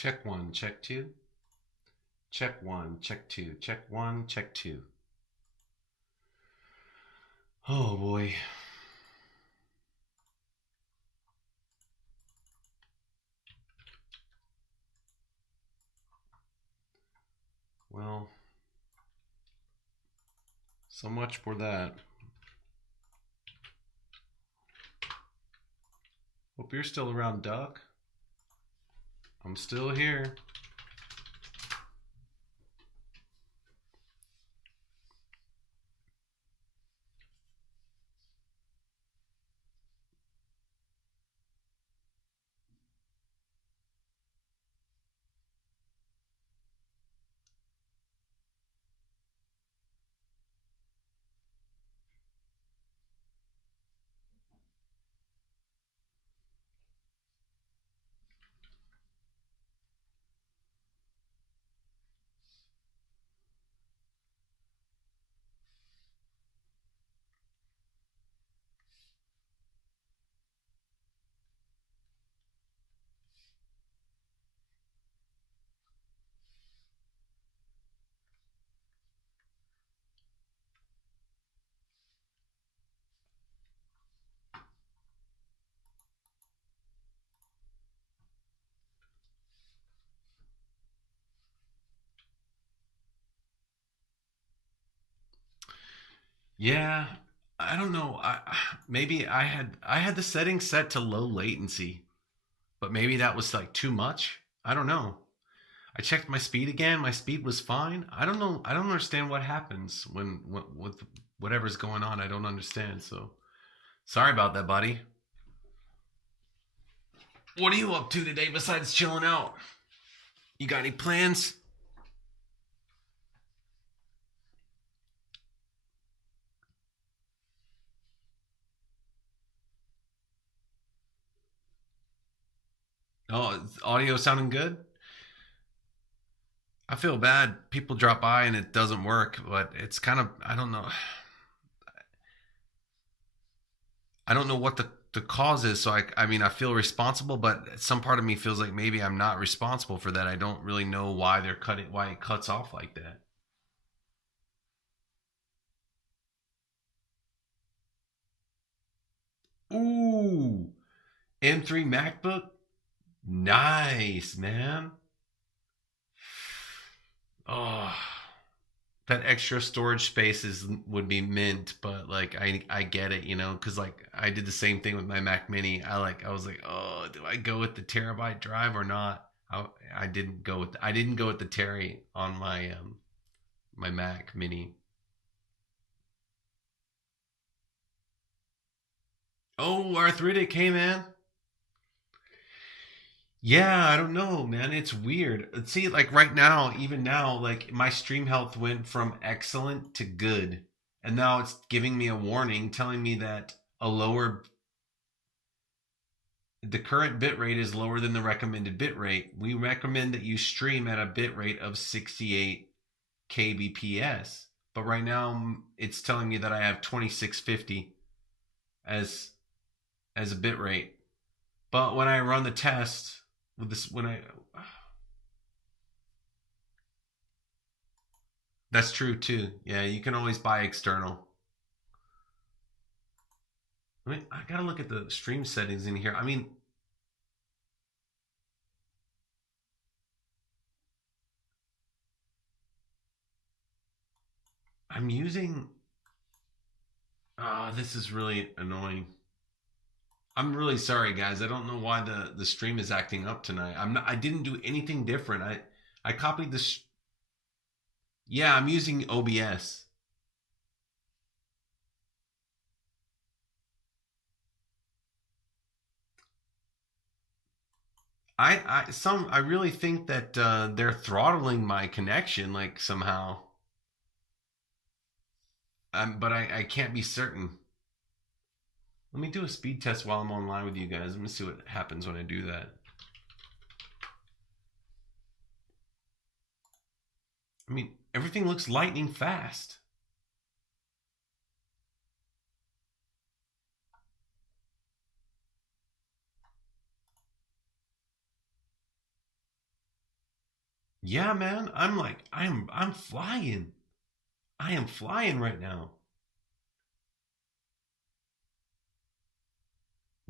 Check one, check two. Check one, check two. Check one, check two. Oh boy. Well, so much for that. Hope you're still around, Duck. I'm still here. Yeah, I don't know. Maybe I had the settings set to low latency, but maybe that was like too much. I don't know. I checked my speed again. My speed was fine. I don't know. I don't understand what happens when with whatever's going on. I don't understand. So sorry about that, buddy. What are you up to today besides chilling out? You got any plans? Oh, is audio sounding good? I feel bad. People drop by and it doesn't work, but it's kind of I don't know. I don't know what the cause is. So I mean, I feel responsible, but some part of me feels like maybe I'm not responsible for that. I don't really know why they're cutting, why it cuts off like that. Ooh, M3 MacBook, nice man. Oh, that extra storage space is would be mint, but like I get it, because like I did the same thing with my Mac Mini. I was like, oh, do I go with the terabyte drive or not? I didn't go with the Terry on my Mac Mini. Oh, arthritic, hey man. Yeah, I don't know, man. It's weird. See, like right now, even now, like my stream health went from excellent to good. And now it's giving me a warning telling me that a lower the current bit rate is lower than the recommended bit rate. We recommend that you stream at a bit rate of 68 kbps. But right now it's telling me that I have 2650 as as a bit rate. But when I run the test with this when I that's true too. Yeah, you can always buy external. I mean, I gotta look at the stream settings in here. I mean, I'm using. Ah, this is really annoying. I'm really sorry, guys. I don't know why the stream is acting up tonight. I'm not. I didn't do anything different. I copied this. Yeah, I'm using OBS. I really think that they're throttling my connection like somehow. But I can't be certain. Let me do a speed test while I'm online with you guys. Let me see what happens when I do that. I mean, everything looks lightning fast. Yeah, man. I'm like, I'm flying. I am flying right now.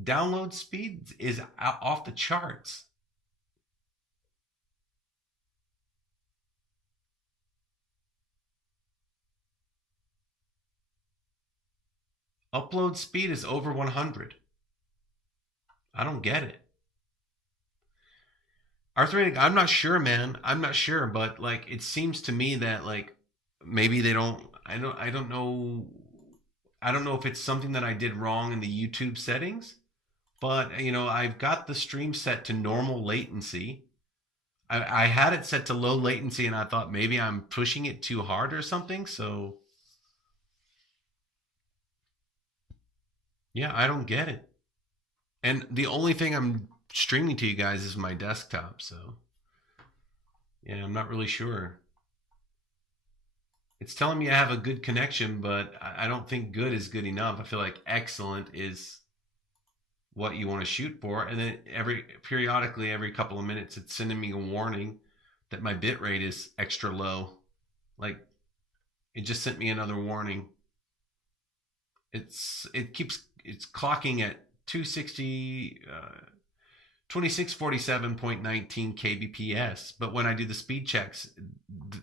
Download speed is off the charts. Upload speed is over 100. I don't get it. Arthritic, I'm not sure, man. I'm not sure, but like it seems to me that like maybe they don't I don't know I don't know if it's something that I did wrong in the YouTube settings, but I've got the stream set to normal latency. I had it set to low latency and I thought maybe I'm pushing it too hard or something. So yeah, I don't get it. And the only thing I'm streaming to you guys is my desktop, so yeah, I'm not really sure. It's telling me I have a good connection, but I don't think good is good enough. I feel like excellent is what you want to shoot for, and then periodically every couple of minutes it's sending me a warning that my bit rate is extra low. Like it just sent me another warning. It's clocking at 260 2647.19 kbps, but when I do the speed checks,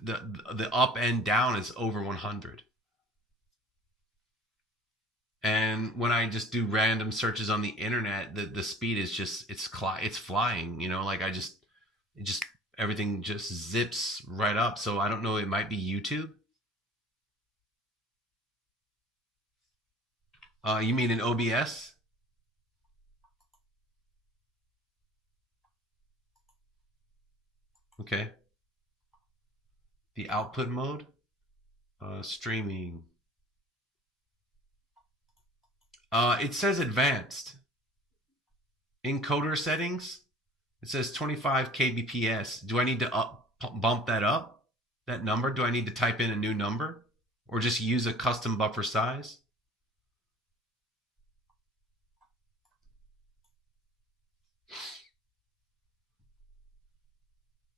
the up and down is over 100. And when I just do random searches on the internet, the speed is just it's flying. Like it just everything just zips right up. So I don't know. It might be YouTube. You mean in OBS? Okay. The output mode, streaming. It says advanced encoder settings. It says 25 kbps. Do I need to bump that up? That number? Do I need to type in a new number, or just use a custom buffer size?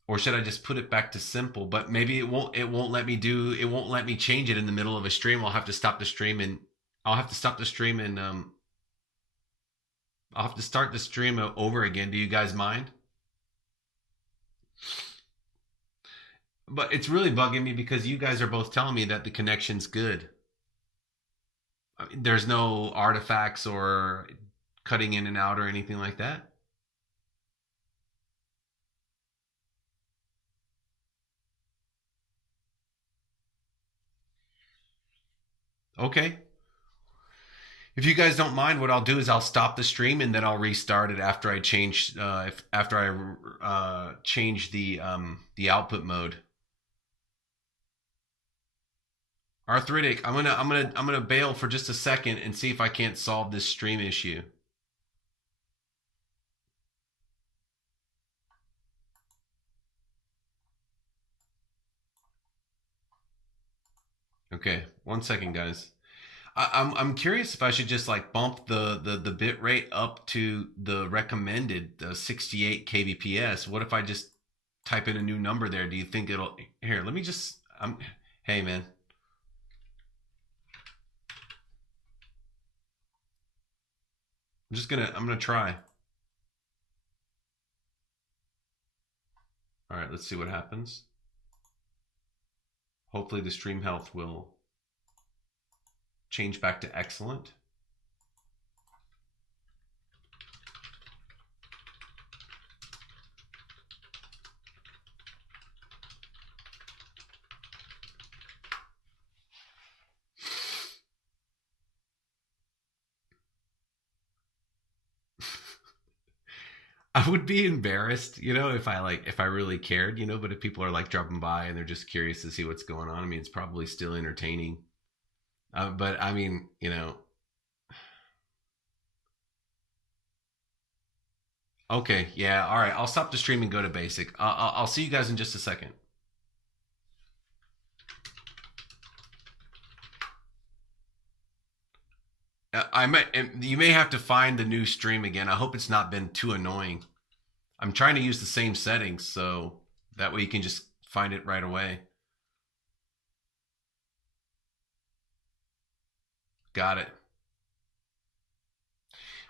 Or should I just put it back to simple? But maybe it won't let me change it in the middle of a stream. I'll have to stop the stream and I'll have to stop the stream and I'll have to start the stream over again. Do you guys mind? But it's really bugging me because you guys are both telling me that the connection's good. I mean, there's no artifacts or cutting in and out or anything like that. Okay. If you guys don't mind, what I'll do is I'll stop the stream and then I'll restart it after I change after I change the output mode. Arthritic, I'm gonna bail for just a second and see if I can't solve this stream issue. Okay, 1 second, guys. I'm curious if I should just like bump the bit rate up to the recommended 68 kbps. What if I just type in a new number there? Do you think it'll here? Let me just. Hey man, I'm gonna try. All right, let's see what happens. Hopefully the stream health will change back to excellent. I would be embarrassed, if I really cared, but if people are like dropping by and they're just curious to see what's going on, I mean, it's probably still entertaining. But I mean, okay, yeah, all right. I'll stop the stream and go to basic. I'll see you guys in just a second. You may have to find the new stream again. I hope it's not been too annoying. I'm trying to use the same settings, so That way you can just find it right away. Got it.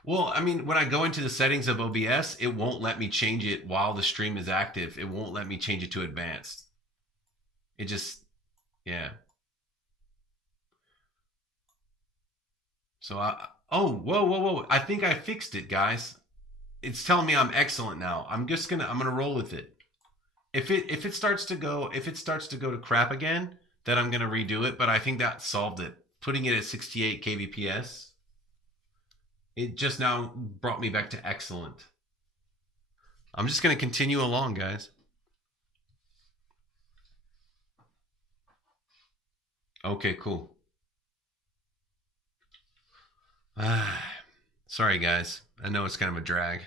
Well, I mean, when I go into the settings of OBS, it won't let me change it while the stream is active. It won't let me change it to advanced. It just, yeah. So oh, whoa, whoa, whoa. I think I fixed it, guys. It's telling me I'm excellent now. I'm gonna roll with it. If it starts to go to crap again, then I'm gonna redo it. But I think that solved it. Putting it at 68 kbps, it just now brought me back to excellent. I'm just gonna continue along, guys. Okay, cool. Sorry, guys. I know it's kind of a drag.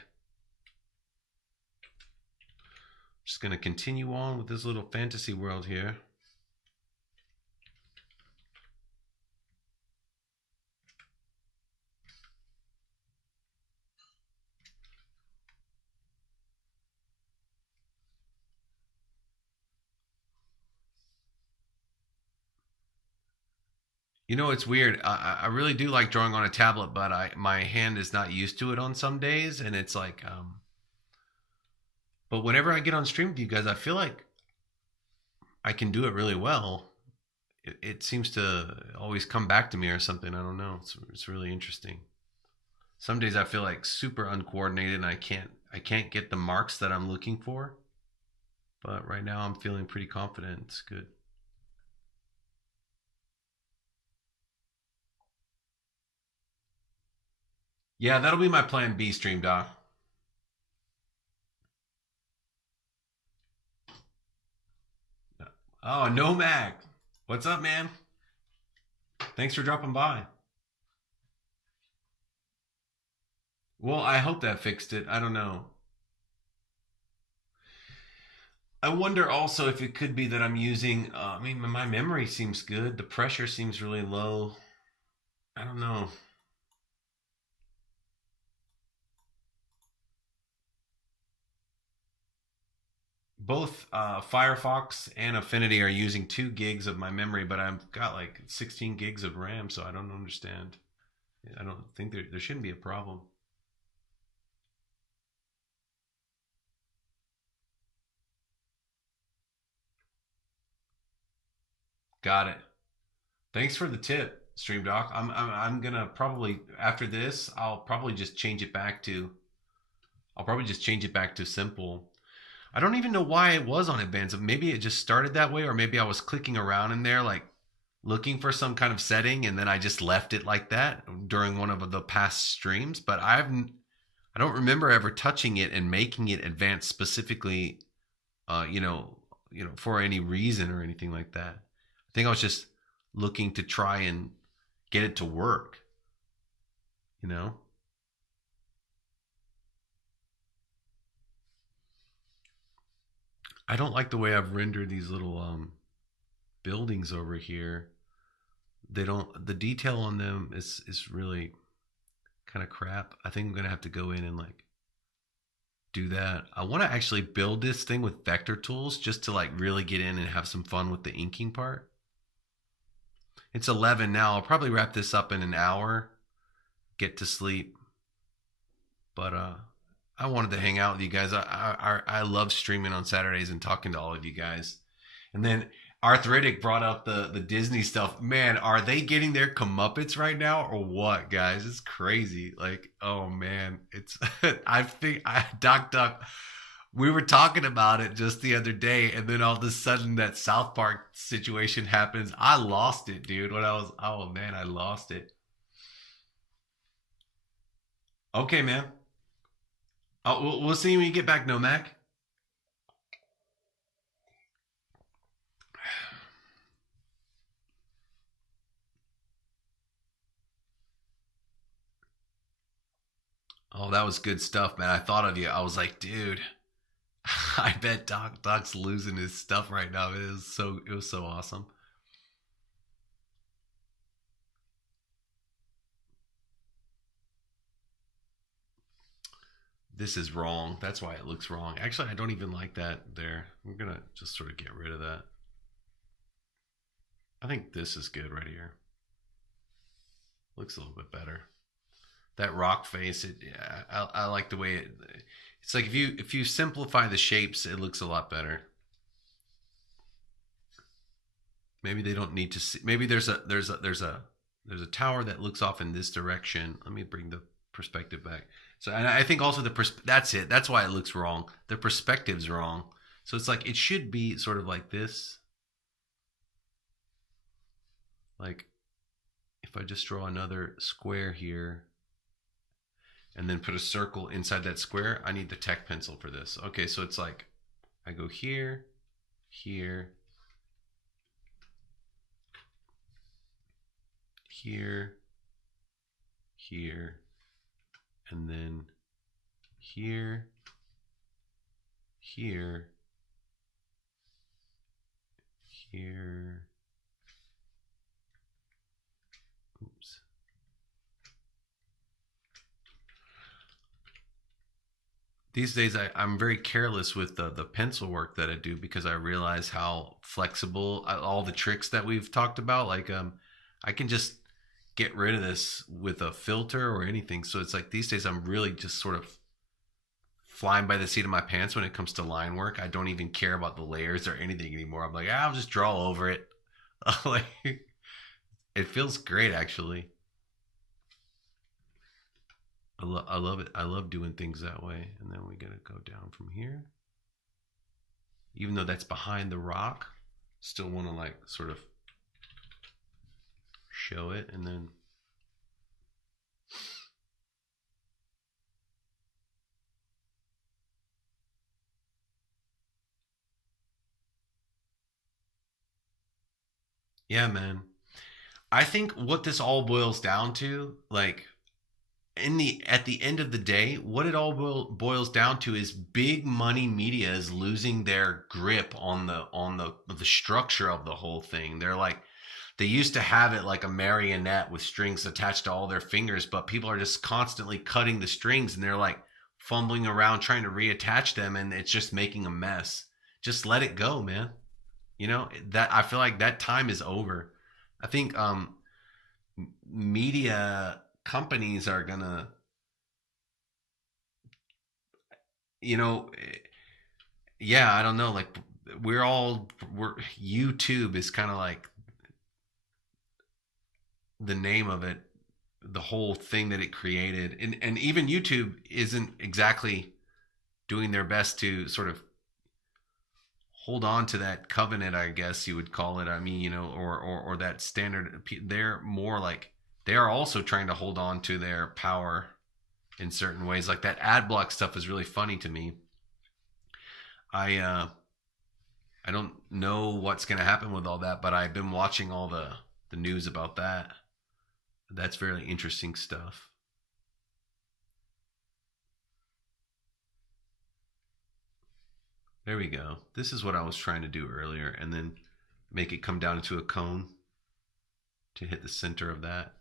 Just gonna continue on with this little fantasy world here. You know, it's weird. I really do like drawing on a tablet, but my hand is not used to it on some days, and it's like, but whenever I get on stream with you guys, I feel like I can do it really well. It seems to always come back to me or something. I don't know. It's really interesting. Some days I feel like super uncoordinated, and I can't get the marks that I'm looking for. But right now I'm feeling pretty confident. It's good. Yeah, that'll be my plan B stream, Doc. Oh, no Mac. What's up, man? Thanks for dropping by. Well, I hope that fixed it. I don't know. I wonder also if it could be that I'm using. I mean, my memory seems good. The pressure seems really low. I don't know. Both Firefox and Affinity are using 2 gigs of my memory, but I've got like 16 gigs of RAM, so I don't understand. I don't think there shouldn't be a problem. Got it. Thanks for the tip, Stream Doc. I'm gonna probably after this, I'll probably just change it back to simple. I don't even know why it was on advanced. Maybe it just started that way, or maybe I was clicking around in there like looking for some kind of setting, and then I just left it like that during one of the past streams. But I don't remember ever touching it and making it advanced specifically, for any reason or anything like that. I think I was just looking to try and get it to work. You know. I don't like the way I've rendered these little buildings over here. They don't. The detail on them is really kind of crap. I think I'm gonna have to go in and like do that. I want to actually build this thing with vector tools just to like really get in and have some fun with the inking part. It's 11 now. I'll probably wrap this up in an hour, get to sleep. But I wanted to hang out with you guys. I love streaming on Saturdays and talking to all of you guys. And then Arthritic brought up the Disney stuff. Man, are they getting their comeuppance right now or what, guys? It's crazy. Like, oh man, it's I think Doc, we were talking about it just the other day, and then all of a sudden that South Park situation happens. I lost it, dude. When I was, oh man, I lost it. Okay, man. We'll see when you get back, Nomac. Oh, that was good stuff, man. I thought of you. I was like, dude, I bet Doc's losing his stuff right now. It was so awesome. This is wrong. That's why it looks wrong. Actually, I don't even like that there. I'm gonna just sort of get rid of that. I think this is good right here. Looks a little bit better. That rock face, I like the way it. It's like if you simplify the shapes, it looks a lot better. Maybe they don't need to see. Maybe there's a tower that looks off in this direction. Let me bring the perspective back. So, and I think also that's it. That's why it looks wrong. The perspective's wrong. So it's like it should be sort of like this. Like if I just draw another square here and then put a circle inside that square, I need the tech pencil for this. Okay, so it's like I go here, here, here, here, and then here, here, here. Oops. These days I'm very careless with the pencil work that I do because I realize how flexible all the tricks that we've talked about. Like I can just get rid of this with a filter or anything. So it's like these days I'm really just sort of flying by the seat of my pants when it comes to line work. I don't even care about the layers or anything anymore. I'm like, I'll just draw over it. Like it feels great actually. I love it. I love doing things that way. And then we gotta go down from here. Even though that's behind the rock, still want to like sort of show it. And then yeah, man. I think what this all boils down to, like in the at the end of the day, what it all boils down to is big money media is losing their grip on the structure of the whole thing. They're like they used to have it like a marionette with strings attached to all their fingers, but people are just constantly cutting the strings and they're like fumbling around trying to reattach them and it's just making a mess. Just let it go, man. You know, that I feel like that time is over. I think media companies are gonna, you know, yeah, I don't know. Like we're YouTube is kind of like the name of it, the whole thing that it created, and even YouTube isn't exactly doing their best to sort of hold on to that covenant, I guess you would call it. I mean, you know, or that standard. They're more like they are also trying to hold on to their power in certain ways. Like that ad block stuff is really funny to me. I don't know what's going to happen with all that, but I've been watching all the news about that. That's very interesting stuff. There we go. This is what I was trying to do earlier, and then make it come down into a cone to hit the center of that.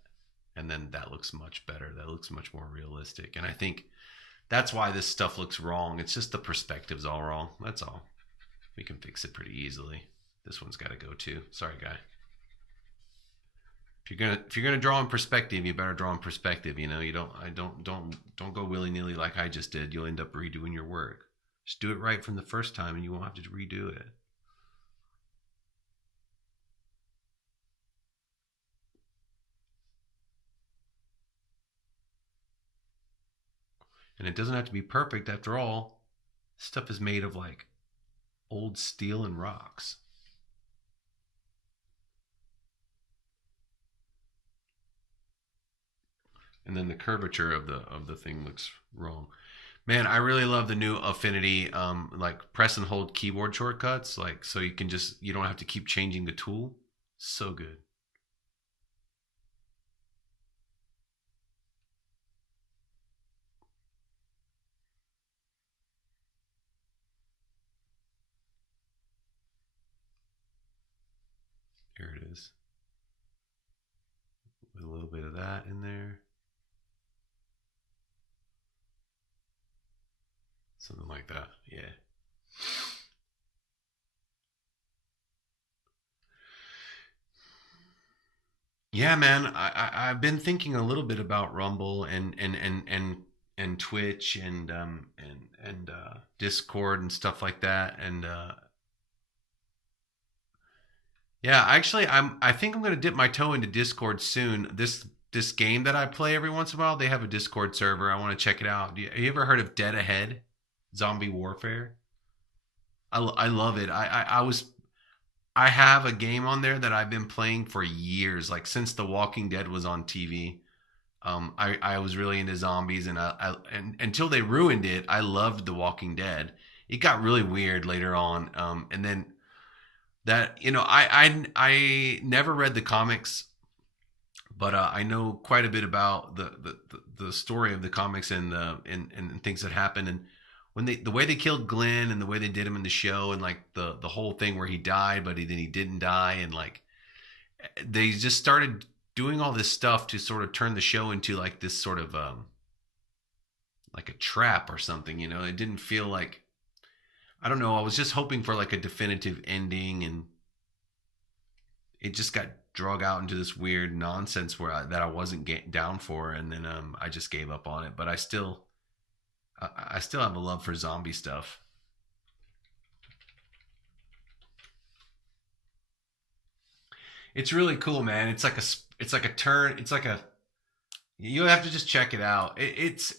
And then that looks much better. That looks much more realistic. And I think that's why this stuff looks wrong. It's just the perspective's all wrong. That's all. We can fix it pretty easily. This one's got to go too. Sorry, guy. If you're gonna draw in perspective, you better draw in perspective. You know, you don't I don't go willy nilly like I just did. You'll end up redoing your work. Just do it right from the first time, and you won't have to redo it. And it doesn't have to be perfect after all. Stuff is made of like old steel and rocks. And then the curvature of the thing looks wrong. Man, I really love the new Affinity, like press and hold keyboard shortcuts, like so you can just you don't have to keep changing the tool. So good. Here it is, with a little bit of that in there. something like that. Yeah. Yeah, man. I've been thinking a little bit about Rumble and Twitch and Discord and stuff like that. And yeah, actually, I think I'm gonna dip my toe into Discord soon. This game that I play every once in a while, they have a Discord server. I want to check it out. You ever heard of Dead Ahead? Zombie Warfare? I love it. I have a game on there that I've been playing for years, like since The Walking Dead was on TV. I was really into zombies, and until they ruined it, I loved The Walking Dead. It got really weird later on, and then that I never read the comics, but I know quite a bit about the story of the comics and things that happened, and when the way they killed Glenn and the way they did him in the show, and like the whole thing where he died but then he didn't die, and like they just started doing all this stuff to sort of turn the show into like this sort of like a trap or something. It didn't feel like, I don't know, I was just hoping for like a definitive ending, and it just got drug out into this weird nonsense that I wasn't down for, and then I just gave up on it. But I still have a love for zombie stuff. It's really cool, man. It's like a turn. It's like a You have to just check it out. It's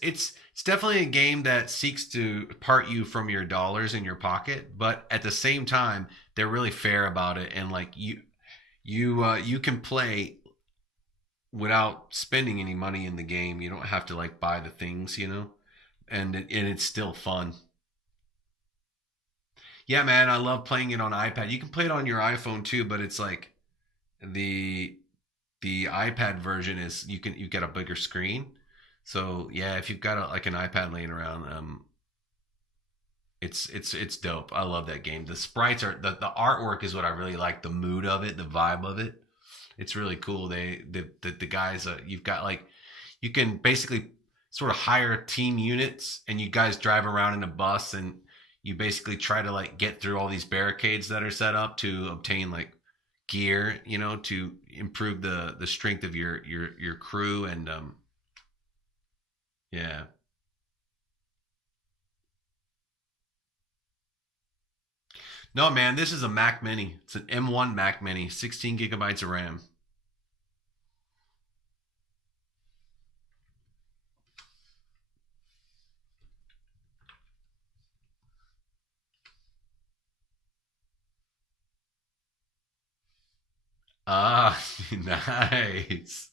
definitely a game that seeks to part you from your dollars in your pocket, but at the same time, they're really fair about it, and like you can play without spending any money in the game. You don't have to like buy the things, and it's still fun. Yeah, man, I love playing it on iPad. You can play it on your iPhone too, but it's like the the iPad version is you get a bigger screen. So yeah, if you've got like an iPad laying around, it's dope. I love that game. The sprites are the artwork is what I really like. The mood of it, the vibe of it. It's really cool. The guys you've got like you can basically sort of hire team units, and you guys drive around in a bus, and you basically try to like get through all these barricades that are set up to obtain like gear, to improve the strength of your crew, and yeah. No, man, this is a Mac Mini. It's an M1 Mac Mini, 16 gigabytes of RAM. Ah, nice.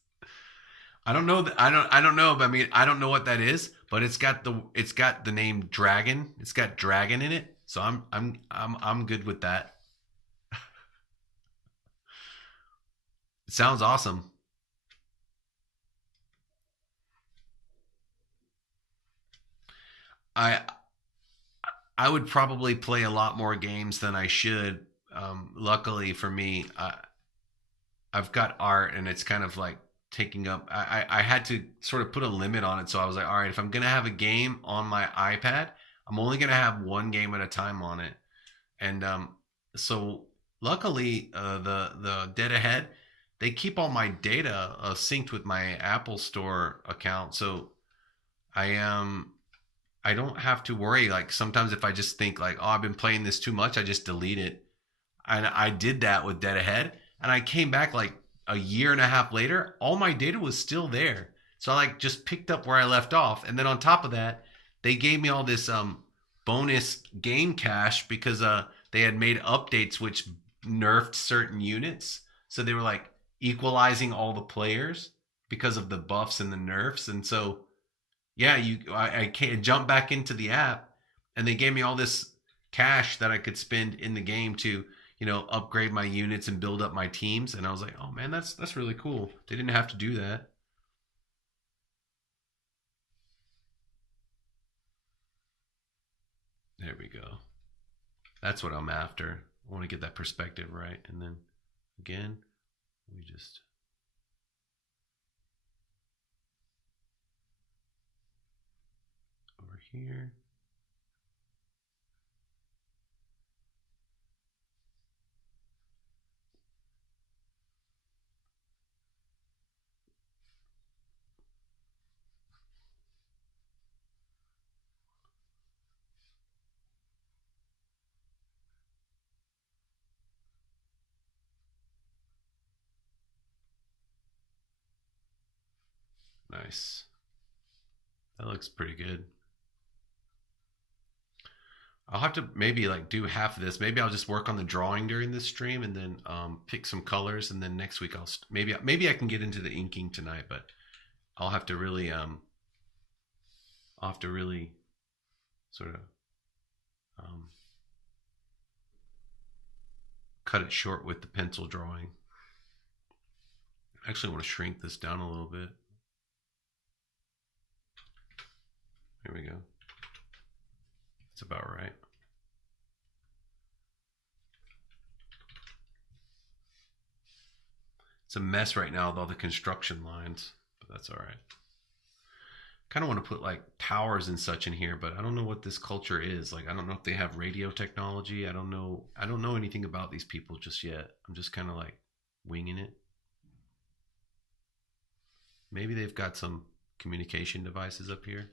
I don't know, but I mean I don't know what that is, but it's got the name Dragon. It's got Dragon in it. So I'm good with that. It sounds awesome. I I would probably play a lot more games than I should. Luckily for me, I've got art, and it's kind of like taking up. I had to sort of put a limit on it, so I was like, all right, if I'm gonna have a game on my iPad, I'm only gonna have one game at a time on it. And so luckily, the Dead Ahead, they keep all my data synced with my Apple Store account, so I am I don't have to worry. Like sometimes if I just think like, oh, I've been playing this too much, I just delete it. And I did that with Dead Ahead, and I came back like a year and a half later. All my data was still there, so I like just picked up where I left off. And then on top of that, they gave me all this bonus game cache because they had made updates which nerfed certain units. So they were like equalizing all the players because of the buffs and the nerfs. And so yeah, I can't jump back into the app, and they gave me all this cash that I could spend in the game to, upgrade my units and build up my teams. And I was like, oh man, that's really cool. They didn't have to do that. There we go. That's what I'm after. I want to get that perspective right, and then again, we just over here. Nice. That looks pretty good. I'll have to maybe like do half of this. Maybe I'll just work on the drawing during this stream and then pick some colors, and then next week maybe I can get into the inking tonight, but I'll have to really sort of um, cut it short with the pencil drawing. I actually want to shrink this down a little bit. There we go. That's about right. It's a mess right now with all the construction lines, but that's all right. Kind of want to put like towers and such in here, but I don't know what this culture is. Like, I don't know if they have radio technology. I don't know anything about these people just yet. I'm just kind of like winging it. Maybe they've got some communication devices up here.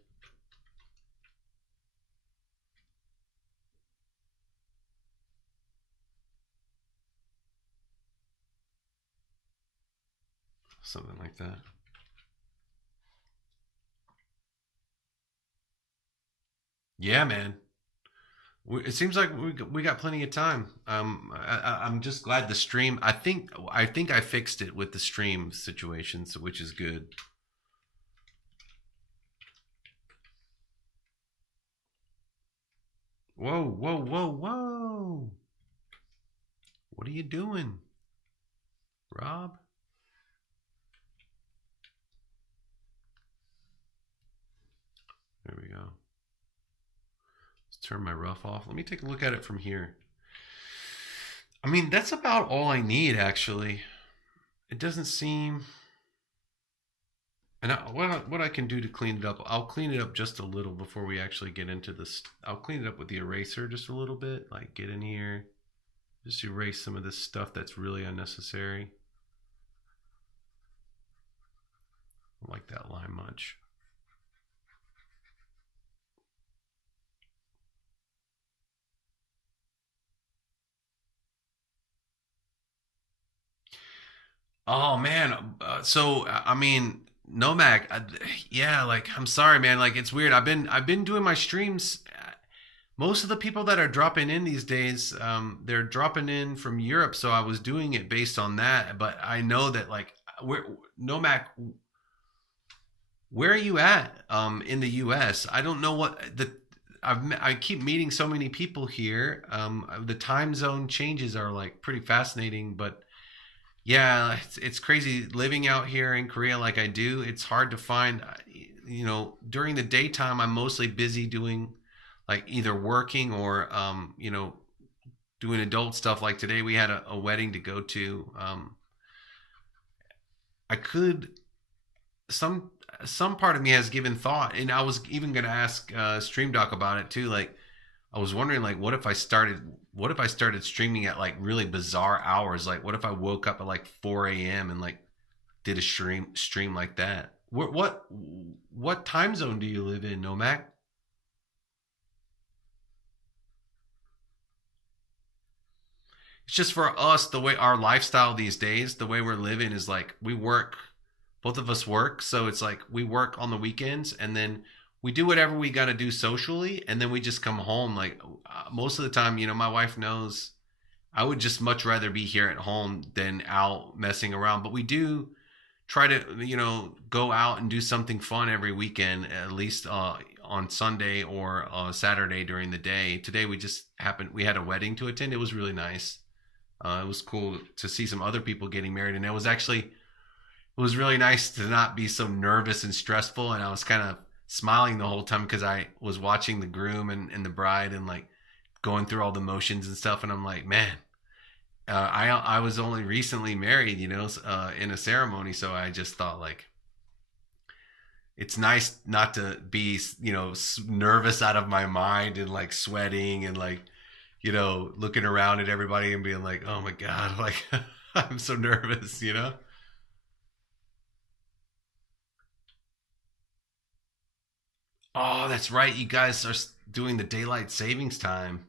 Something like that. Yeah, man. It seems like we got plenty of time. I'm just glad the stream. I think I fixed it with the stream situations, which is good. Whoa, whoa, whoa, whoa! What are you doing, Rob? There we go. Let's turn my rough off. Let me take a look at it from here. I mean, that's about all I need, actually. It doesn't seem... And what I can do to clean it up, I'll clean it up just a little before we actually get into this. I'll clean it up with the eraser just a little bit. Like, get in here. Just erase some of this stuff that's really unnecessary. I don't like that line much. Oh man, so I mean, Nomac, yeah, like I'm sorry, man. Like it's weird. I've been doing my streams. Most of the people that are dropping in these days, they're dropping in from Europe. So I was doing it based on that. But I know that like, where Nomac, where are you at in the U.S.? I don't know what the I keep meeting so many people here. The time zone changes are like pretty fascinating, but yeah, it's crazy living out here in Korea like I do. It's hard to find, during the daytime, I'm mostly busy doing like either working or, doing adult stuff. Like today, we had a wedding to go to. I could, some, some part of me has given thought, and I was even going to ask Stream Doc about it too. Like, I was wondering, like, what if I started streaming at like really bizarre hours? Like, what if I woke up at like 4 a.m. and like did a stream like that? What time zone do you live in, Nomac? It's just for us, the way our lifestyle these days, the way we're living is like we work, both of us work. So it's like we work on the weekends and then we do whatever we got to do socially. And then we just come home. Like most of the time, my wife knows I would just much rather be here at home than out messing around. But we do try to, go out and do something fun every weekend, at least on Sunday or Saturday during the day. Today we had a wedding to attend. It was really nice. It was cool to see some other people getting married, and it was really nice to not be so nervous and stressful. And I was kind of smiling the whole time because I was watching the groom and the bride and like going through all the motions and stuff. And I'm like, man, I was only recently married, in a ceremony, so I just thought like it's nice not to be, nervous out of my mind and like sweating and like looking around at everybody and being like, oh my God, like I'm so nervous. Oh, that's right. You guys are doing the daylight savings time.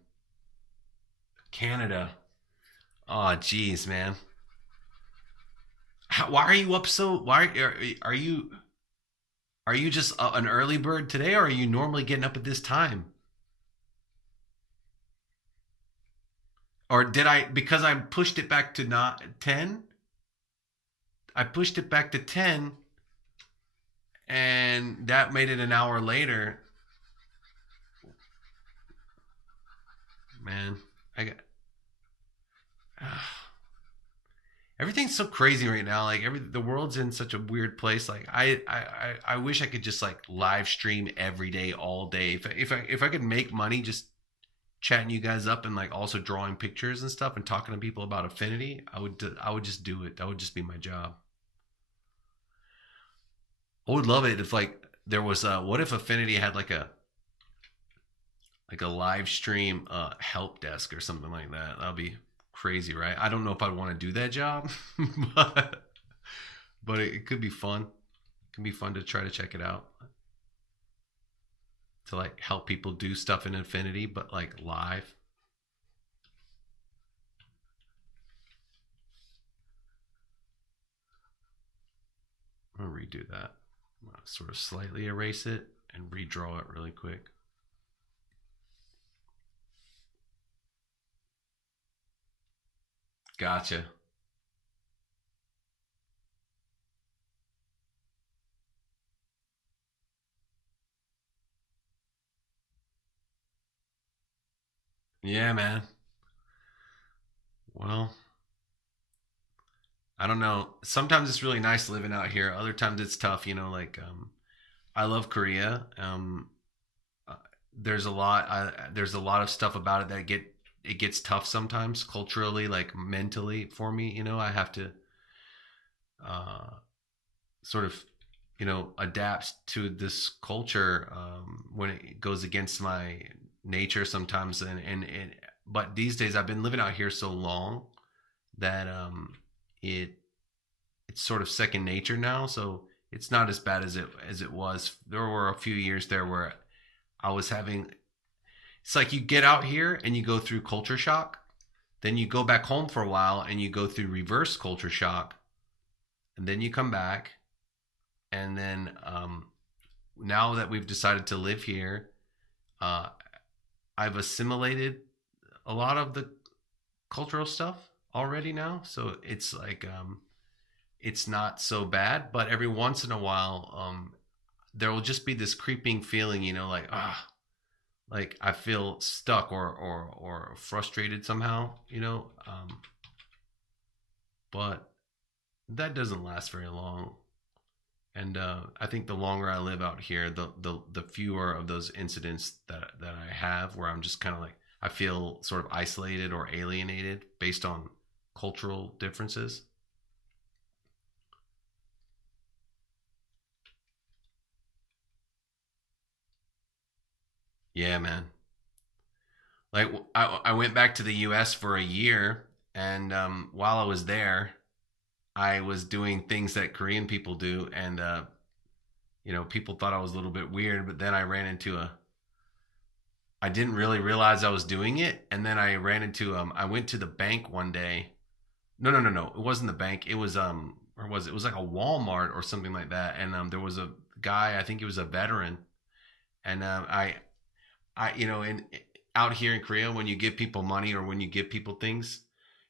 Canada. Oh, geez, man. Why are you up so? Why are you? Are you just an early bird today, or are you normally getting up at this time? Or did I, because I pushed it back to not 10? I pushed it back to 10, and that made it an hour later. Man, I got everything's so crazy right now. Like the world's in such a weird place. Like I wish I could just like live stream every day, all day. If I could make money just chatting you guys up and like also drawing pictures and stuff and talking to people about Affinity, I would just do it. That would just be my job. I would love it if like there was what if Affinity had like a live stream help desk or something like that. That'd be crazy, right? I don't know if I'd want to do that job, but it could be fun. It can be fun to try to check it out, to like help people do stuff in Infinity, but like live. I'm gonna redo that. I'm gonna sort of slightly erase it and redraw it really quick. Gotcha. Yeah, man. Well, I don't know. Sometimes it's really nice living out here. Other times it's tough. Like I love Korea. Uh, there's a lot of stuff about it that it gets tough sometimes culturally, like mentally for me. I have to uh, sort of adapt to this culture when it goes against my nature sometimes, and but these days I've been living out here so long that it it's sort of second nature now. So it's not as bad as it was. There were a few years there where I was having. It's like you get out here and you go through culture shock, then you go back home for a while and you go through reverse culture shock, and then you come back, and then now that we've decided to live here, uh, I've assimilated a lot of the cultural stuff already now. So it's like it's not so bad, but every once in a while, there will just be this creeping feeling, like like I feel stuck or frustrated somehow, but that doesn't last very long. And I think the longer I live out here, the fewer of those incidents that I have where I'm just kind of like I feel sort of isolated or alienated based on cultural differences. Yeah, man. Like I went back to the U.S. for a year, and while I was there, I was doing things that Korean people do, and people thought I was a little bit weird. But then I ran into a. I didn't really realize I was doing it, and then I ran into I went to the bank one day. No, no, no, no. It wasn't the bank. It was or was it? It was like a Walmart or something like that. And there was a guy. I think he was a veteran, and I in out here in Korea, when you give people money or when you give people things,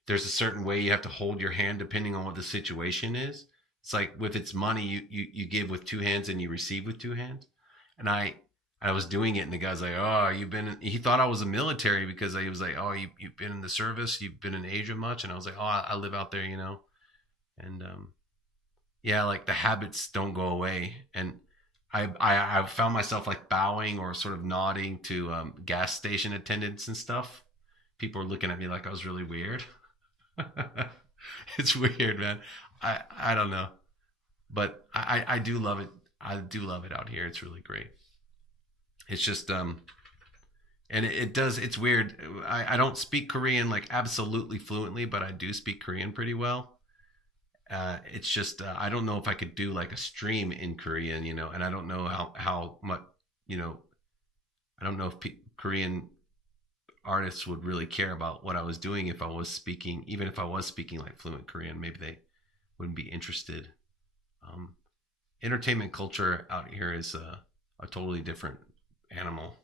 there's a certain way you have to hold your hand depending on what the situation is. It's like with its money, you give with two hands and you receive with two hands. And I was doing it, and the guy's like, "Oh, you've been." He thought I was a military because he was like, "Oh, you've been in the service. You've been in Asia much?" And I was like, "Oh, I live out there, you know." And yeah, like the habits don't go away, and I found myself like bowing or sort of nodding to gas station attendants and stuff. People were looking at me like I was really weird. It's weird, man. I don't know, but I do love it. I do love it out here. It's really great. It's just and it does. It's weird. I don't speak Korean like absolutely fluently, but I do speak Korean pretty well. It's just I don't know if I could do like a stream in Korean, and I don't know how much, you know, I don't know if Korean artists would really care about what I was doing if I was speaking, even if I was speaking like fluent Korean, maybe they wouldn't be interested. Um, entertainment culture out here is a totally different animal.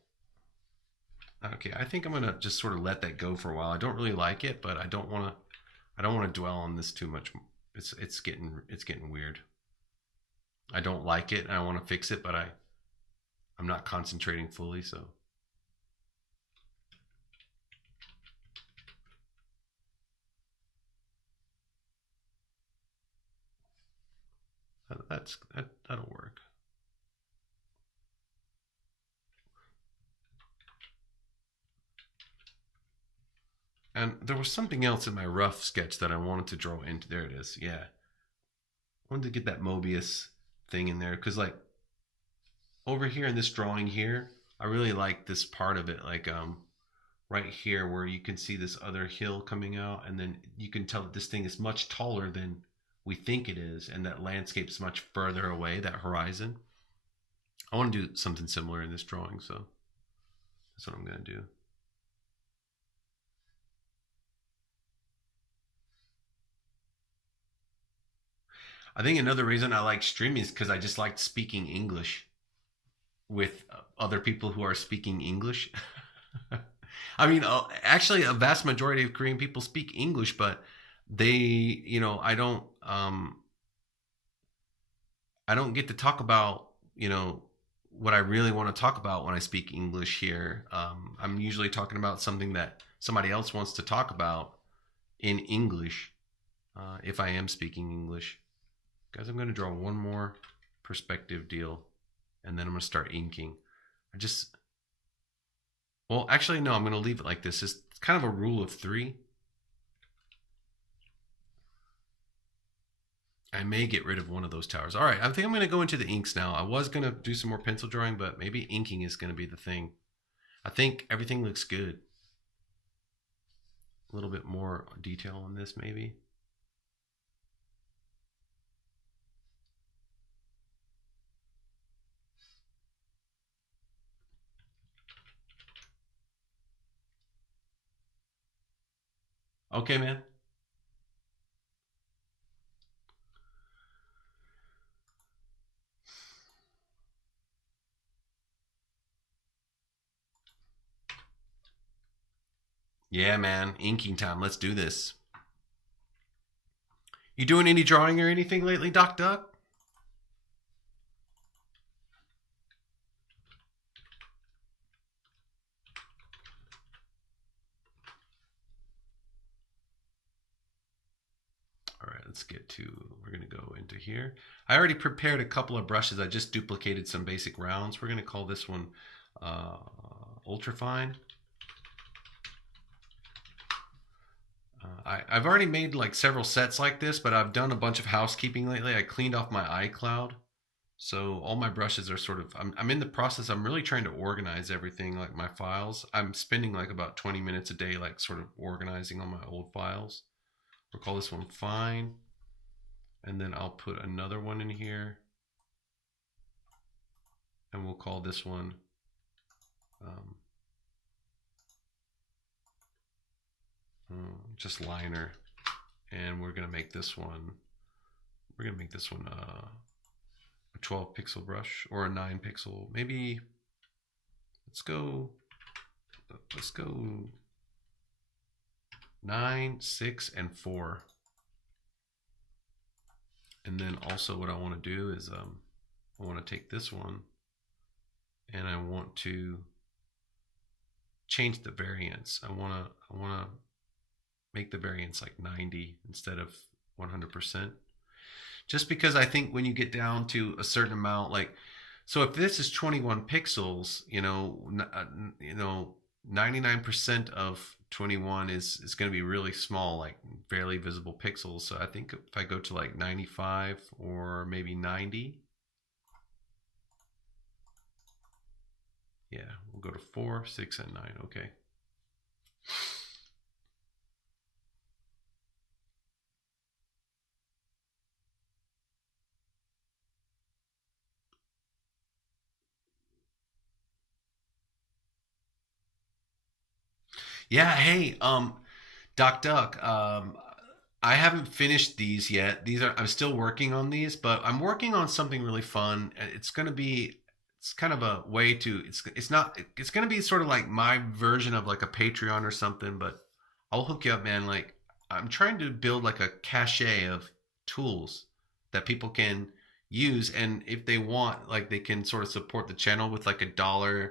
Okay, I think I'm gonna just sort of let that go for a while. I don't really like it, but I don't want to dwell on this too much. It's getting weird. I don't like it and I want to fix it, but I'm not concentrating fully, so that'll work. And there was something else in my rough sketch that I wanted to draw into. There it is. Yeah, I wanted to get that Moebius thing in there because like over here in this drawing here, I really like this part of it. Like right here where you can see this other hill coming out, and then you can tell that this thing is much taller than we think it is, and that landscape's much further away, that horizon. I want to do something similar in this drawing, so that's what I'm going to do. I think another reason I like streaming is because I just like speaking English with other people who are speaking English. I mean, actually, a vast majority of Korean people speak English, but they, I don't get to talk about, what I really want to talk about when I speak English here. I'm usually talking about something that somebody else wants to talk about in English, if I am speaking English. Guys, I'm going to draw one more perspective deal, and then I'm going to start inking. Well, actually, no, I'm going to leave it like this. It's kind of a rule of three. I may get rid of one of those towers. All right, I think I'm going to go into the inks now. I was going to do some more pencil drawing, but maybe inking is going to be the thing. I think everything looks good. A little bit more detail on this, maybe. Okay, man. Yeah, man. Inking time. Let's do this. You doing any drawing or anything lately, Doc Duck? All right, we're going to go into here. I already prepared a couple of brushes. I just duplicated some basic rounds. We're going to call this one Ultrafine. I've already made like several sets like this, but I've done a bunch of housekeeping lately. I cleaned off my iCloud. So all my brushes are sort of, I'm in the process. I'm really trying to organize everything, like my files. I'm spending like about 20 minutes a day, like sort of organizing on my old files. We'll call this one Fine. And then I'll put another one in here. And we'll call this one um, just Liner. And we're going to make this one, a 12 pixel brush or a 9 pixel. Maybe let's go 9, 6, and 4. And then also what I want to do is I want to take this one and I want to change the variance. I want to make the variance like 90 instead of 100%. Just because I think when you get down to a certain amount, like, so if this is 21 pixels, 99% of 21 is going to be really small, like barely visible pixels. So I think if I go to like 95 or maybe 90, yeah, we'll go to 4, 6, and 9. Okay. Yeah, hey, Doc Duck, I haven't finished these yet. I'm still working on these, but I'm working on something really fun. It's going to be it's kind of a way to it's not it's going to be sort of like my version of like a Patreon or something, but I'll hook you up, man. Like I'm trying to build like a cache of tools that people can use, and if they want, like they can sort of support the channel with like $1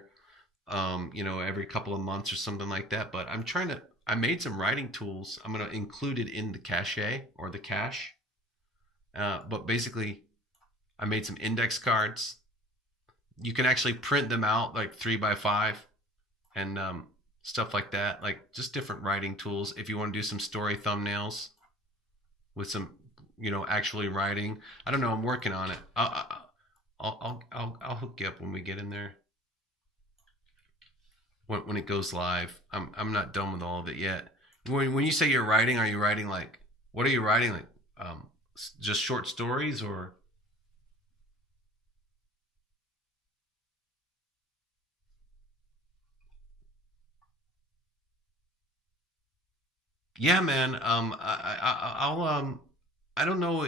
every couple of months or something like that. But I made some writing tools. I'm going to include it in the cache or the cache. But basically, I made some index cards. You can actually print them out like 3x5 and stuff like that. Like just different writing tools. If you want to do some story thumbnails with some, actually writing. I don't know. I'm working on it. I'll hook you up when we get in there. When it goes live. I'm not done with all of it yet. When you say you're writing, are you writing like what are you writing like? Just short stories or? Yeah, man. I don't know.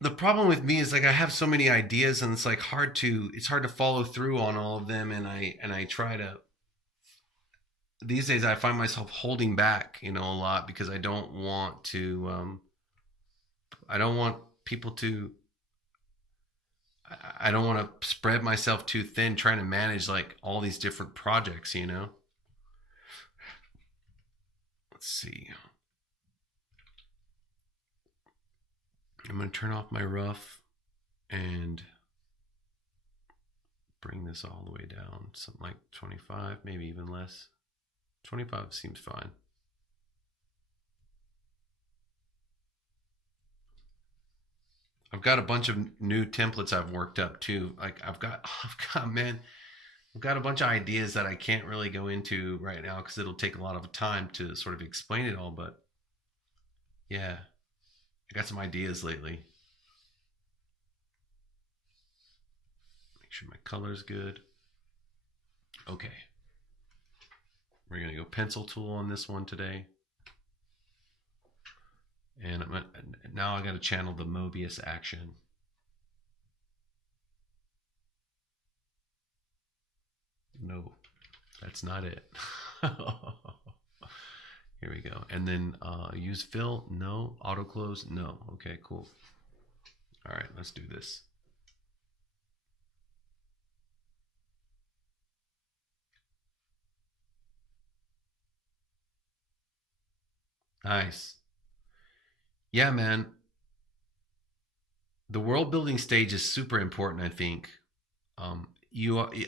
The problem with me is like I have so many ideas and it's hard to follow through on all of them, and I try to these days I find myself holding back, a lot because I don't want people to I don't want to spread myself too thin trying to manage like all these different projects. Let's see. I'm going to turn off my rough and bring this all the way down, something like 25, maybe even less. 25 seems fine. I've got a bunch of new templates I've worked up too. Like man, I've got a bunch of ideas that I can't really go into right now because it'll take a lot of time to sort of explain it all. But yeah, I got some ideas lately. Make sure my color's good. Okay. We're going to go pencil tool on this one today. And now I got to channel the Moebius action. No, that's not it. Here we go. And then use fill. No. Auto close. No. Okay, cool. All right, let's do this. Nice. Yeah, man. The world building stage is super important, I think. And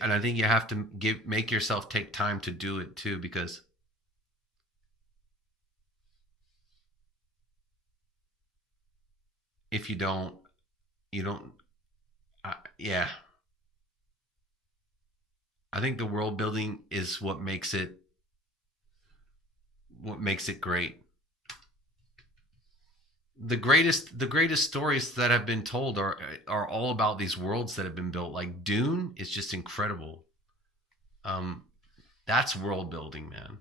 I think you have to make yourself take time to do it too, because if you don't. Yeah, I think the world building is what makes it great. The greatest stories that have been told are all about these worlds that have been built. Like Dune is just incredible. Um, that's world building, man.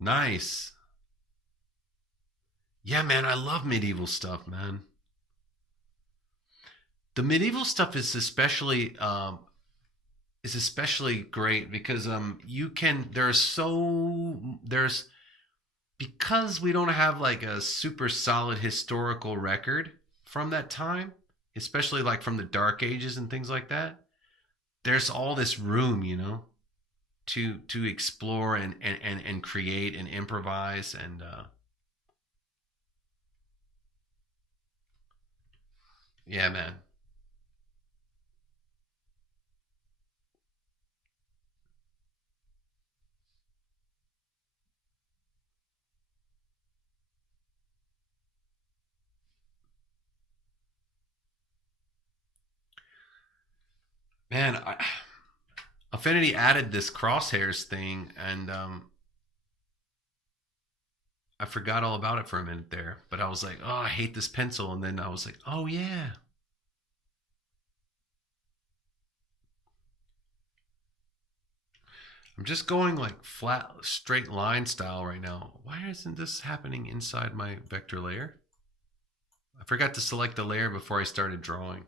Nice. Yeah, man, I love medieval stuff, man. The medieval stuff is especially great because you can there's because we don't have like a super solid historical record from that time, especially like from the Dark Ages and things like that. There's all this room, to explore and create and improvise and yeah, man. Man, Affinity added this crosshairs thing, and I forgot all about it for a minute there. But I was like, oh, I hate this pencil. And then I was like, oh, yeah. I'm just going like flat, straight line style right now. Why isn't this happening inside my vector layer? I forgot to select the layer before I started drawing.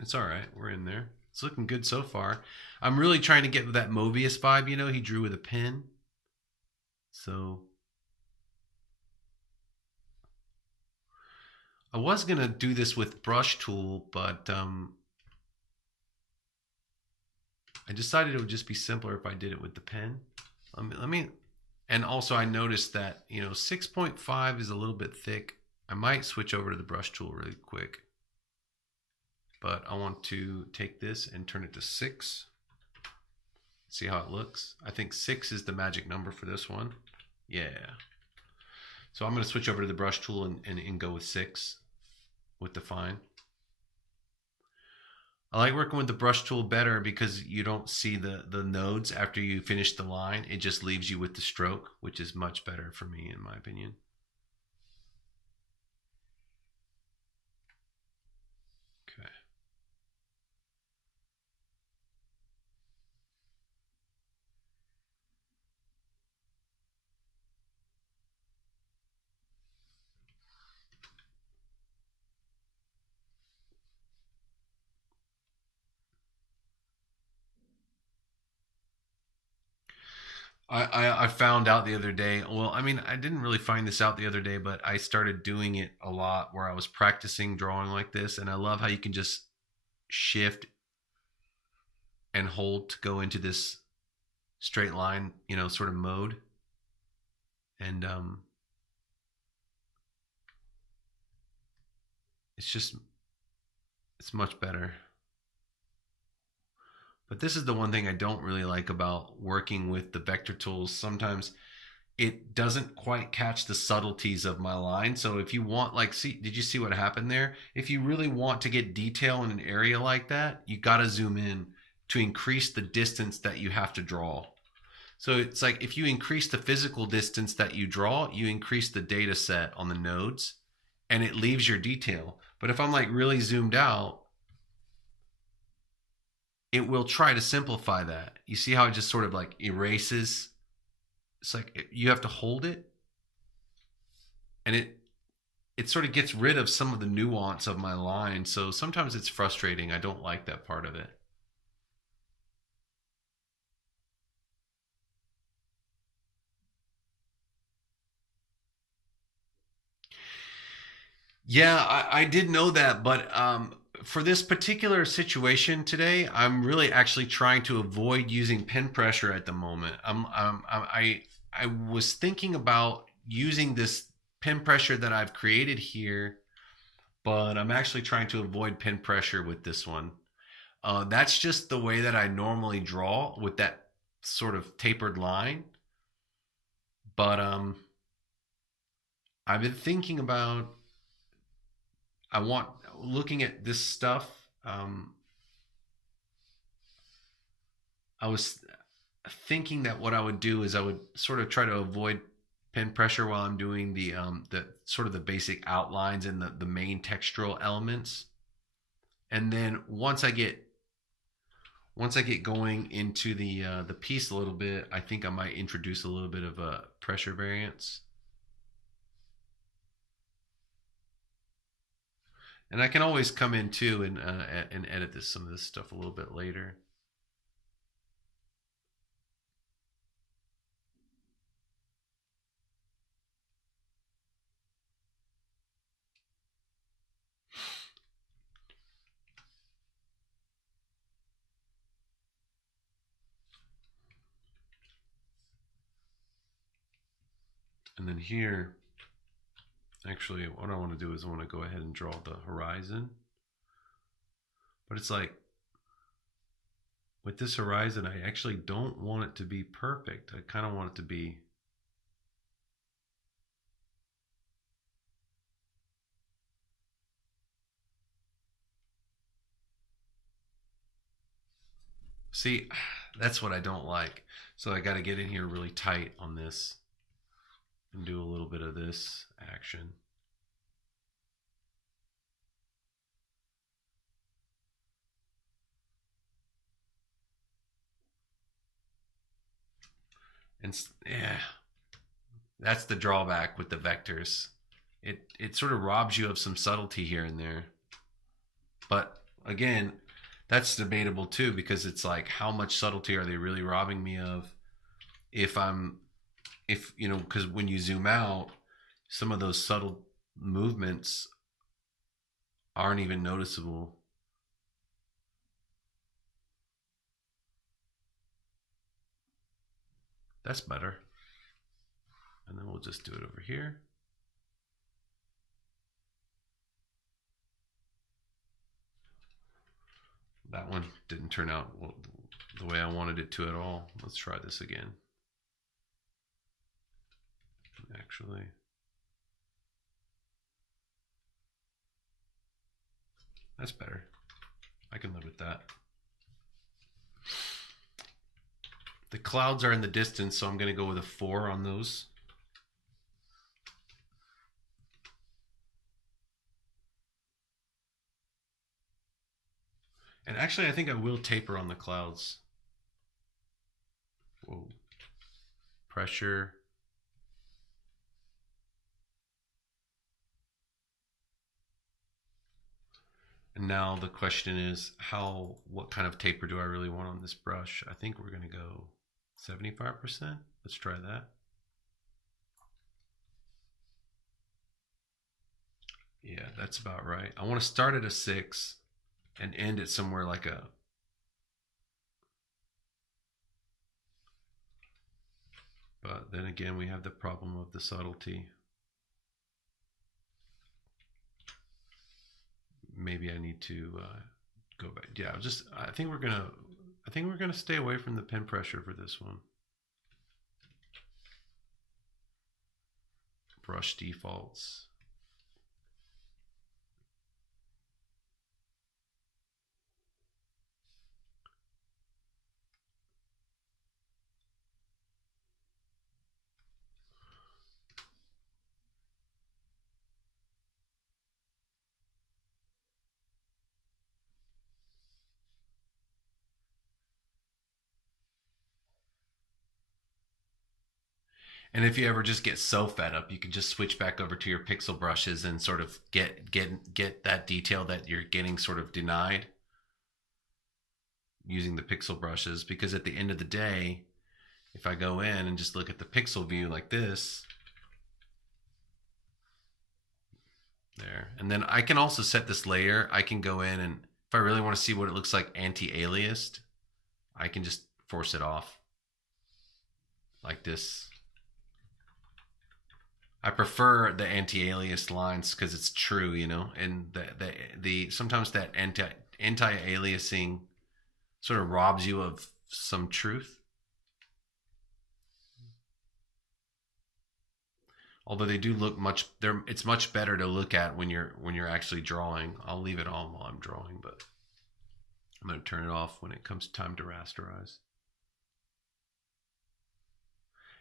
It's all right. We're in there. It's looking good so far. I'm really trying to get that Moebius vibe, you know, he drew with a pen. So I was going to do this with brush tool, but I decided it would just be simpler if I did it with the pen. Let me, and also I noticed that, you know, 6.5 is a little bit thick. I might switch over to the brush tool really quick. But I want to take this and turn it to 6. See how it looks? I think 6 is the magic number for this one. Yeah. So I'm going to switch over to the brush tool and go with 6 with define. I like working with the brush tool better because you don't see the nodes after you finish the line. It just leaves you with the stroke, which is much better for me in my opinion. Okay. I found out the other day. Well, I mean, I didn't really find this out the other day, but I started doing it a lot where I was practicing drawing like this. And I love how you can just shift and hold to go into this straight line, you know, sort of mode. And it's much better. But this is the one thing I don't really like about working with the vector tools. Sometimes it doesn't quite catch the subtleties of my line. So if you want, like, see, did you see what happened there? If you really want to get detail in an area like that, you got to zoom in to increase the distance that you have to draw. So it's like if you increase the physical distance that you draw, you increase the data set on the nodes and it leaves your detail. But if I'm like really zoomed out, it will try to simplify that. You see how it just sort of like erases? It's like you have to hold it and it sort of gets rid of some of the nuance of my line. So sometimes it's frustrating. I don't like that part of it. Yeah, I did know that, but for this particular situation today, I'm really actually trying to avoid using pen pressure at the moment. I was thinking about using this pen pressure that I've created here, but I'm actually trying to avoid pen pressure with this one. That's just the way that I normally draw with that sort of tapered line. But I've been thinking about I want looking at this stuff. I was thinking that what I would do is I would sort of try to avoid pen pressure while I'm doing the sort of the basic outlines and the main textural elements. And then once I get going into the piece a little bit, I think I might introduce a little bit of a pressure variance. And I can always come in too and edit some of this stuff a little bit later. And then here, actually, what I want to do is I want to go ahead and draw the horizon. But it's like, with this horizon, I actually don't want it to be perfect. I kind of want it to be See, that's what I don't like. So I got to get in here really tight on this and do a little bit of this action. And yeah, that's the drawback with the vectors. It sort of robs you of some subtlety here and there. But again, that's debatable too, because it's like, how much subtlety are they really robbing me of? If you know, because when you zoom out, some of those subtle movements aren't even noticeable. That's better. And then we'll just do it over here. That one didn't turn out the way I wanted it to at all. Let's try this again. Actually, that's better. I can live with that. The clouds are in the distance, so I'm going to go with a 4 on those. And actually, I think I will taper on the clouds. Whoa. Pressure. And now the question is, what kind of taper do I really want on this brush? I think we're going to go 75%. Let's try that. Yeah, that's about right. I want to start at a 6 and end it somewhere like a... But then again, we have the problem of the subtlety. Maybe I need to go back. Yeah, I think we're gonna stay away from the pen pressure for this one. Brush defaults. And if you ever just get so fed up, you can just switch back over to your pixel brushes and sort of get that detail that you're getting sort of denied using the pixel brushes. Because at the end of the day, if I go in and just look at the pixel view like this, there, and then I can also set this layer. I can go in, and if I really want to see what it looks like anti-aliased, I can just force it off like this. I prefer the anti-alias lines because it's true, you know, and the sometimes that anti-aliasing sort of robs you of some truth. Although they do look it's much better to look at when you're actually drawing. I'll leave it on while I'm drawing, but I'm going to turn it off when it comes time to rasterize.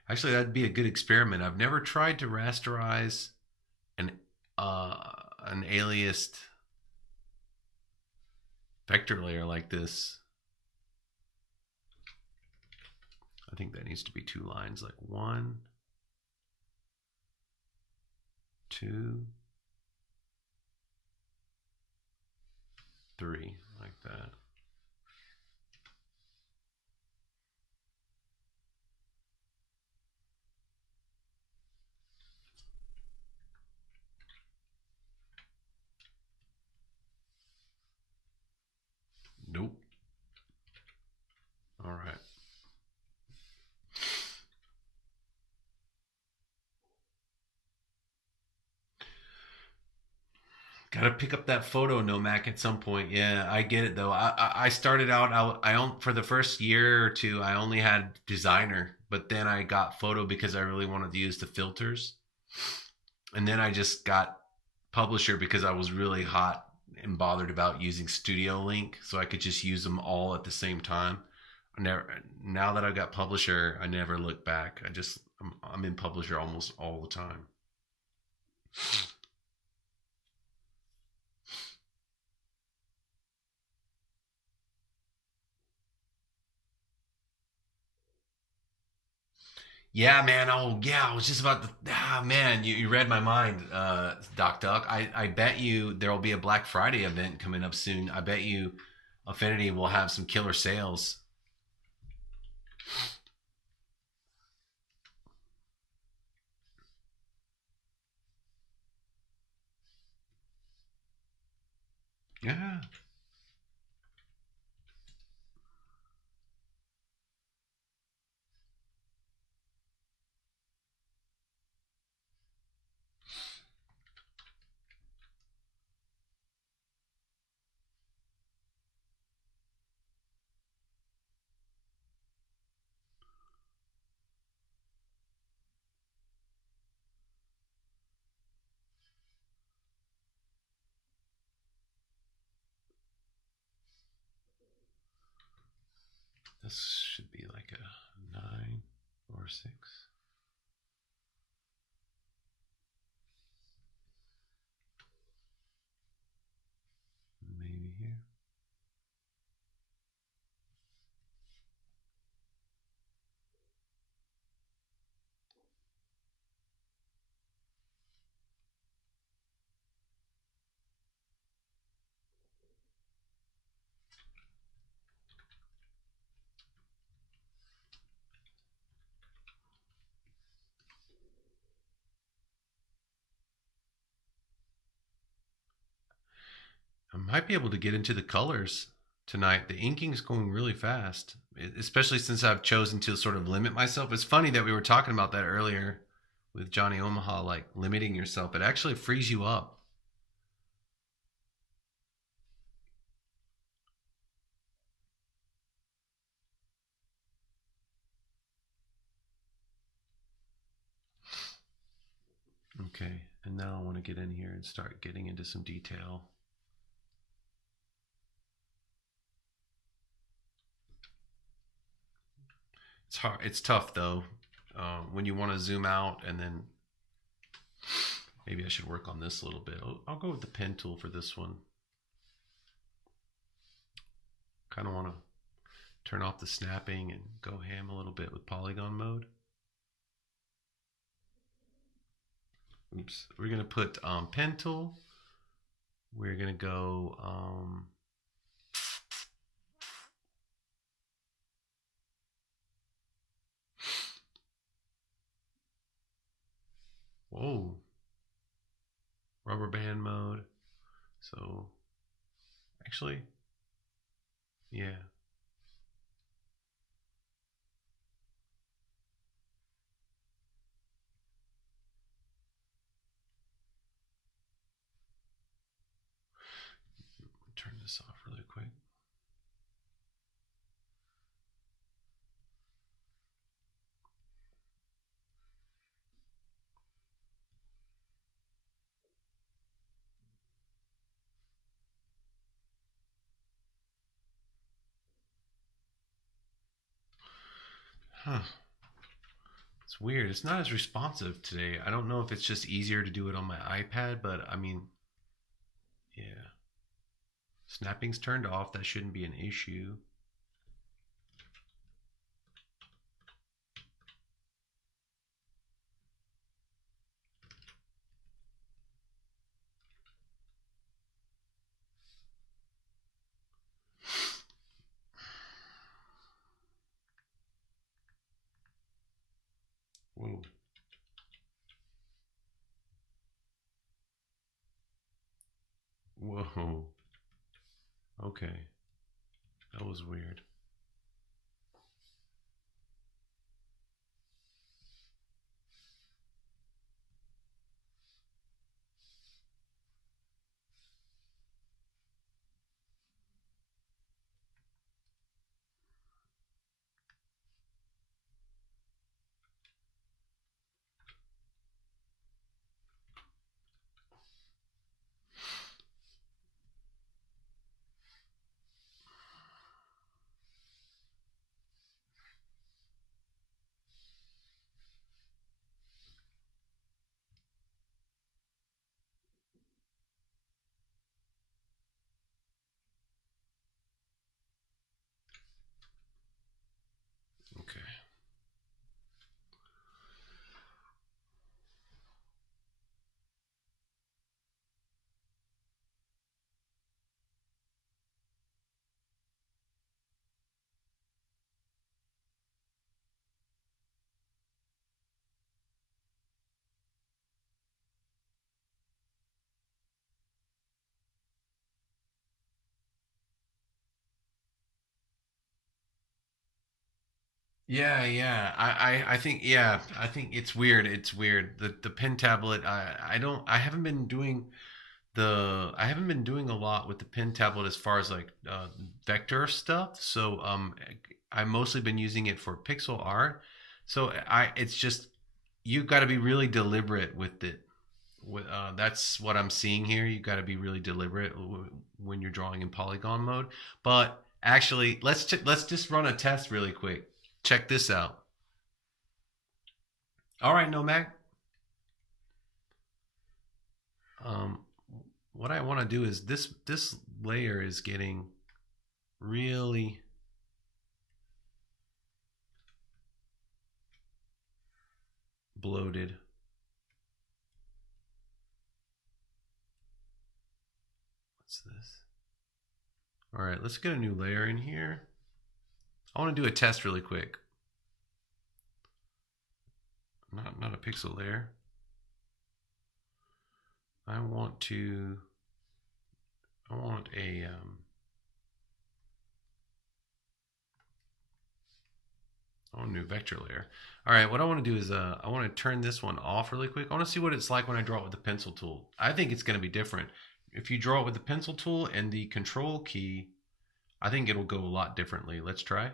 Actually, that'd be a good experiment. I've never tried to rasterize an aliased vector layer like this. I think that needs to be 2 lines, like 1, 2, 3, like that. Nope. All right. Got to pick up that photo, Nomac, at some point. Yeah, I get it though. I started out. For the first year or two, I only had designer, but then I got photo because I really wanted to use the filters, and then I just got publisher because I was really hot and bothered about using Studio Link, so I could just use them all at the same time. never. Now that I've got publisher, I never look back. I'm in publisher almost all the time. Yeah, man. Oh, yeah. I was just about to. Ah, man. You read my mind, Doc Duck. I bet you there will be a Black Friday event coming up soon. I bet you Affinity will have some killer sales. Yeah. This should be like a 9 or 6. Maybe here. I might be able to get into the colors tonight. The inking's going really fast, especially since I've chosen to sort of limit myself. It's funny that we were talking about that earlier with Johnny Omaha, like limiting yourself. It actually frees you up. Okay, and now I want to get in here and start getting into some detail. It's hard. It's tough though when you want to zoom out, and then maybe I should work on this a little bit. I'll go with the pen tool for this one. Kind of want to turn off the snapping and go ham a little bit with polygon mode. Oops. We're going to put pen tool. We're going to go whoa, rubber band mode. So actually, yeah. Turn this off really quick. Huh. It's weird. It's not as responsive today. I don't know if it's just easier to do it on my iPad, but I mean, yeah. Snapping's turned off. That shouldn't be an issue. Whoa. Whoa. Okay. That was weird. Yeah. I think, yeah, I think it's weird. It's weird. The pen tablet, I don't, I haven't been doing a lot with the pen tablet as far as like vector stuff. So I've mostly been using it for pixel art. So it's just, you got to be really deliberate with it. That's what I'm seeing here. You got to be really deliberate when you're drawing in polygon mode. But actually, let's just run a test really quick. Check this out. All right, Nomad. Um, what I want to do is this layer is getting really bloated. What's this? All right, let's get a new layer in here. I want to do a test really quick. Not a pixel layer. I want a new vector layer. All right, what I want to do is I want to turn this one off really quick. I want to see what it's like when I draw it with the pencil tool. I think it's going to be different. If you draw it with the pencil tool and the control key, I think it'll go a lot differently. Let's try.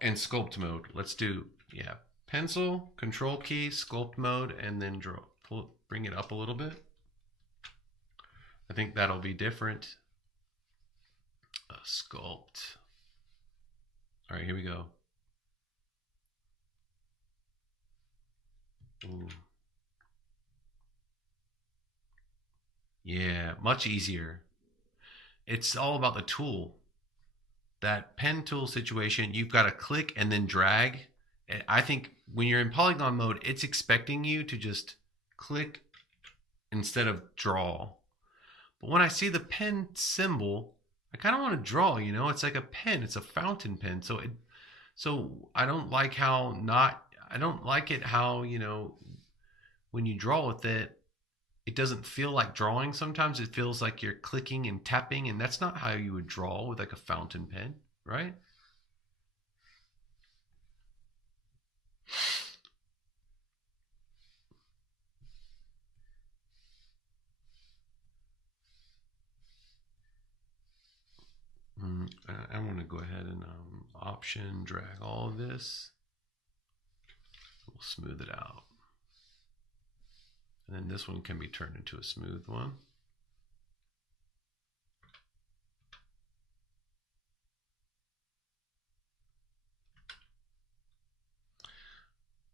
In sculpt mode, let's do, yeah, pencil, control key, sculpt mode, and then draw. Bring it up a little bit. I think that'll be different. Sculpt. All right, here we go. Ooh. Yeah, much easier. It's all about the tool. That pen tool situation, you've got to click and then drag. I think when you're in polygon mode, it's expecting you to just click instead of draw. But when I see the pen symbol, I kind of want to draw, you know? It's like a pen, it's a fountain pen. So I don't like I don't like it how, you know, when you draw with it, it doesn't feel like drawing. Sometimes it feels like you're clicking and tapping, and that's not how you would draw with like a fountain pen, right? I want to go ahead and option drag all of this. We'll smooth it out. And then this one can be turned into a smooth one.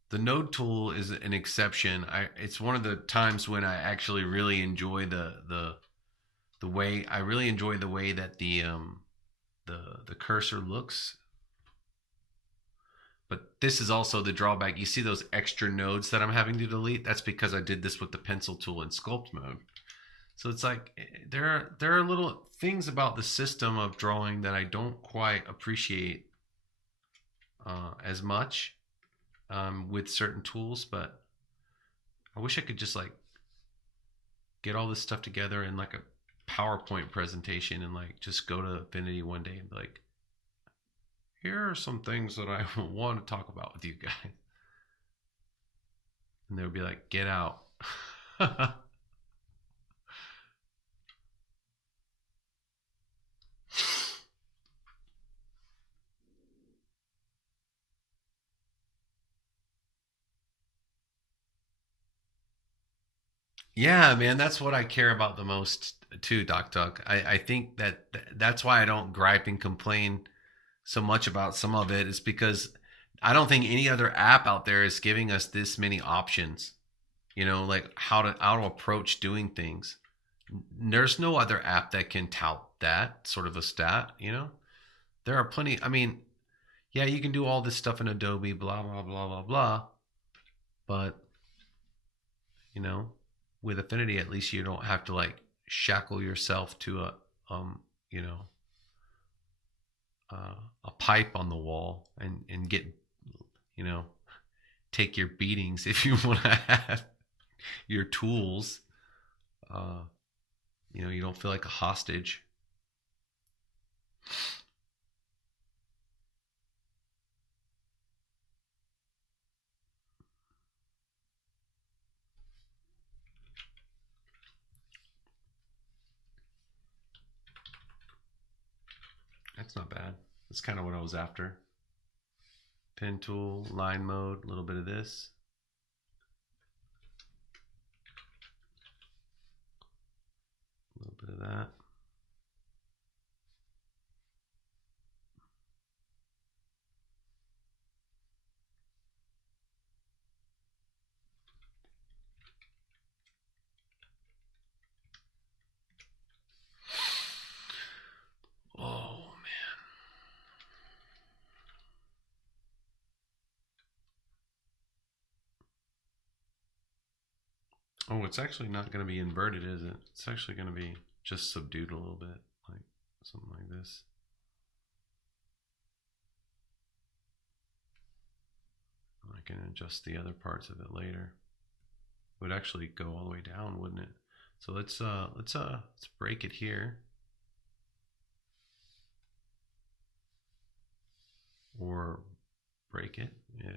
The node tool is an exception. It's one of the times when I actually really enjoy the way that the cursor looks. But this is also the drawback. You see those extra nodes that I'm having to delete? That's because I did this with the pencil tool in sculpt mode. So it's like there are little things about the system of drawing that I don't quite appreciate as much with certain tools, but I wish I could just like get all this stuff together in like a PowerPoint presentation and like just go to Affinity one day and be like, here are some things that I want to talk about with you guys. And they would be like, get out. Yeah, man, that's what I care about the most too, Doc Duck. I think that's why I don't gripe and complain so much about some of it, is because I don't think any other app out there is giving us this many options. You know, like how to approach doing things. There's no other app that can tout that sort of a stat, you know? There are plenty. I mean, yeah, you can do all this stuff in Adobe, blah blah blah blah blah, but you know, with Affinity, at least you don't have to like shackle yourself to you know, a pipe on the wall and get, you know, take your beatings if you want to have your tools. Uh, You don't feel like a hostage. That's not bad. That's kind of what I was after. Pen tool, line mode, a little bit of this. A little bit of that. Oh, man. Oh, it's actually not going to be inverted, is it? It's actually going to be just subdued a little bit, like something like this. I can adjust the other parts of it later. It would actually go all the way down, wouldn't it? So let's break it here. Or break it. Yeah.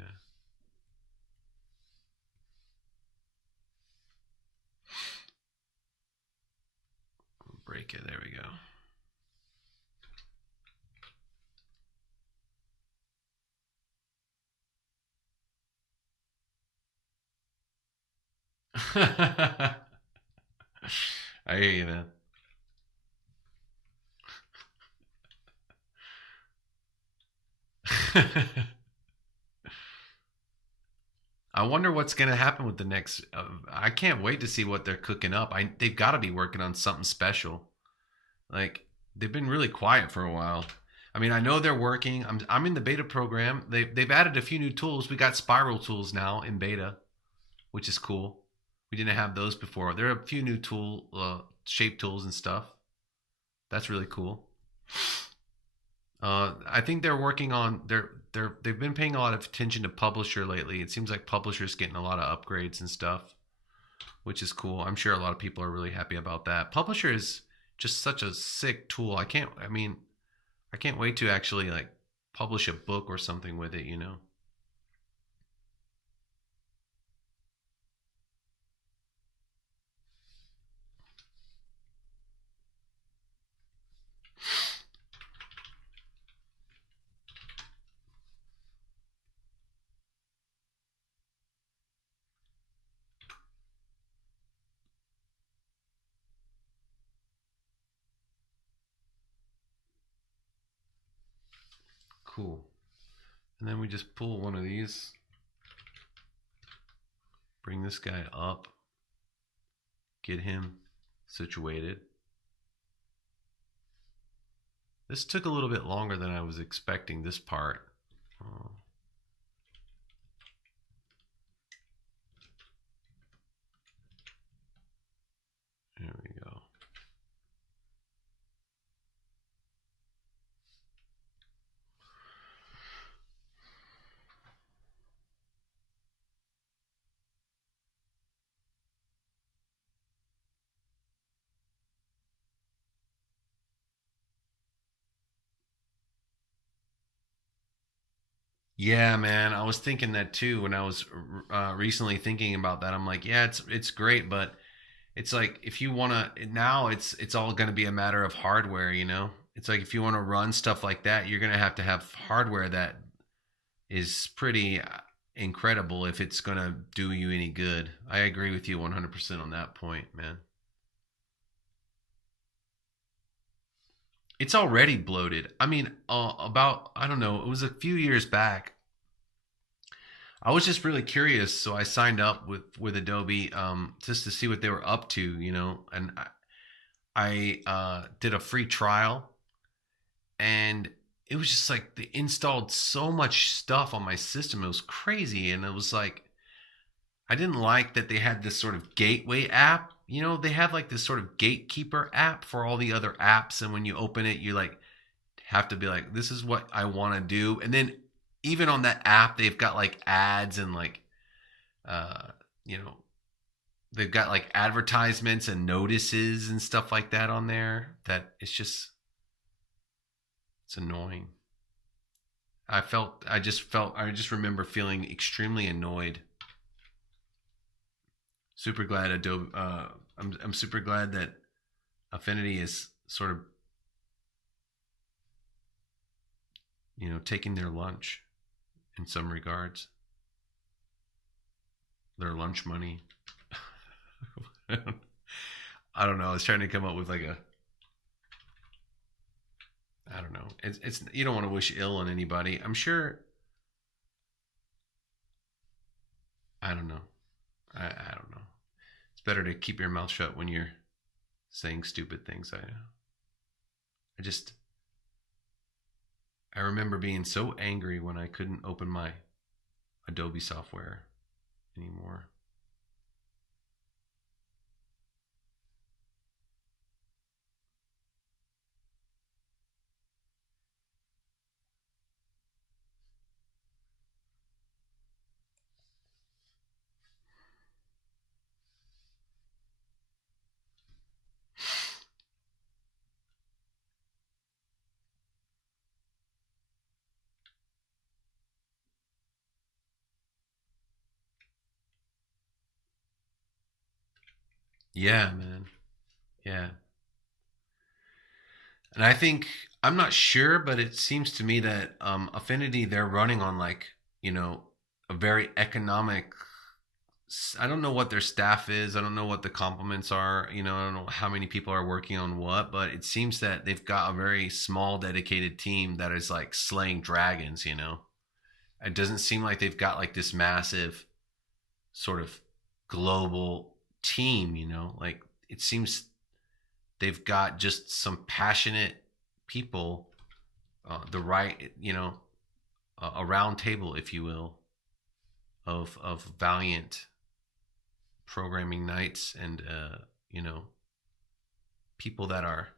Break it. There we go. I hear you, man. I wonder what's going to happen with the next. I can't wait to see what they're cooking up. They've got to be working on something special. Like they've been really quiet for a while. I mean, I know they're working. I'm in the beta program. They've added a few new tools. We got spiral tools now in beta, which is cool. We didn't have those before. There are a few new shape tools and stuff. That's really cool. I think they're working on they've been paying a lot of attention to publisher lately. It seems like publisher's getting a lot of upgrades and stuff, which is cool. I'm sure a lot of people are really happy about that. Publisher is just such a sick tool. I can't wait to actually like publish a book or something with it, Cool. And then we just pull one of these, bring this guy up, get him situated. This took a little bit longer than I was expecting, this part. Oh. There we go. Yeah, man, I was thinking that too when I was recently thinking about that. I'm like, yeah, it's great, but it's like if you want to now, it's all going to be a matter of hardware. It's like if you want to run stuff like that, you're going to have hardware that is pretty incredible if it's going to do you any good. I agree with you 100% on that point, man. It's already bloated. I mean, about I don't know, it was a few years back. I was just really curious, so I signed up with Adobe just to see what they were up to. And I did a free trial, and it was just like they installed so much stuff on my system. It was crazy, and it was like I didn't like that they had this sort of gateway app. They have like this sort of gatekeeper app for all the other apps, and when you open it, you like have to be like, this is what I want to do. And then even on that app, they've got like ads and like, uh, you know, they've got like advertisements and notices and stuff like that on there that it's annoying. I just remember feeling extremely annoyed. Super glad Adobe, I'm super glad that Affinity is sort of, taking their lunch in some regards, their lunch money. I don't know. I was trying to come up with like I don't know. It's you don't want to wish ill on anybody. I'm sure. I don't know. I don't know. It's better to keep your mouth shut when you're saying stupid things. I remember being so angry when I couldn't open my Adobe software anymore. Yeah, man. Yeah. And I think I'm not sure, but it seems to me that Affinity they're running on like a very economic. I don't know what their staff is. I don't know what the complements are. I don't know how many people are working on what, but it seems that they've got a very small, dedicated team that is like slaying dragons. It doesn't seem like they've got like this massive sort of global team. Like it seems they've got just some passionate people, the right, a round table, if you will, of valiant programming knights and people that are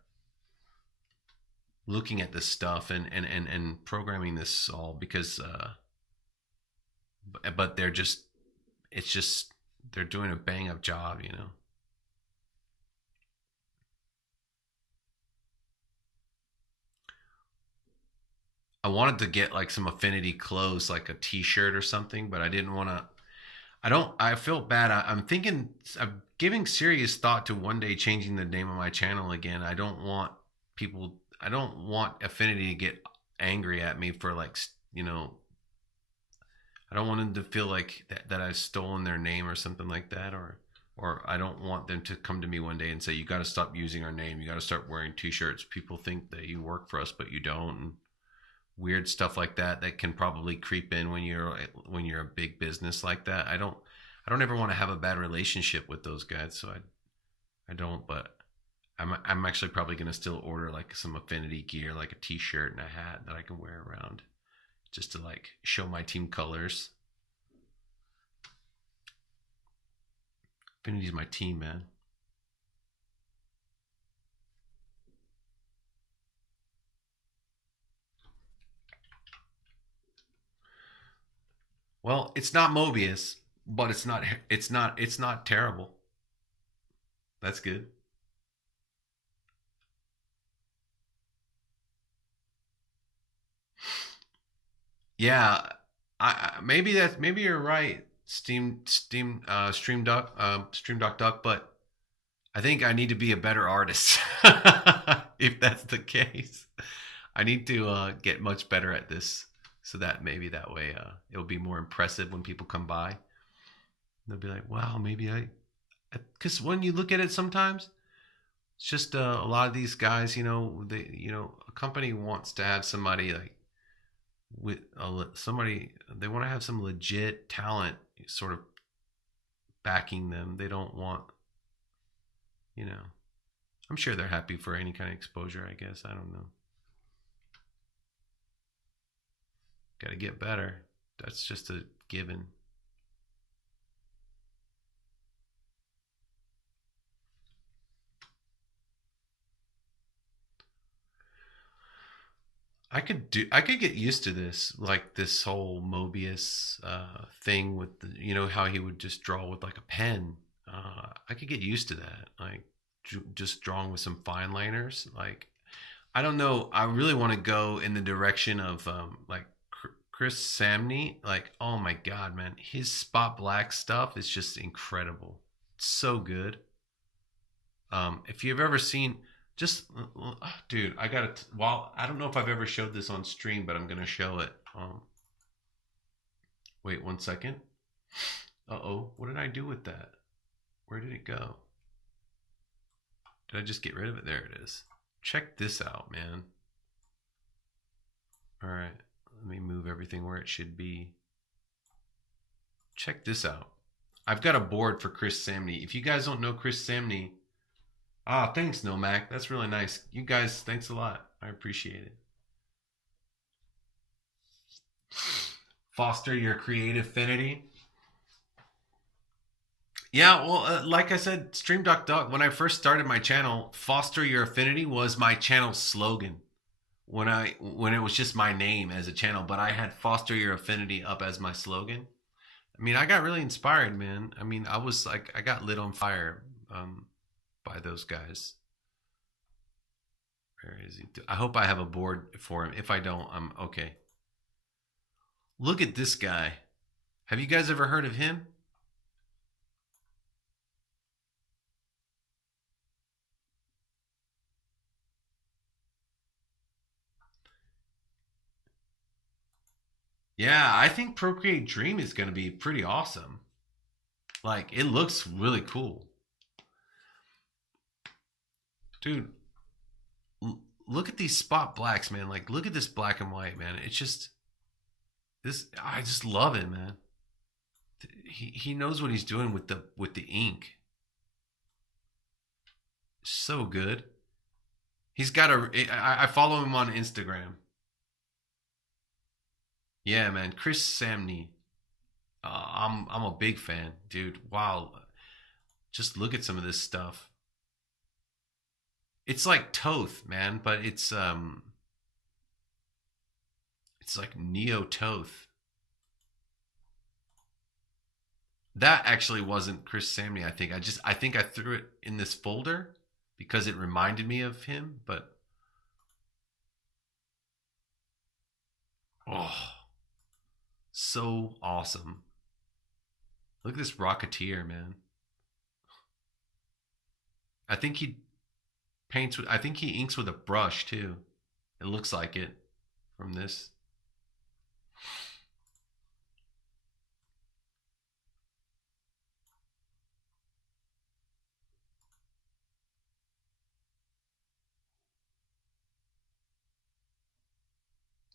looking at this stuff and programming this all because but it's just they're doing a bang up job. I wanted to get like some Affinity clothes, like a T-shirt or something, but I didn't want to. I don't. I feel bad. I'm thinking. I'm giving serious thought to one day changing the name of my channel again. I don't want people. I don't want Affinity to get angry at me for like I don't want them to feel like that I've stolen their name or something like that, or I don't want them to come to me one day and say you got to stop using our name. You got to start wearing T-shirts. People think that you work for us, but you don't. And weird stuff like that can probably creep in when you're a big business like that. I don't ever want to have a bad relationship with those guys, so I don't. But I'm actually probably gonna still order like some Affinity gear, like a T-shirt and a hat that I can wear around, just to like show my team colors. Affinity's my team, man. Well, it's not Moebius, but it's not terrible. That's good. Yeah, maybe you're right. Stream Duck, but I think I need to be a better artist. If that's the case, I need to get much better at this, so that maybe that way it'll be more impressive when people come by. They'll be like, "Wow, maybe I." Because when you look at it, sometimes it's just a lot of these guys. A company wants to have somebody like with somebody. They want to have some legit talent, sort of backing them. They don't want, you know. I'm sure they're happy for any kind of exposure. I guess I don't know. Got to get better. That's just a given. I could get used to this, like this whole Moebius thing with how he would just draw with like a pen. I could get used to that. Like just drawing with some fine liners. Like I don't know. I really want to go in the direction of like Chris Samney. Like oh my god, man, his spot black stuff is just incredible. It's so good. If you've ever seen, just dude, I got it. Well, I don't know if I've ever showed this on stream, but I'm gonna show it. Wait 1 second. Uh-oh, what did I do with that? Where did it go? Did I just get rid of it? There it is. Check this out, man. All right, let me move everything where it should be. Check this out. I've got a board for Chris Samney. If you guys don't know Chris Samney, thanks, Nomac. That's really nice. You guys, thanks a lot. I appreciate it. Foster your creative affinity. Yeah, well, like I said, Stream Duck Duck, when I first started my channel, Foster Your Affinity was my channel slogan. When it was just my name as a channel, but I had Foster Your Affinity up as my slogan. I mean, I got really inspired, man. I mean, I was like, I got lit on fire by those guys. Where is he? I hope I have a board for him. If I don't, I'm okay. Look at this guy. Have you guys ever heard of him? Yeah, I think Procreate Dream is going to be pretty awesome. Like, it looks really cool. Dude, look at these spot blacks, man. Like, look at this black and white, man. It's just, I just love it, man. He knows what he's doing with the ink. So good. He's got I follow him on Instagram. Yeah, man. Chris Samney. I'm a big fan, dude. Wow. Just look at some of this stuff. It's like Toth, man, but it's like Neo Toth. That actually wasn't Chris Samney, I think. I think I threw it in this folder because it reminded me of him, but oh, so awesome. Look at this Rocketeer, man. I think he I think he inks with a brush too. It looks like it from this.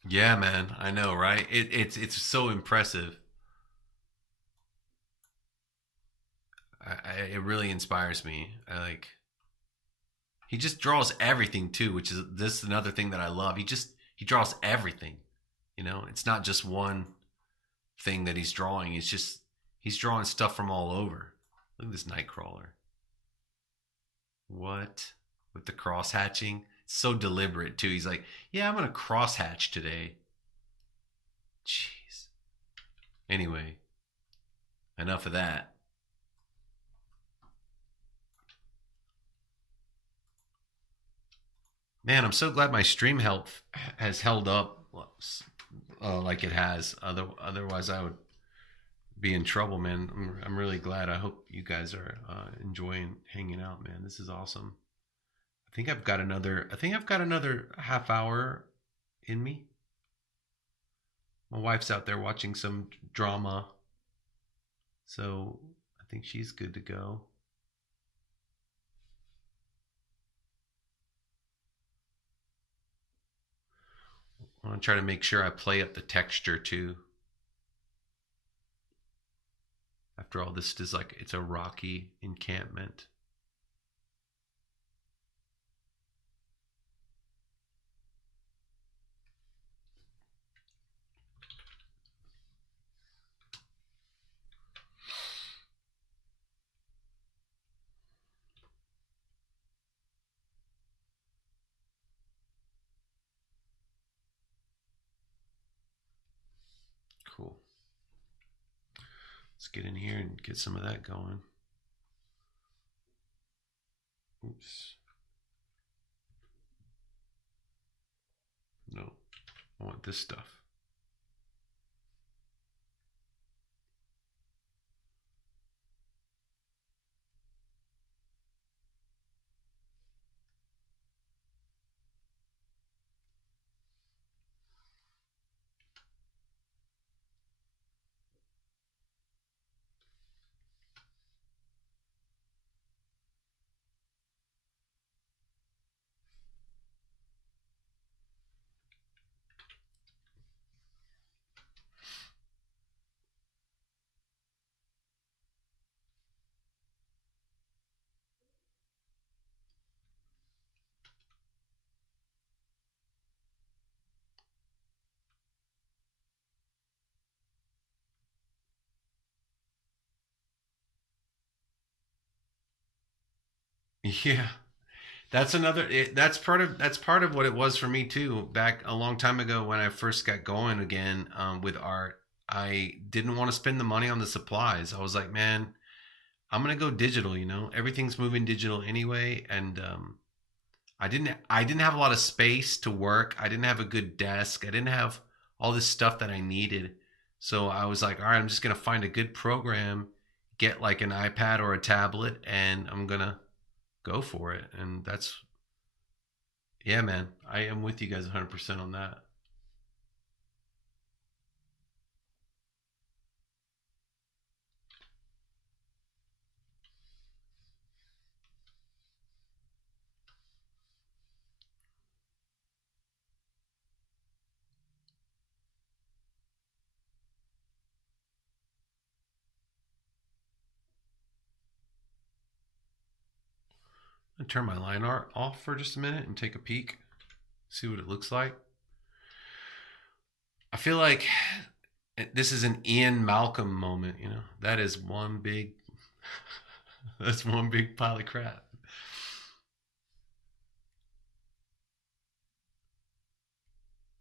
Yeah, man. I know, right? It's so impressive. It really inspires me. I like he just draws everything too, which is this is another thing that I love. He draws everything. You know, it's not just one thing that he's drawing. It's just he's drawing stuff from all over. Look at this Nightcrawler. What? With the cross hatching? It's so deliberate too. He's like, yeah, I'm gonna cross hatch today. Jeez. Anyway, enough of that. Man, I'm so glad my stream health has held up like it has. Otherwise, I would be in trouble, man. I'm really glad. I hope you guys are enjoying hanging out, man. This is awesome. I think I've got another. I think I've got another half hour in me. My wife's out there watching some drama, so I think she's good to go. I want to try to make sure I play up the texture too. After all, this is like it's a rocky encampment. Cool. Let's get in here and get some of that going. Oops. No, I want this stuff. Yeah. That's part of what it was for me too. Back a long time ago when I first got going again with art, I didn't want to spend the money on the supplies. I was like, man, I'm gonna go digital. Everything's moving digital anyway, and I didn't have a lot of space to work. I didn't have a good desk. I didn't have all this stuff that I needed. So I was like, all right, I'm just gonna find a good program, get like an iPad or a tablet, and I'm gonna go for it. And that's yeah, man. I am with you guys 100% on that. I'm gonna turn my line art off for just a minute and take a peek, see what it looks like. I feel like this is an Ian Malcolm moment. That is one big, that's one big pile of crap.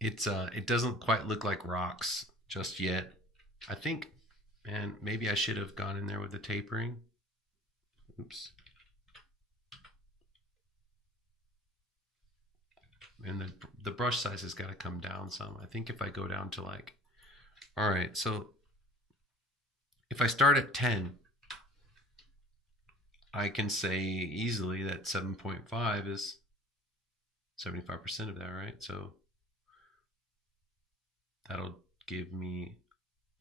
It doesn't quite look like rocks just yet. I think, man, maybe I should have gone in there with the tapering. Oops. And the brush size has got to come down some. I think if I go down to like, all right, so if I start at 10, I can say easily that 7.5 is 75% of that, right? So that'll give me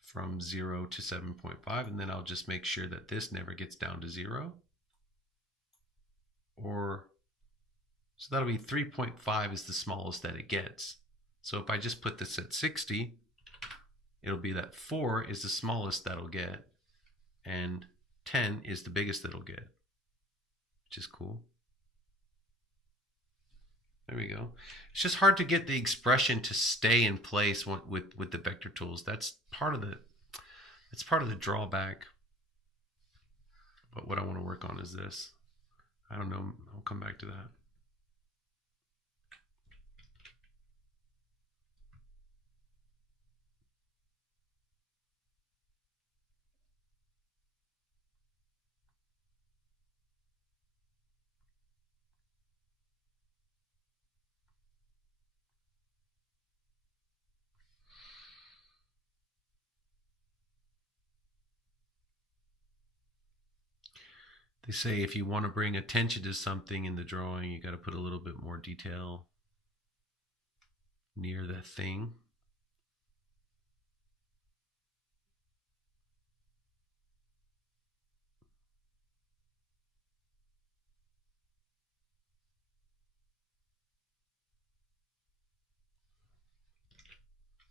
from 0 to 7.5, and then I'll just make sure that this never gets down to 0. Or, so that'll be 3.5 is the smallest that it gets. So if I just put this at 60, it'll be that 4 is the smallest that'll get, and 10 is the biggest that'll get, which is cool. There we go. It's just hard to get the expression to stay in place with the vector tools. That's part of the drawback. But what I want to work on is this. I don't know. I'll come back to that. They say if you want to bring attention to something in the drawing, you got to put a little bit more detail near the thing.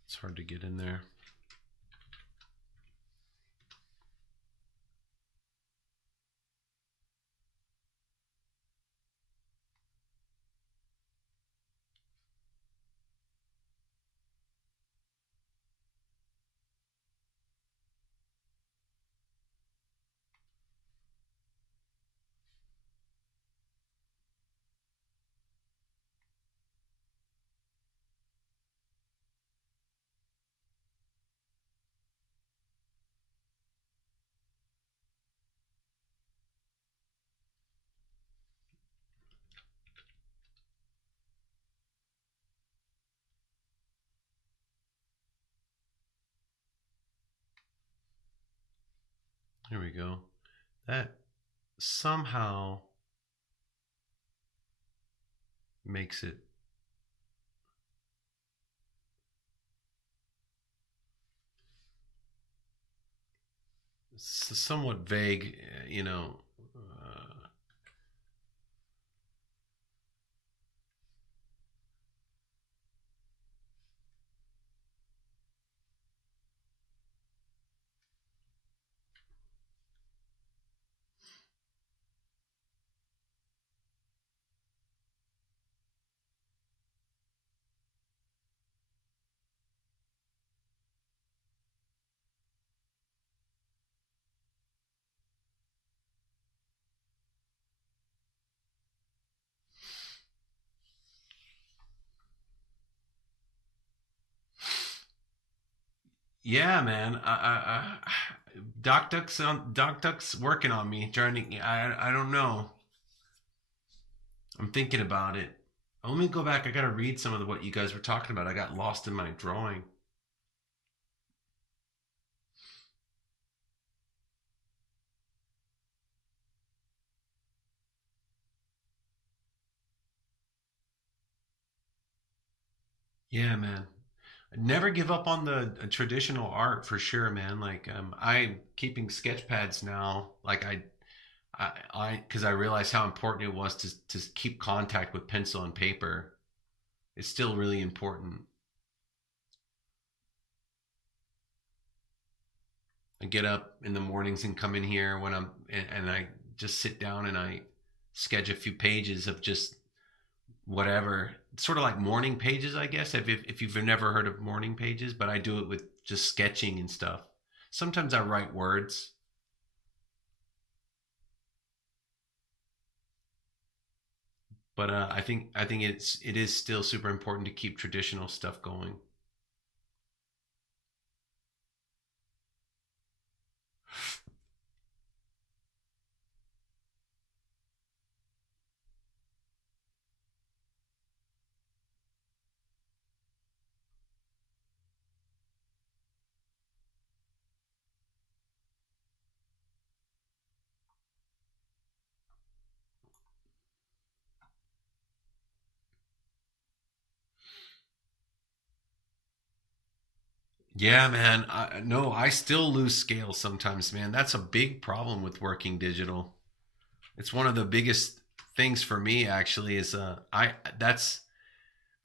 It's hard to get in there. Here we go. That somehow makes it somewhat vague, you know. Yeah, man. Doc Duck's working on me. Trying to. I don't know. I'm thinking about it. Let me go back. I gotta read some of what you guys were talking about. I got lost in my drawing. Yeah, man. Never give up on the traditional art for sure, man. Like I'm keeping sketch pads now. Like because I realized how important it was to keep contact with pencil and paper. It's still really important. I get up in the mornings and come in here when and I just sit down and I sketch a few pages of just whatever, sort of like morning pages, I guess. If you've never heard of morning pages, but I do it with just sketching and stuff. Sometimes I write words, but I think it is still super important to keep traditional stuff going. Yeah, man. No, I still lose scale sometimes, man. That's a big problem with working digital. It's one of the biggest things for me actually is I that's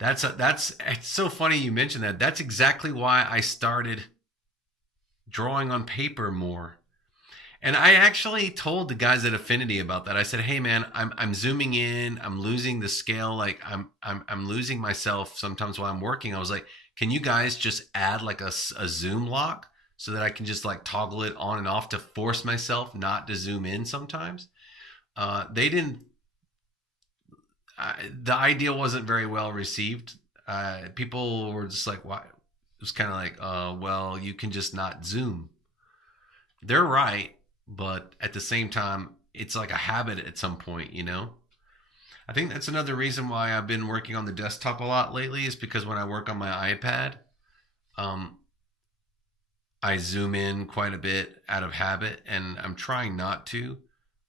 it's so funny you mentioned that. That's exactly why I started drawing on paper more. And I actually told the guys at Affinity about that. I said, "Hey, man, I'm zooming in. I'm losing the scale. Like I'm losing myself sometimes while I'm working." I was like, "Can you guys just add like a zoom lock so that I can just like toggle it on and off to force myself not to zoom in sometimes?" They didn't. The idea wasn't very well received. People were just like, "Why?" It was kind of like, "Well, you can just not zoom." They're right, but at the same time, it's like a habit at some point, you know? I think that's another reason why I've been working on the desktop a lot lately is because when I work on my iPad, um, I zoom in quite a bit out of habit and I'm trying not to.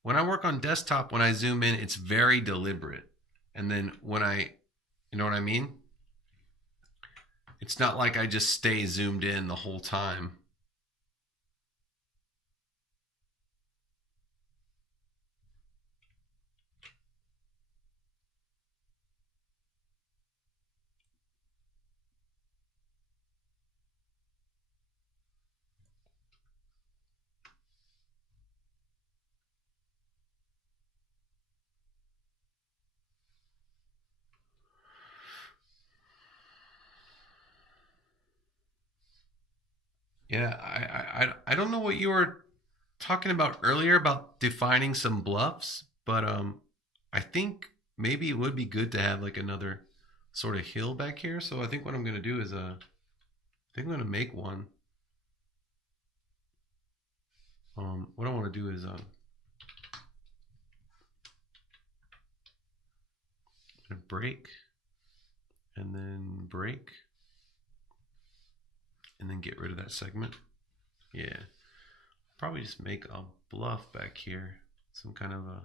When I work on desktop, when I zoom in, it's very deliberate. And then you know what I mean? It's not like I just stay zoomed in the whole time. Yeah, I don't know what you were talking about earlier about defining some bluffs, but I think maybe it would be good to have like another sort of hill back here. So I think what I'm gonna do is I think I'm gonna make one. What I want to do is break and then break and then get rid of that segment. Yeah, probably just make a bluff back here. Some kind of a...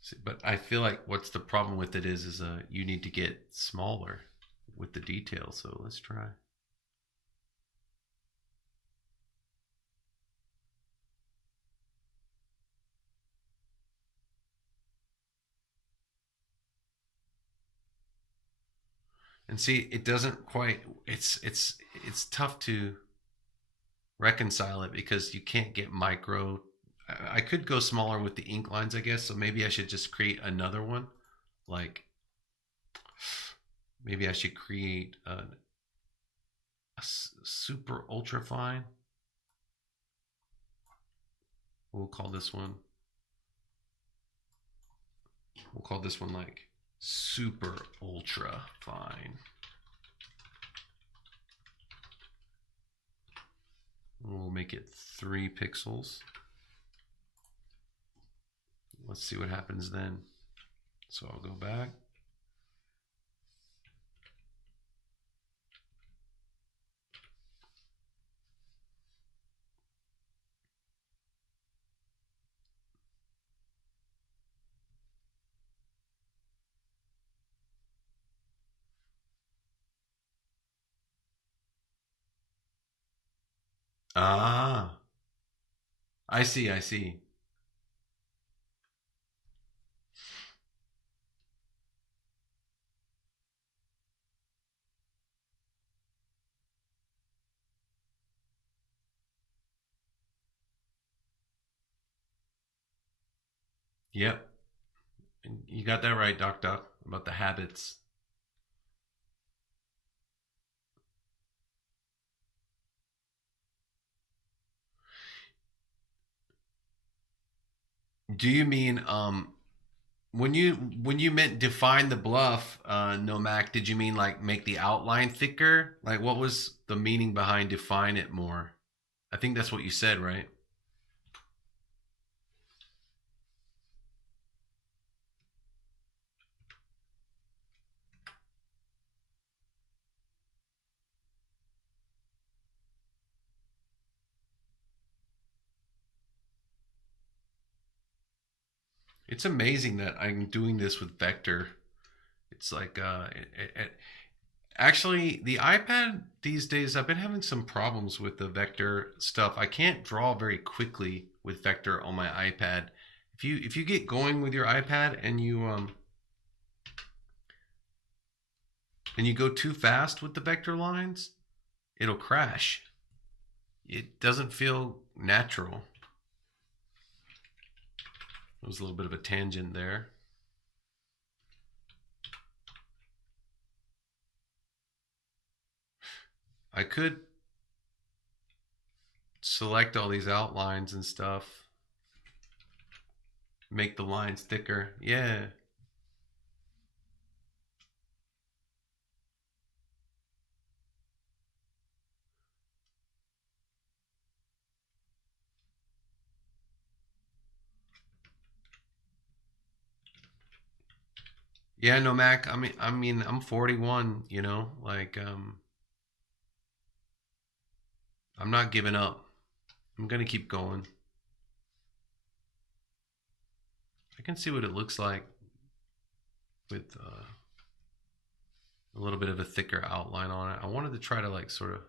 See, but I feel like what's the problem with it is you need to get smaller with the detail. So let's try. And see, it doesn't quite. It's tough to reconcile it because you can't get micro. I could go smaller with the ink lines, I guess. So maybe I should just create another one. Like maybe I should create a super ultra fine. We'll call this one. We'll call this one like super ultra fine. We'll make it 3 pixels. Let's see what happens then. So I'll go back. Ah, I see, I see. Yep. You got that right, Doc Duck, about the habits. Do you mean when you meant define the bluff, no Mac, did you mean like make the outline thicker? Like what was the meaning behind define it more? I think that's what you said, right? It's amazing that I'm doing this with vector. It's like actually the iPad these days I've been having some problems with the vector stuff. I can't draw very quickly with vector on my iPad. If you get going with your iPad and you go too fast with the vector lines, it'll crash. It doesn't feel natural. It was a little bit of a tangent there. I could select all these outlines and stuff. Make the lines thicker. Yeah. Yeah, no Mac. I mean I'm 41, like I'm not giving up. I'm going to keep going. I can see what it looks like with a little bit of a thicker outline on it. I wanted to try to like sort of...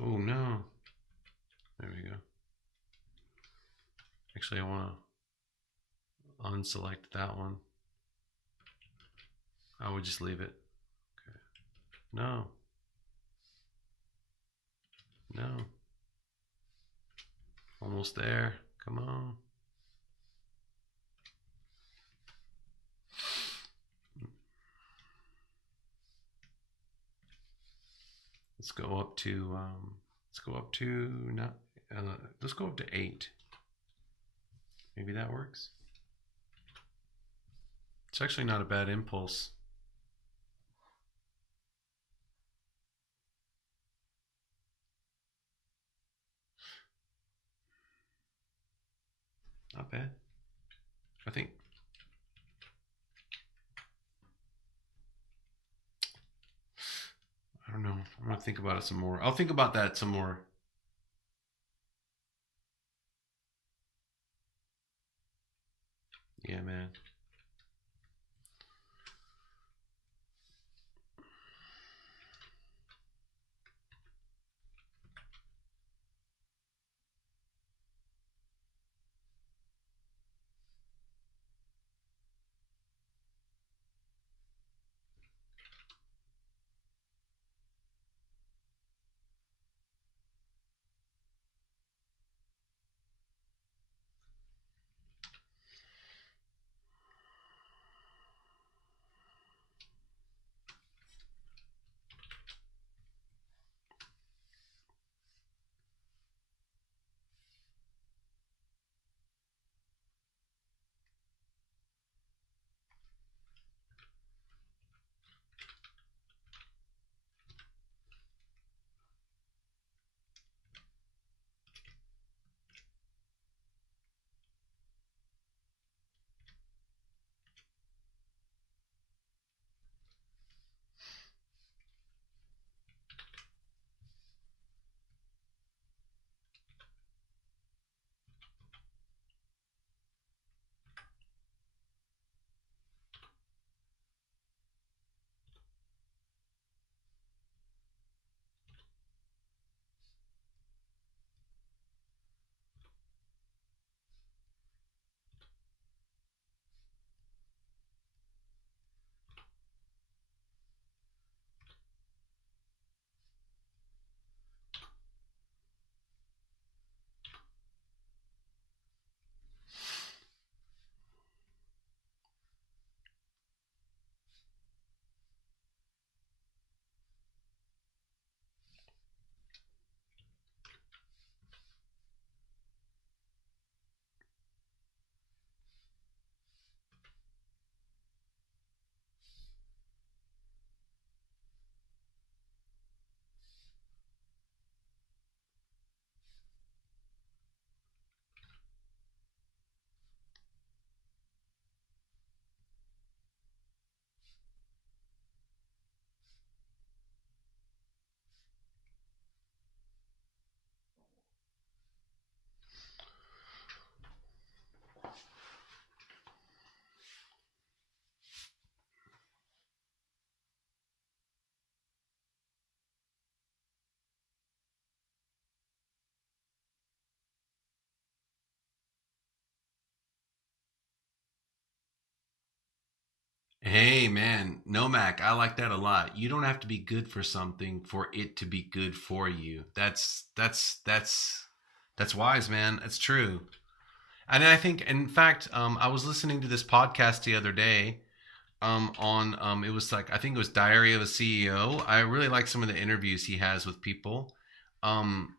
Oh no. There we go. Actually, I want to unselect that one. I would just leave it. Okay. No. No. Almost there. Come on. Let's go up to not let's go up to 8. Maybe that works. It's actually not a bad impulse. bad. I think. I don't know. I'm gonna think about it some more. I'll think about that some more. Yeah, man. Hey man, no Mac, I like that a lot. You don't have to be good for something for it to be good for you. That's wise, man. That's true. And I think, in fact, I was listening to this podcast the other day. On it was like I think it was Diary of a CEO. I really like some of the interviews he has with people. Um,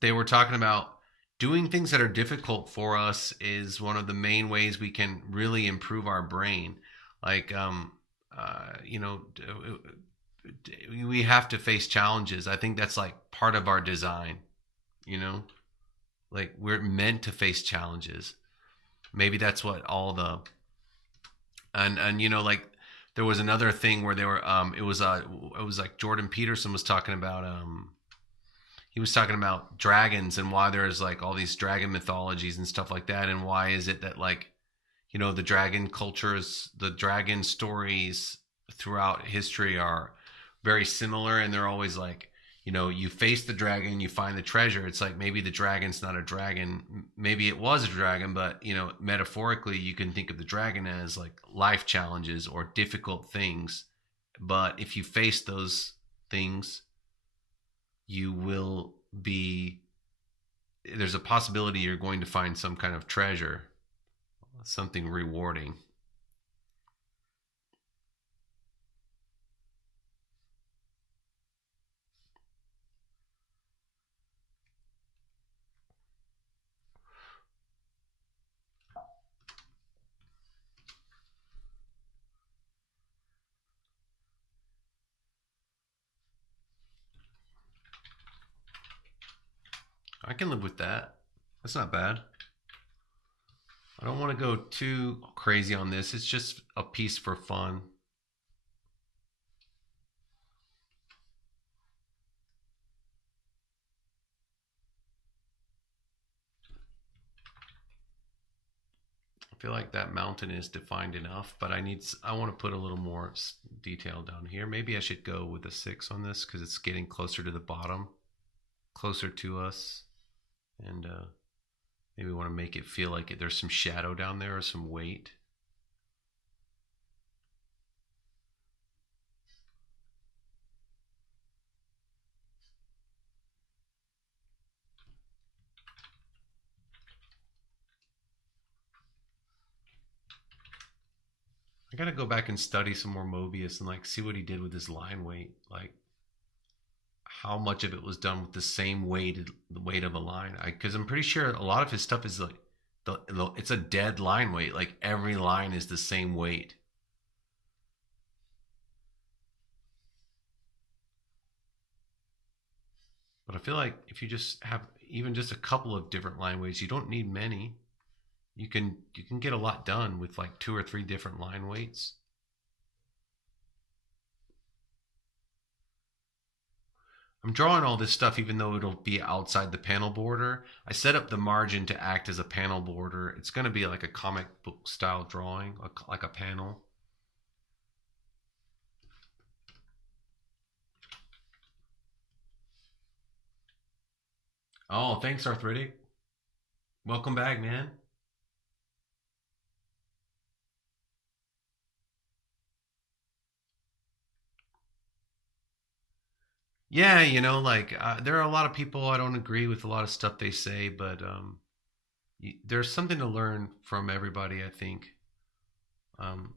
they were talking about doing things that are difficult for us is one of the main ways we can really improve our brain. Like, you know, we have to face challenges. I think that's like part of our design, you know, like we're meant to face challenges. Maybe that's what all the, and you know, like there was another thing where they were, it was like Jordan Peterson was talking about, he was talking about dragons and why there's like all these dragon mythologies and stuff like that, and why is it that, like, you know, the dragon cultures, the dragon stories throughout history are very similar, and they're always like, you know, you face the dragon, you find the treasure. It's like maybe the dragon's not a dragon, maybe it was a dragon, but you know, metaphorically you can think of the dragon as like life challenges or difficult things, but if you face those things, you will be, there's a possibility you're going to find some kind of treasure, something rewarding. I can live with that. That's not bad. I don't want to go too crazy on this. It's just a piece for fun. I feel like that mountain is defined enough, but I want to put a little more detail down here. Maybe I should go with a 6 on this because it's getting closer to the bottom, closer to us, and maybe want to make it feel like there's some shadow down there or some weight. I gotta go back and study some more Moebius and like see what he did with his line weight. Like how much of it was done with the same weight, the weight of a line. Because I'm pretty sure a lot of his stuff is like it's a dead line weight. Like every line is the same weight. But I feel like if you just have even just a couple of different line weights, you don't need many. You can get a lot done with like 2 or 3 different line weights. I'm drawing all this stuff even though it'll be outside the panel border. I set up the margin to act as a panel border. It's going to be like a comic book style drawing, like a panel. Oh, thanks, Arthritic. Welcome back, man. Yeah, like there are a lot of people I don't agree with a lot of stuff they say, but there's something to learn from everybody, I think. Um,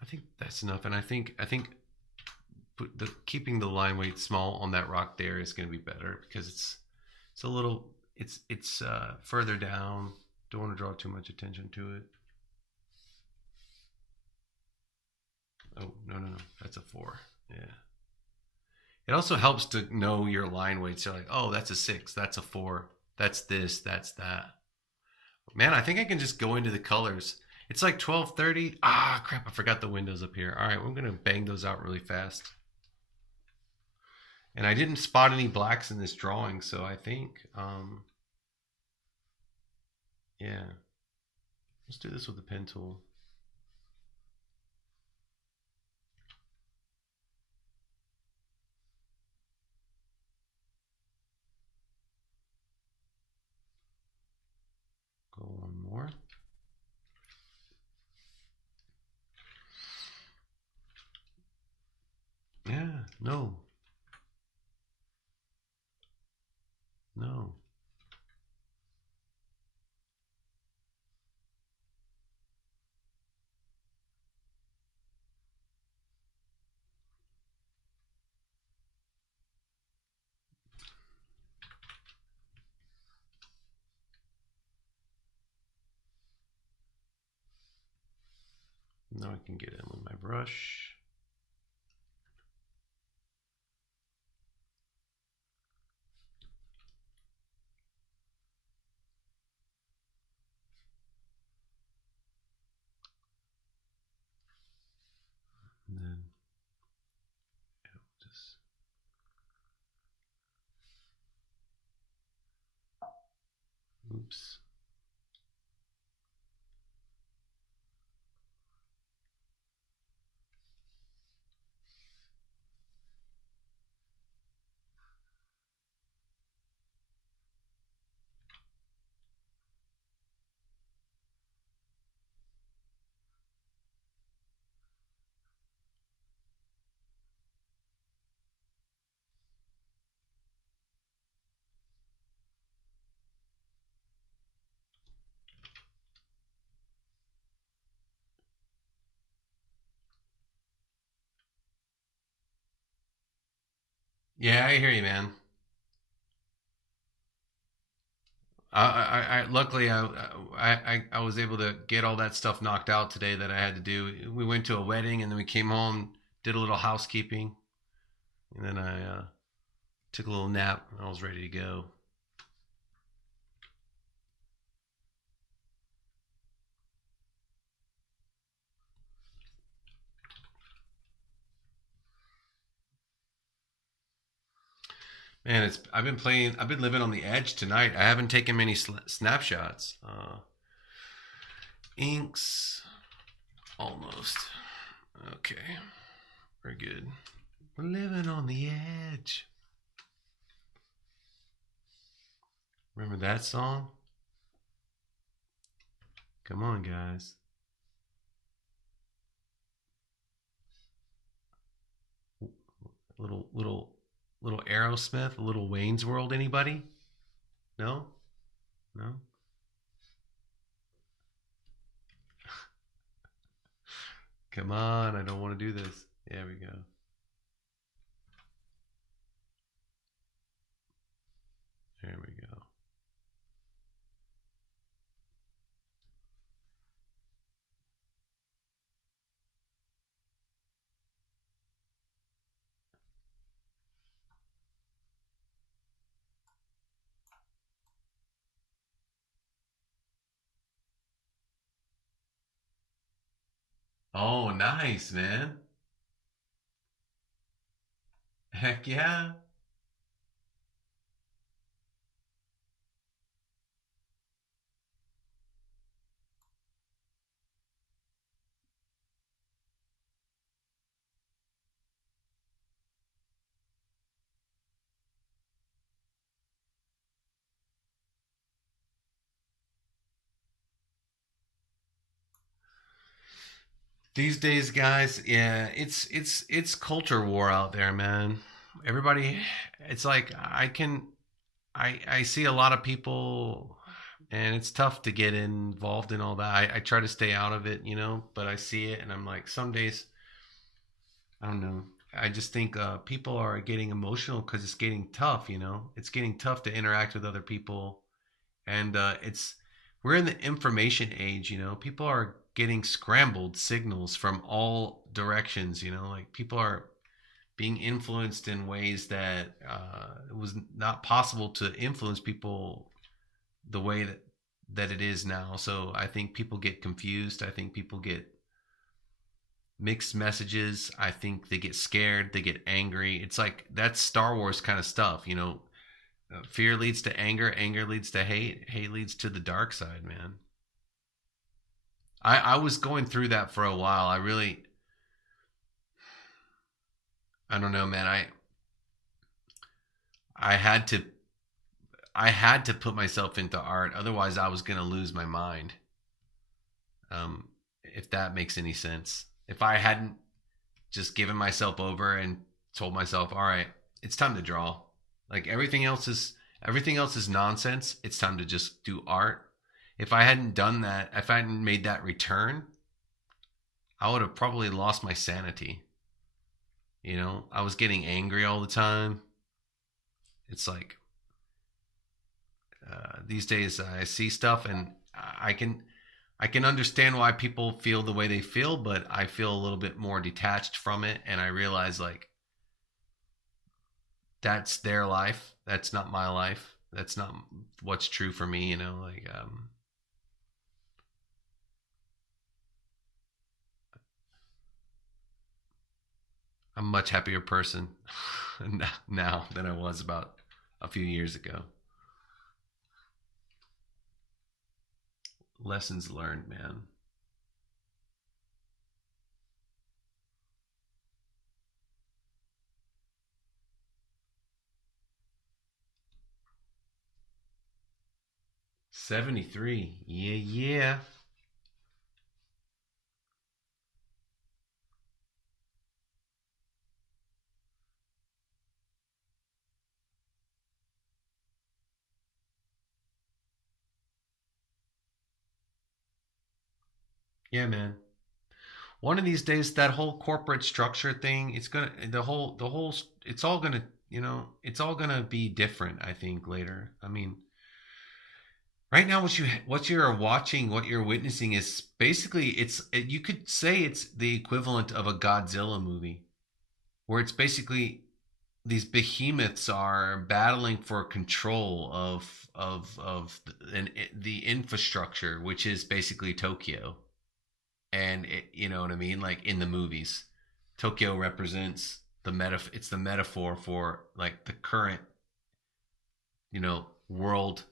I think that's enough, and I think keeping the line weight small on that rock there is going to be better because it's a little it's further down. Don't want to draw too much attention to it. Oh, no, that's a 4. Yeah. It also helps to know your line weights. You're like, oh, that's a 6, that's a 4, that's this, that's that. Man, I think I can just go into the colors. It's like 12:30. Ah, crap! I forgot the windows up here. All right, I'm gonna bang those out really fast. And I didn't spot any blacks in this drawing, so I think, yeah, let's do this with the pen tool. Go one more. Yeah, no, no. Now I can get in with my brush. And then just oops. Yeah, I hear you, man. Luckily I was able to get all that stuff knocked out today that I had to do. We went to a wedding and then we came home, did a little housekeeping, and then I took a little nap. I was ready to go. Man, it's I've been living on the edge tonight. I haven't taken many snapshots. Inks almost. Okay, we're good. We're living on the edge. Remember that song? Come on, guys. Little little Aerosmith, a little Wayne's World. Anybody? No, no. Come on, I don't want to do this. There we go. There we go. Oh, nice, man. Heck yeah. These days, guys, yeah, it's culture war out there, man. Everybody, it's like I see a lot of people, and it's tough to get involved in all that. I try to stay out of it, but I see it, and I'm like, some days, I don't know. I just think people are getting emotional because it's getting tough. It's getting tough to interact with other people, and it's we're in the information age. People are getting scrambled signals from all directions. Like people are being influenced in ways that it was not possible to influence people the way that it is now. So I think people get confused. I think people get mixed messages. I think they get scared. They get angry. It's like that's Star Wars kind of stuff. Fear leads to anger. Anger leads to hate. Hate leads to the dark side, man. I was going through that for a while. I don't know, man. I had to I had to put myself into art, otherwise I was gonna lose my mind. If that makes any sense. If I hadn't just given myself over and told myself, all right, it's time to draw. Like everything else is nonsense. It's time to just do art. If I hadn't done that, if I hadn't made that return, I would have probably lost my sanity. I was getting angry all the time. It's like these days I see stuff and I can understand why people feel the way they feel, but I feel a little bit more detached from it, and I realize like that's their life. That's not my life. That's not what's true for me. Like I'm a much happier person now than I was about a few years ago. Lessons learned, man. 73. Yeah, yeah. Yeah, man. One of these days, that whole corporate structure thing, it's all gonna it's all gonna be different, I think, later. I mean, right now, what you're watching, what you're witnessing is basically you could say it's the equivalent of a Godzilla movie, where it's basically these behemoths are battling for control of the infrastructure, which is basically Tokyo. And you know what I mean? Like in the movies, Tokyo represents it's the metaphor for like the current, world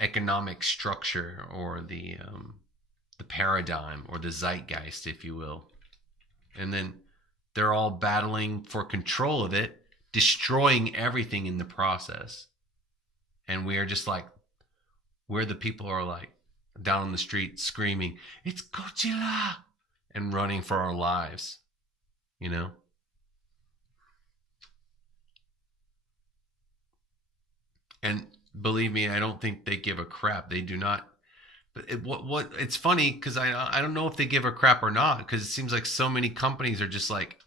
economic structure, or the paradigm, or the zeitgeist, if you will. And then they're all battling for control of it, destroying everything in the process. And we are just like, where the people are like down on the street screaming, "It's Godzilla!" and running for our lives, you know? And believe me, I don't think they give a crap. They do not. But it's funny because I don't know if they give a crap or not, because it seems like so many companies are just like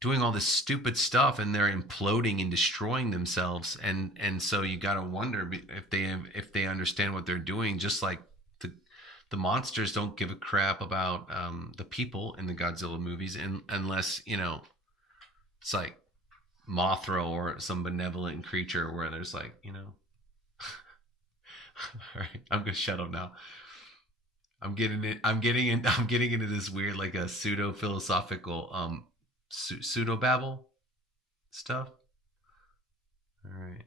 doing all this stupid stuff, and they're imploding and destroying themselves, and so you got to wonder if they understand what they're doing. Just like the monsters don't give a crap about the people in the Godzilla movies, unless it's like Mothra or some benevolent creature where there's like all right, I'm gonna shut up now. I'm getting into this weird, like, a pseudo philosophical pseudo babble stuff. All right,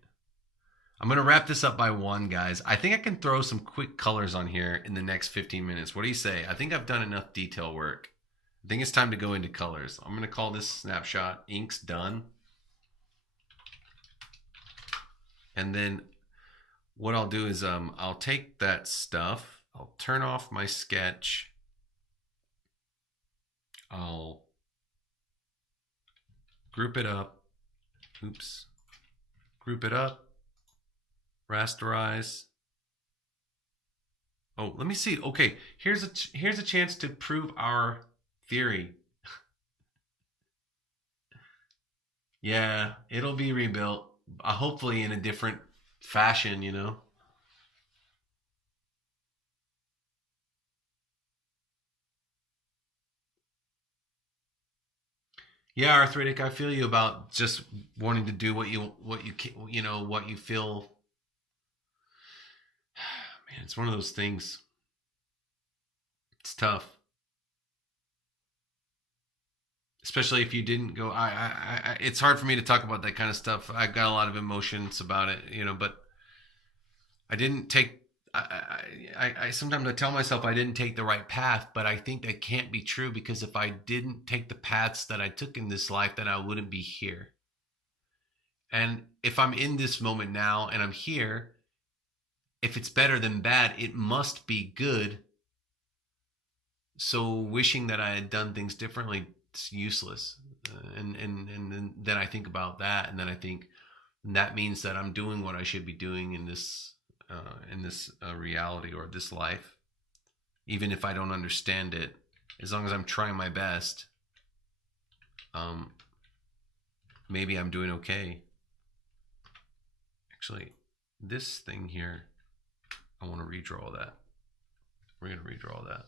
I'm gonna wrap this up by one, guys. I think I can throw some quick colors on here in the next 15 minutes. What do you say? I think I've done enough detail work. I think it's time to go into colors. I'm gonna call this snapshot inks done. And then what I'll do is I'll take that stuff, I'll turn off my sketch, I'll group it up, group it up, rasterize. Oh, let me see. Okay, here's a chance to prove our theory. Yeah, it'll be rebuilt, hopefully in a different fashion. Yeah, arthritic. I feel you about just wanting to do what you feel. Man, it's one of those things. It's tough, especially if you didn't go. It's hard for me to talk about that kind of stuff. I've got a lot of emotions about it, but I didn't take. I sometimes I tell myself I didn't take the right path, but I think that can't be true, because if I didn't take the paths that I took in this life, then I wouldn't be here. And if I'm in this moment now and I'm here, if it's better than bad, it must be good. So wishing that I had done things differently, it's useless. And then I think about that, and then I think that means that I'm doing what I should be doing in this reality, or this life, even if I don't understand it. As long as I'm trying my best, um, maybe I'm doing okay. Actually, this thing here, I want to redraw that. We're going to redraw that.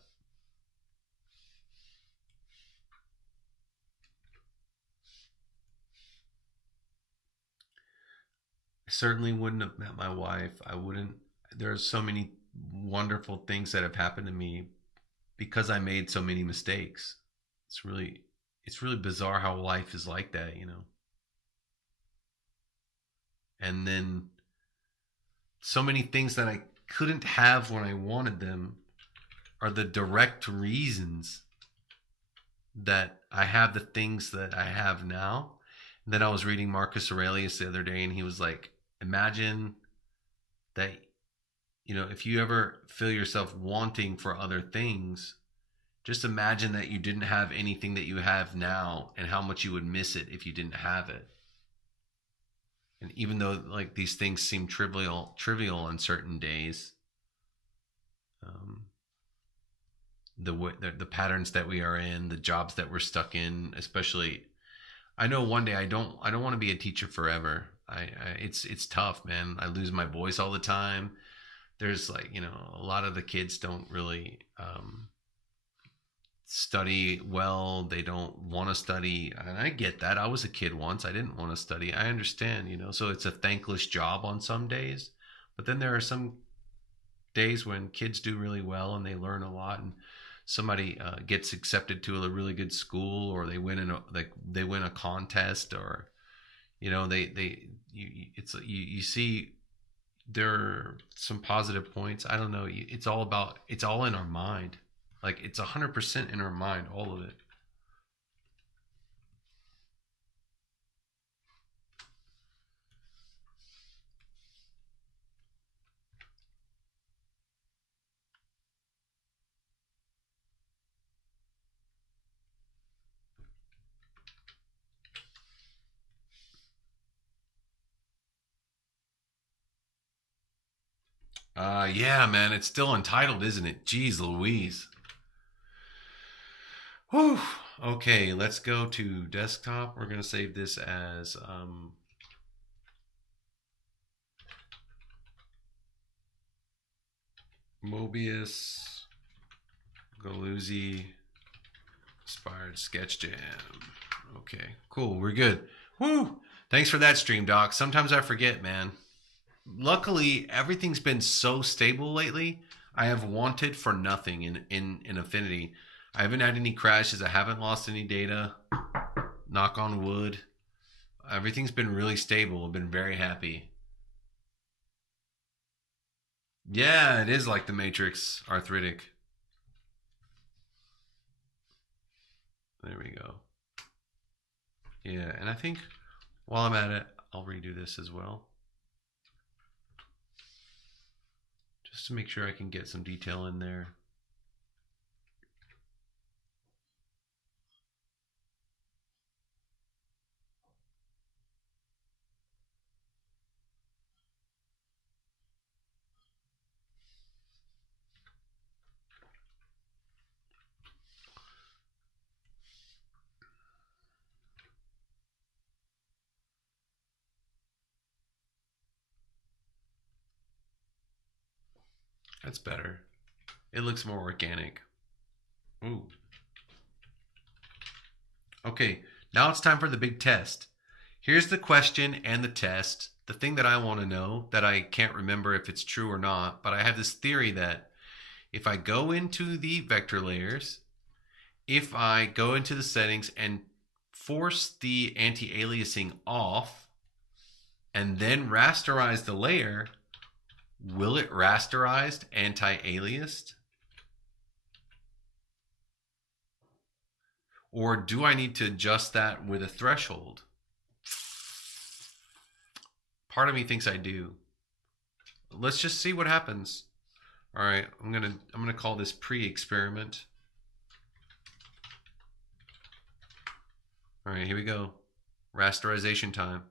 I certainly wouldn't have met my wife. I wouldn't. There are so many wonderful things that have happened to me because I made so many mistakes. It's really, it's really bizarre how life is like that. And then so many things that I couldn't have when I wanted them are the direct reasons that I have the things that I have now. And then I was reading Marcus Aurelius the other day, and he was like, imagine that, if you ever feel yourself wanting for other things, just imagine that you didn't have anything that you have now, and how much you would miss it if you didn't have it. And even though like these things seem trivial on certain days, um, the patterns that we are in, the jobs that we're stuck in, especially, I know one day I don't want to be a teacher forever. It's tough, man. I lose my voice all the time. There's like, a lot of the kids don't really study well. They don't want to study, and I get that. I was a kid once. I didn't want to study. I understand, so it's a thankless job on some days. But then there are some days when kids do really well and they learn a lot, and somebody gets accepted to a really good school, or they win they win a contest, or you see there are some positive points. I don't know. It's all in our mind. Like, it's 100% in our mind, all of it. Yeah, man, it's still untitled, isn't it? Jeez Louise. Whew. Okay, let's go to desktop. We're gonna save this as Moebius Galluzi inspired sketch jam. Okay, cool. We're good. Woo! Thanks for that, Stream Doc. Sometimes I forget, man. Luckily, everything's been so stable lately. I have wanted for nothing in Affinity. I haven't had any crashes. I haven't lost any data. Knock on wood. Everything's been really stable. I've been very happy. Yeah, it is like the Matrix, arthritic. There we go. Yeah, and I think while I'm at it, I'll redo this as well, just to make sure I can get some detail in there. That's better. It looks more organic. Ooh. Okay, now it's time for the big test. Here's the question and the test. The thing that I want to know, that I can't remember if it's true or not, but I have this theory that if I go into the vector layers, if I go into the settings and force the anti-aliasing off and then rasterize the layer, will it rasterized anti-aliased? Or do I need to adjust that with a threshold? Part of me thinks I do. Let's just see what happens. All right, I'm gonna call this pre-experiment. All right, here we go. Rasterization time.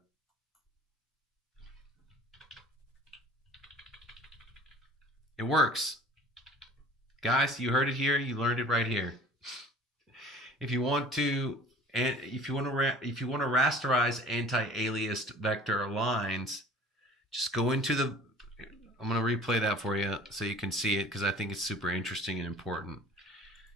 It works. Guys, you heard it here. You learned it right here. If you want to, and if you want to rasterize anti-aliased vector lines, just go into the. I'm going to replay that for you so you can see it, because I think it's super interesting and important.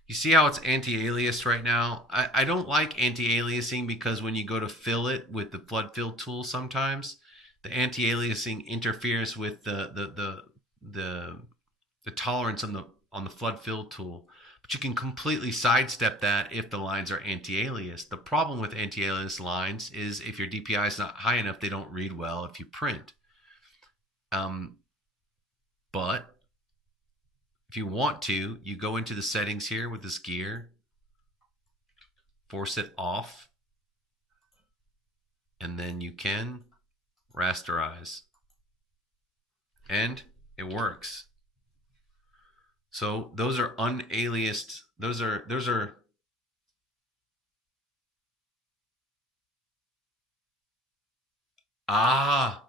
You see how it's anti-aliased right now? I don't like anti-aliasing, because when you go to fill it with the flood fill tool, sometimes the anti-aliasing interferes with the tolerance on the flood fill tool. But you can completely sidestep that if the lines are anti-aliased. The problem with anti-aliased lines is if your DPI is not high enough, they don't read well if you print. But if you want to, you go into the settings here with this gear, force it off, and then you can rasterize. And it works. So those are unaliased. Those are ah.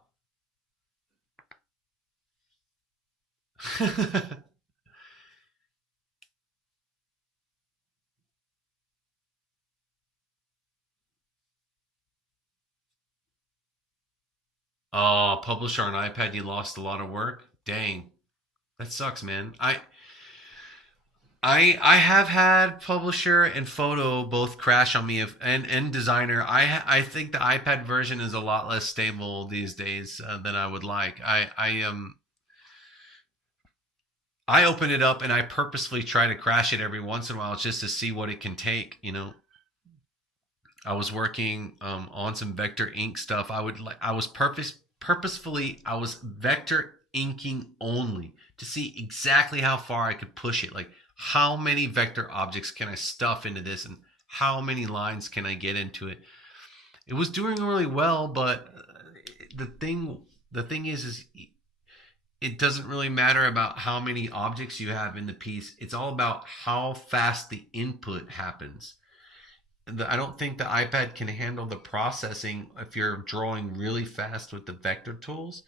Oh, publisher on iPad, you lost a lot of work. Dang, that sucks, man. I have had publisher and photo both crash on me, and designer. I think the iPad version is a lot less stable these days than I would like. I open it up and I purposefully try to crash it every once in a while just to see what it can take. I was working on some vector ink stuff. I was purposefully I was vector inking only to see exactly how far I could push it. Like how many vector objects can I stuff into this, and how many lines can I get into it. It was doing really well, but the thing is it doesn't really matter about how many objects you have in the piece. It's all about how fast the input happens. I don't think the iPad can handle the processing if you're drawing really fast with the vector tools.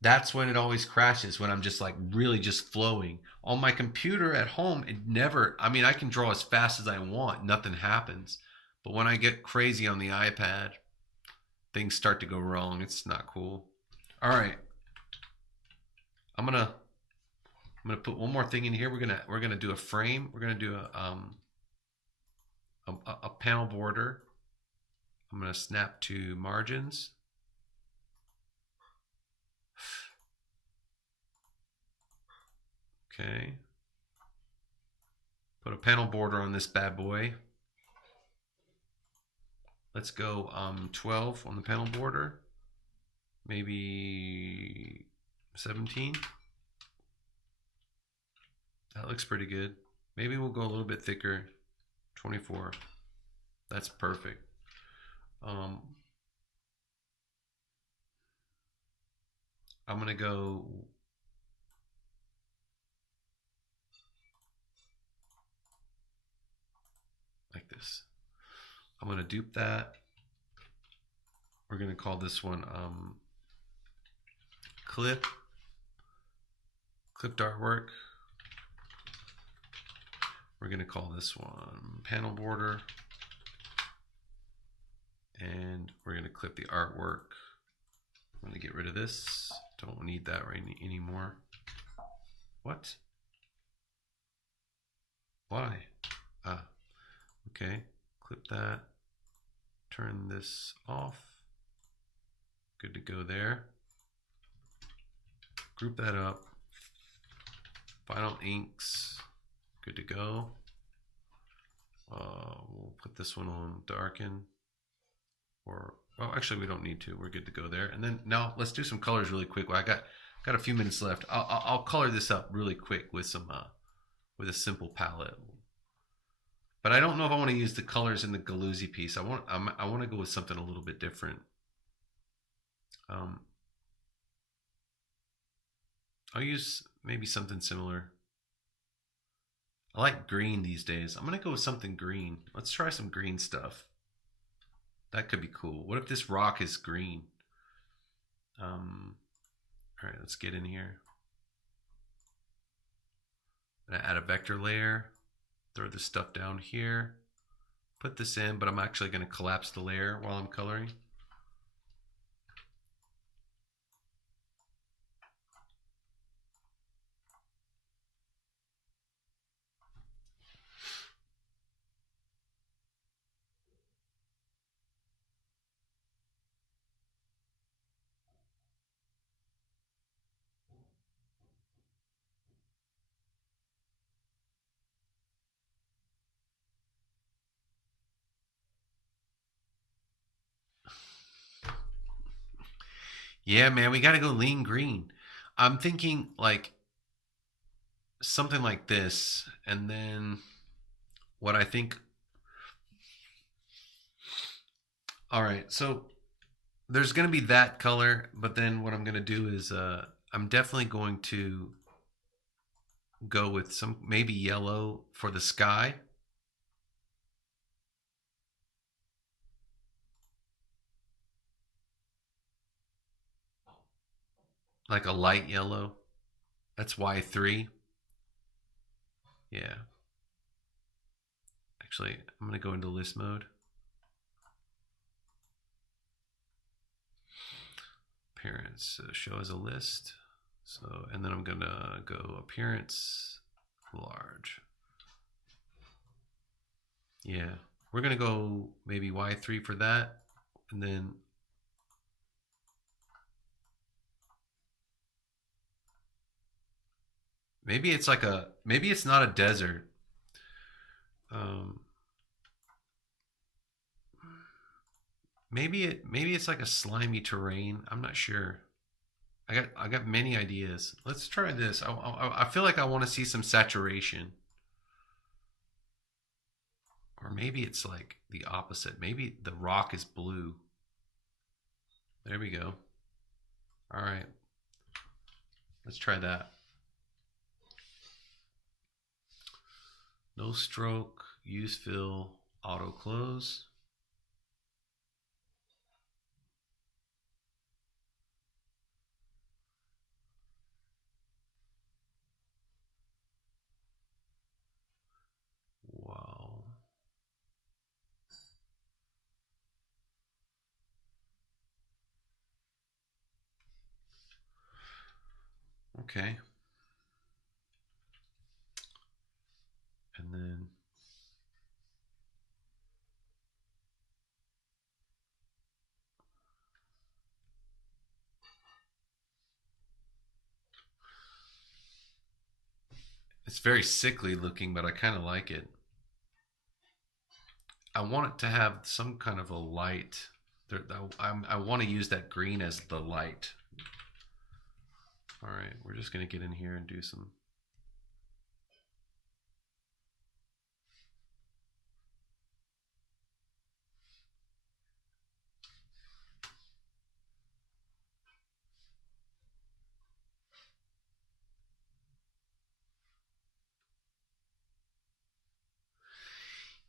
That's when it always crashes, when I'm just like really just flowing. On my computer at home, it never, I mean, I can draw as fast as I want, nothing happens. But when I get crazy on the iPad, things start to go wrong. It's not cool. All right. I'm gonna put one more thing in here. We're gonna do a frame. We're gonna do a panel border. I'm gonna snap to margins. Okay. Put a panel border on this bad boy. Let's go 12 on the panel border. Maybe 17. That looks pretty good. Maybe we'll go a little bit thicker. 24. That's perfect. I'm gonna go like this. I'm gonna dupe that. We're gonna call this one clipped artwork. We're gonna call this one panel border, and we're gonna clip the artwork. I'm gonna get rid of this. Don't need that right anymore. What? Why? Okay. Clip that. Turn this off. Good to go there. Group that up. Final inks. Good to go. We'll put this one on darken. Or, well, actually we don't need to. We're good to go there. And then now let's do some colors really quick. Well, I got a few minutes left. I'll color this up really quick with some with a simple palette. But I don't know if I want to use the colors in the Galluzi piece. I want to go with something a little bit different. I'll use maybe something similar. I like green these days. I'm gonna go with something green. Let's try some green stuff. That could be cool. What if this rock is green? All right, let's get in here. I'm gonna add a vector layer. Throw this stuff down here. Put this in, but I'm actually gonna collapse the layer while I'm coloring. Yeah, man, we gotta go lean green. I'm thinking like something like this, and then what I think. All right, so there's gonna be that color, but then what I'm gonna do is I'm definitely going to go with some maybe yellow for the sky. Like a light yellow. That's Y3. Yeah. Actually, I'm going to go into list mode. Appearance, show as a list. So, and then I'm gonna go appearance, large. Yeah, we're gonna go maybe Y3 for that, and then maybe it's like maybe it's not a desert. Um, maybe it's like a slimy terrain. I'm not sure. I got many ideas. Let's try this. I feel like I want to see some saturation, or maybe it's like the opposite. Maybe the rock is blue. There we go. All right, let's try that. No stroke, use fill, auto close. Wow. Okay. And then it's very sickly looking, but I kind of like it. I want it to have some kind of a light. I want to use that green as the light. All right, we're just going to get in here and do some.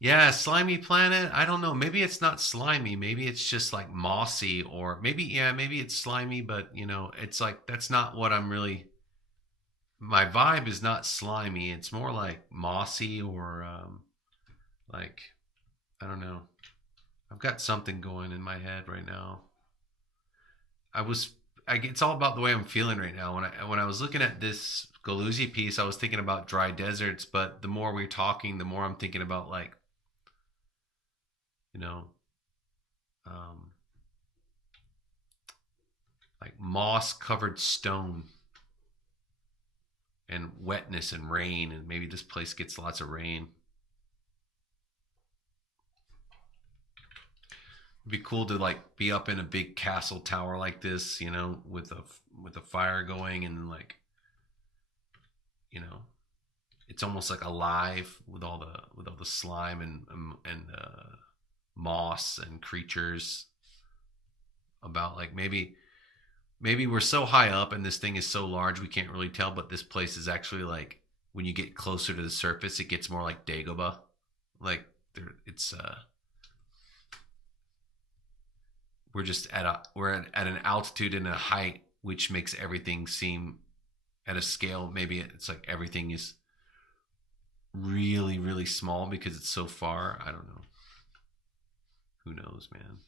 Yeah, slimy planet. I don't know. Maybe it's not slimy. Maybe it's just like mossy, or maybe, yeah, maybe it's slimy, but it's like that's not what I'm really. My vibe is not slimy. It's more like mossy, or like, I don't know. I've got something going in my head right now. I was it's all about the way I'm feeling right now. When I was looking at this Galluzi piece, I was thinking about dry deserts, but the more we're talking, the more I'm thinking about like, you know, um, like moss covered stone and wetness and rain, and maybe this place gets lots of rain. It'd be cool to like be up in a big castle tower like this, with a fire going, and like, you know, it's almost like alive with all the slime and moss and creatures. About like maybe we're so high up and this thing is so large we can't really tell, but this place is actually like, when you get closer to the surface, it gets more like Dagobah. Like it's we're just at an altitude and a height which makes everything seem at a scale. Maybe it's like everything is really really small because it's so far. I don't know. Who knows, man?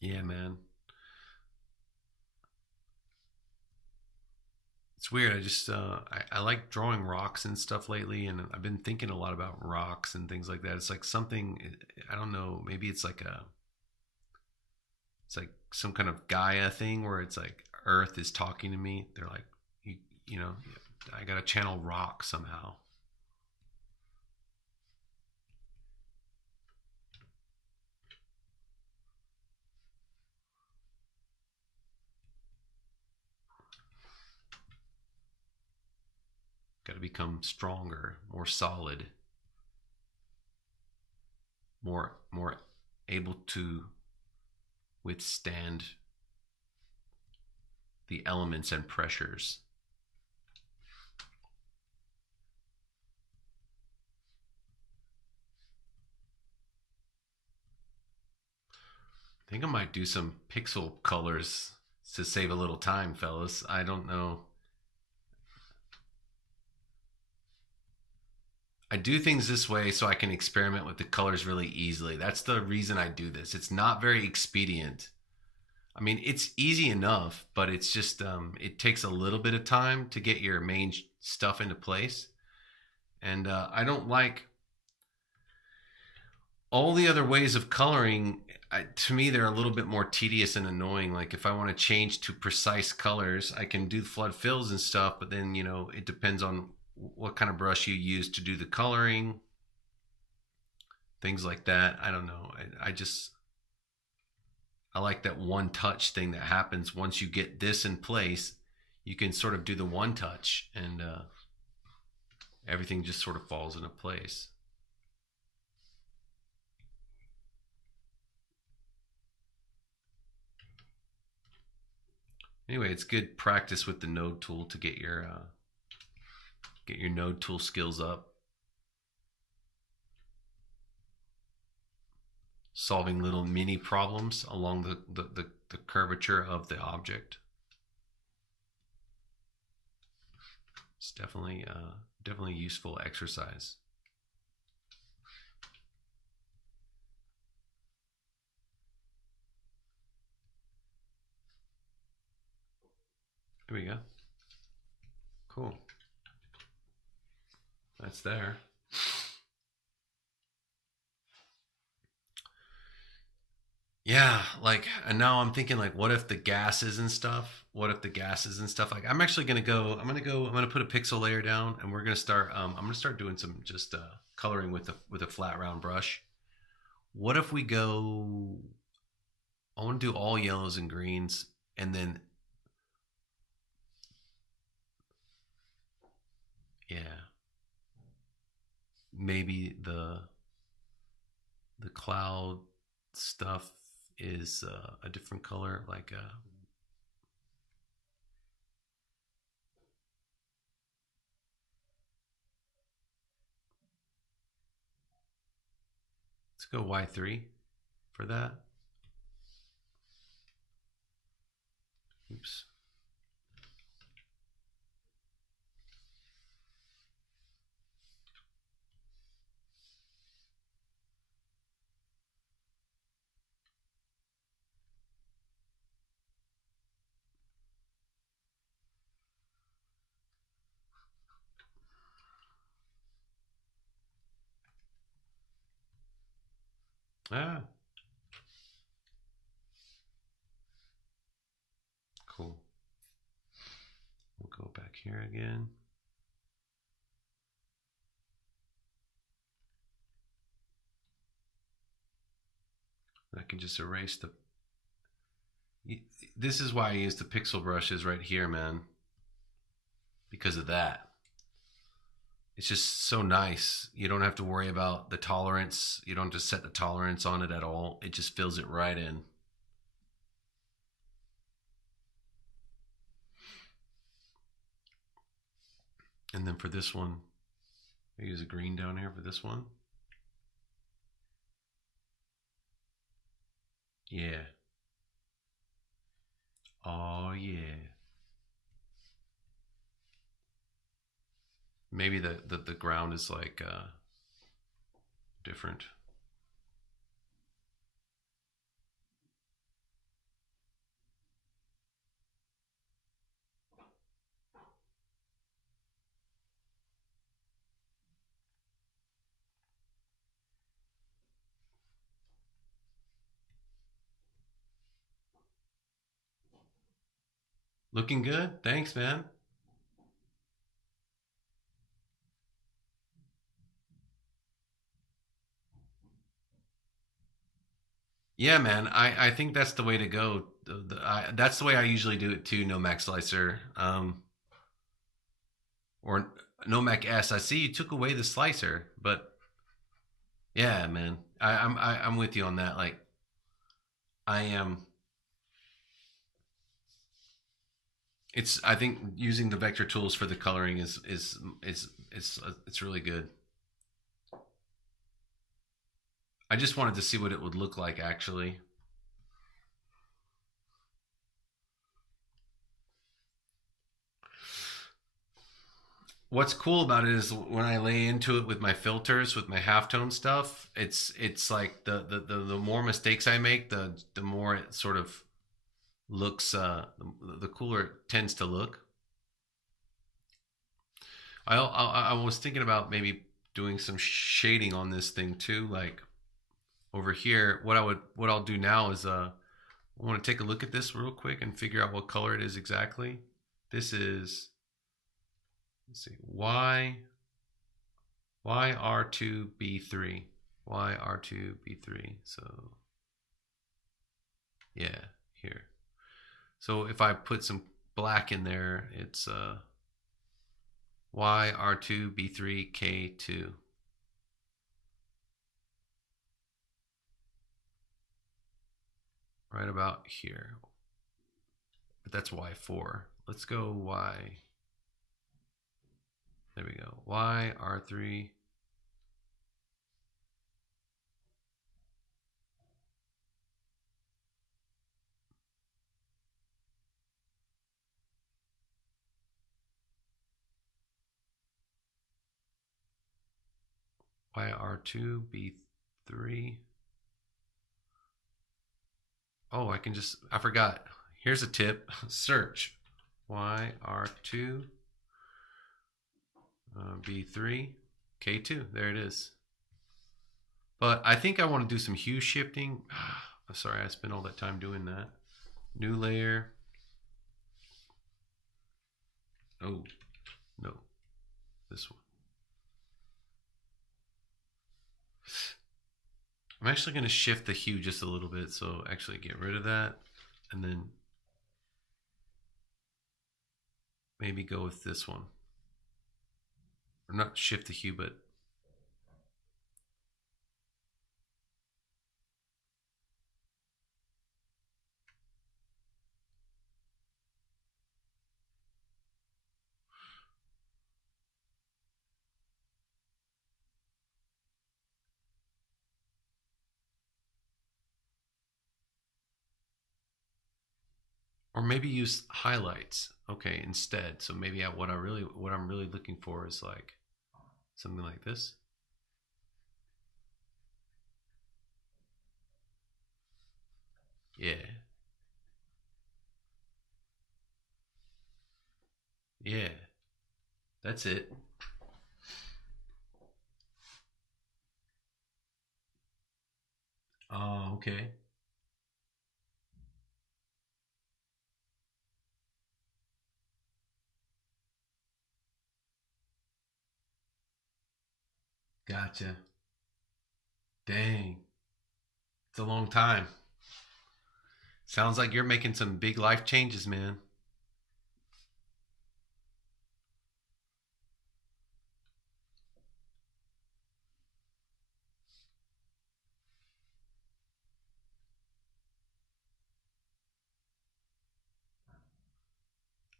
Yeah, man. It's weird. I just I like drawing rocks and stuff lately, and I've been thinking a lot about rocks and things like that. It's like something, I don't know. Maybe it's like some kind of Gaia thing where it's like Earth is talking to me. They're like, you, you know, I got to channel rock somehow. to become stronger, more solid, more able to withstand the elements and pressures. I think I might do some pixel colors to save a little time, fellas. I don't know. I do things this way so I can experiment with the colors really easily. That's the reason I do this. It's not very expedient. I mean, it's easy enough, but it's just it takes a little bit of time to get your main stuff into place. And I don't like all the other ways of coloring. To me, they're a little bit more tedious and annoying. Like if I want to change to precise colors, I can do flood fills and stuff, but then it depends on what kind of brush you use to do the coloring, things like that. I don't know. I like that one touch thing that happens once you get this in place. You can sort of do the one touch and everything just sort of falls into place. Anyway, it's good practice with the node tool to get your node tool skills up. Solving little mini problems along the curvature of the object. It's definitely useful exercise. There we go. Cool. That's there. Yeah, and now I'm thinking what if the gases and stuff? Like I'm gonna put a pixel layer down and we're gonna start I'm gonna start doing some just coloring with a flat round brush. What if we go, I want to do all yellows and greens, and then yeah, maybe the cloud stuff is a different color, let's go Y3 for that. Oops. Ah, cool. We'll go back here again. I can just erase the... This is why I use the pixel brushes right here, man. Because of that. It's just so nice. You don't have to worry about the tolerance. You don't have to set the tolerance on it at all. It just fills it right in. And then for this one, I use a green down here for this one. Yeah. Oh, yeah. Maybe the ground is different. Looking good? Thanks, man. Yeah, man. I think that's the way to go. That's the way I usually do it too. No Max Slicer. Or Nomec S. I see you took away the slicer, but yeah, man, I'm with you on that. Like, I am. It's I think using the vector tools for the coloring it's really good. I just wanted to see what it would look like actually. What's cool about it is when I lay into it with my filters, with my halftone stuff, it's like the more mistakes I make, the more it sort of looks the cooler it tends to look. I was thinking about maybe doing some shading on this thing too, like over here. What I'll do now is I want to take a look at this real quick and figure out what color it is exactly. This is, let's see, YR2B3. YR2B3. So, yeah, here. So if I put some black in there, it's YR2B3K2. Right about here. But that's Y4. Let's go Y. There we go. YR3. YR2B3. Oh, I forgot. Here's a tip. Search YR2 B3 K2. There it is. But I think I want to do some hue shifting. Sorry, I spent all that time doing that. New layer. Oh, no. This one. I'm actually going to shift the hue just a little bit. So actually get rid of that. And then maybe go with this one. Or not shift the hue, but or maybe use highlights. Okay, instead. So maybe what I'm really looking for is like something like this. Yeah. Yeah. That's it. Oh, okay. Gotcha. Dang. It's a long time. Sounds like you're making some big life changes, man.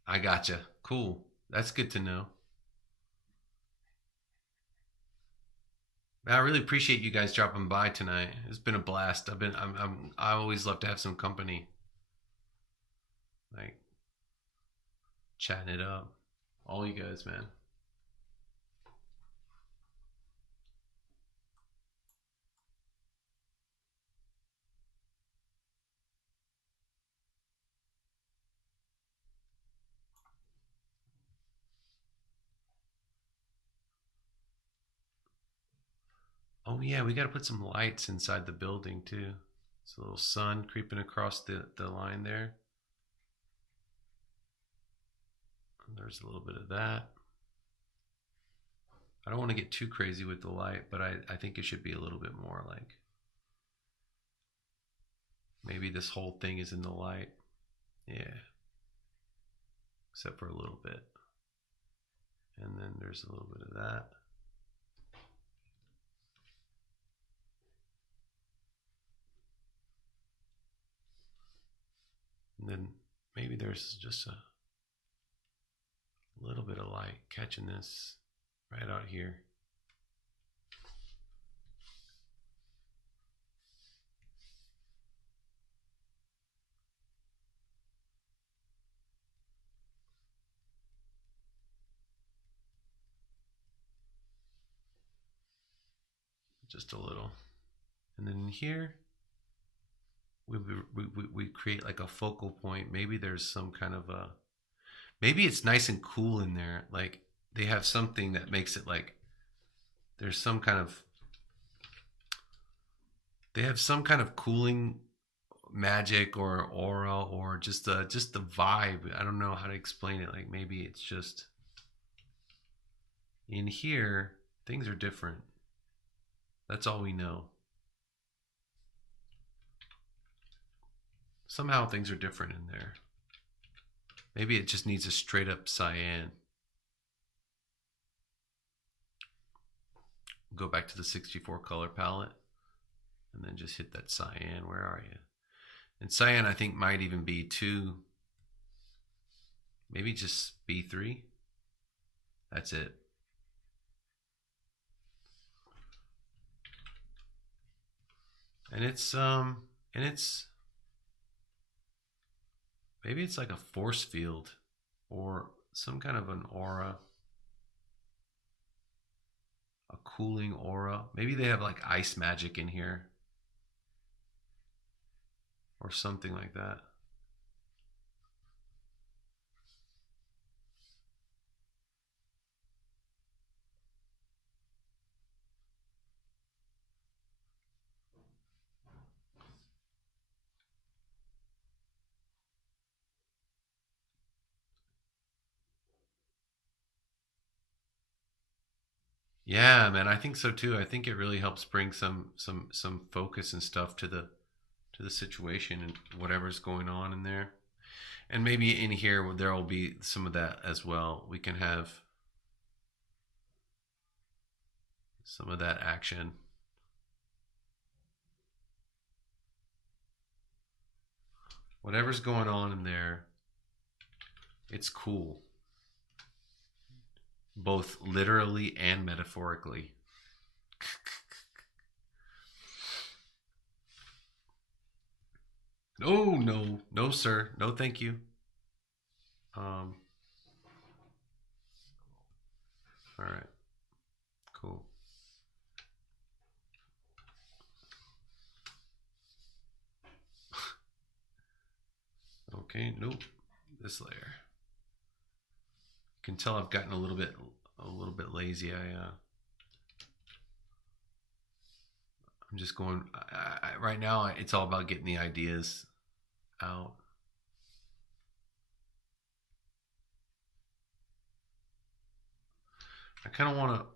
I gotcha. Cool. That's good to know. I really appreciate you guys dropping by tonight. It's been a blast. I always love to have some company, like chatting it up. All you guys, man. Oh yeah, we got to put some lights inside the building too. It's a little sun creeping across the line there. There's a little bit of that. I don't want to get too crazy with the light, but I think it should be a little bit more like maybe this whole thing is in the light. Yeah, except for a little bit. And then there's a little bit of that. And then maybe there's just a little bit of light catching this right out here. Just a little. And then here, we create like a focal point. Maybe there's some kind of a, maybe it's nice and cool in there. Like they have something that makes it like, there's some kind of, they have some kind of cooling magic or aura or just the vibe. I don't know how to explain it. Like maybe it's just in here, things are different. That's all we know. Somehow things are different in there. Maybe it just needs a straight up cyan. Go back to the 64 color palette and then just hit that cyan. Where are you? And cyan I think might even be 2, maybe just B3. That's it. And it's maybe it's like a force field or some kind of an aura, a cooling aura. Maybe they have like ice magic in here or something like that. Yeah, man, I think so too. I think it really helps bring some focus and stuff to the situation and whatever's going on in there. And maybe in here there will be some of that as well. We can have some of that action. Whatever's going on in there, it's cool. Both literally and metaphorically. Oh no, no sir, no thank you. Um, all right, cool. Okay, nope. This layer. You can tell I've gotten a little bit lazy. I'm just going. Right now, it's all about getting the ideas out. I kind of want to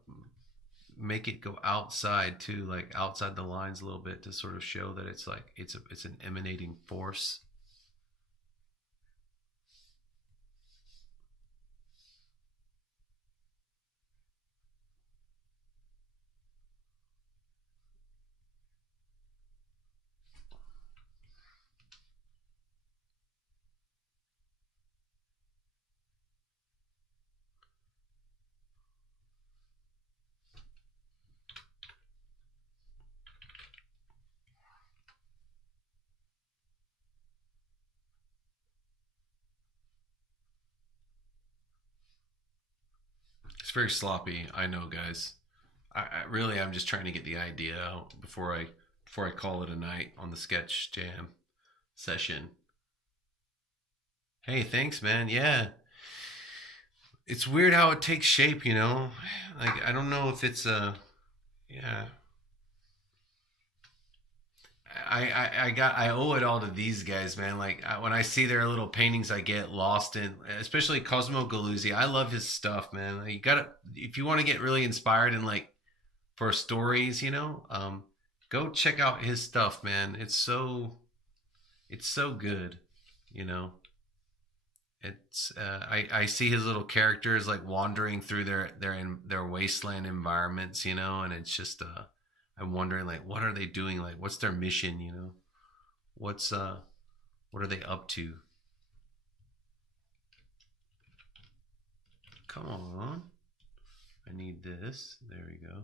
make it go outside too, like outside the lines a little bit to sort of show that it's like it's an emanating force. It's very sloppy. I know, guys. I'm just trying to get the idea out before I call it a night on the sketch jam session. Hey, thanks, man. Yeah, it's weird how it takes shape. Like I don't know if it's a yeah. I owe it all to these guys, man. Like when I see their little paintings, I get lost in, especially Cosimo Galluzi. I love his stuff, man. Like, you gotta, if you want to get really inspired and like for stories, go check out his stuff, man. It's so good, you know. It's I see his little characters like wandering through their wasteland environments, you know, and it's just I'm wondering like what are they doing? Like what's their mission, you know? What's what are they up to? Come on. I need this. There we go.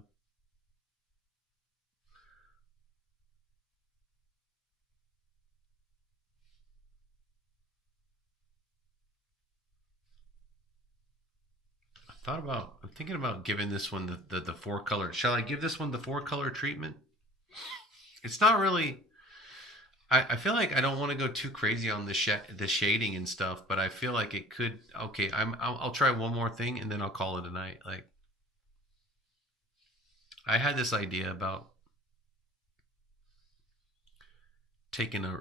I'm thinking about giving this one the four color. Shall I give this one the four color treatment? It's not really. I feel like I don't want to go too crazy on the shading and stuff, but I feel like it could. Okay, I'll try one more thing and then I'll call it a night. Like I had this idea about taking a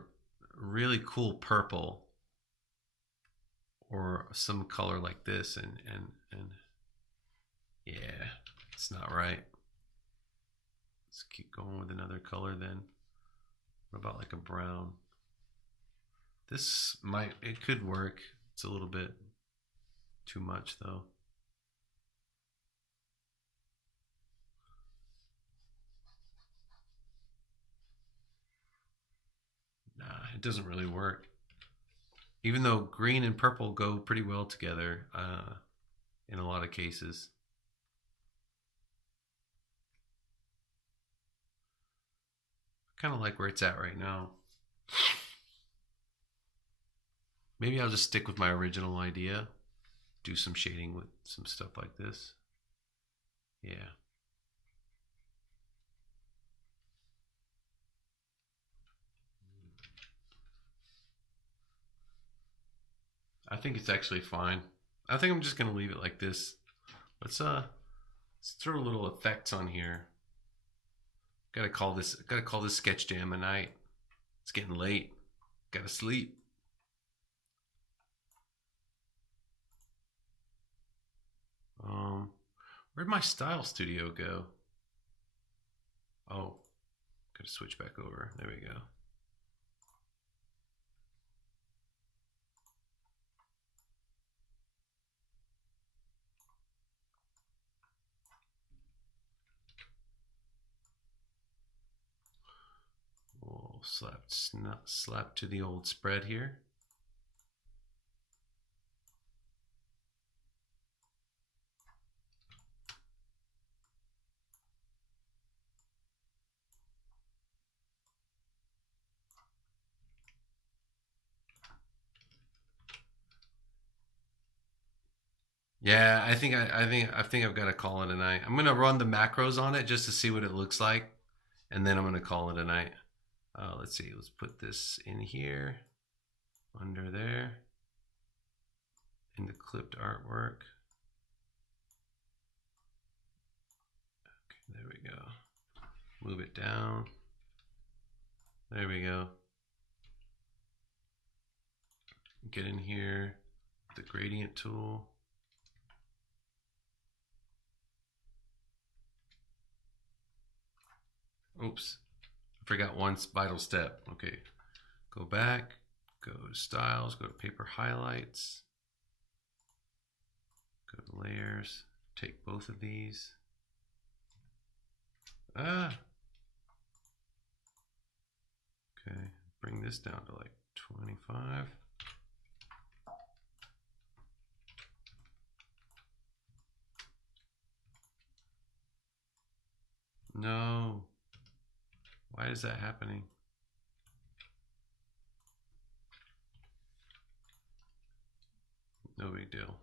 really cool purple or some color like this and yeah, it's not right. Let's keep going with another color then. What about like a brown? It could work. It's a little bit too much though. Nah, it doesn't really work. Even though green and purple go pretty well together in a lot of cases. Kind of like where it's at right now. Maybe I'll just stick with my original idea. Do some shading with some stuff like this. Yeah. I think it's actually fine. I think I'm just gonna leave it like this. Let's throw a little effects on here. Gotta call this sketch jam a night. It's getting late. Gotta sleep. Where'd my style studio go? Oh, gotta switch back over. There we go. We'll slap to the old spread here. Yeah, I think I've got to call it a night. I'm gonna run the macros on it just to see what it looks like, and then I'm gonna call it a night. Let's see. Let's put this in here, under there, in the clipped artwork. Okay, there we go. Move it down. There we go. Get in here, the gradient tool. Oops, I forgot one vital step. Okay, go back, go to styles, go to paper highlights, go to layers, take both of these. Okay, bring this down to like 25. No. Why is that happening? No big deal.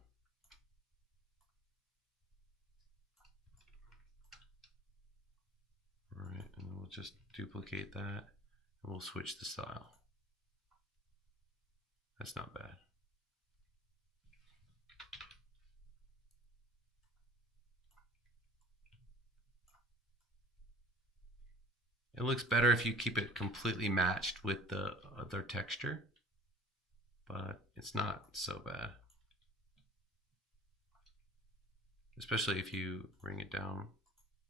All right, and we'll just duplicate that and we'll switch the style. That's not bad. It looks better if you keep it completely matched with the other texture, but it's not so bad. Especially if you bring it down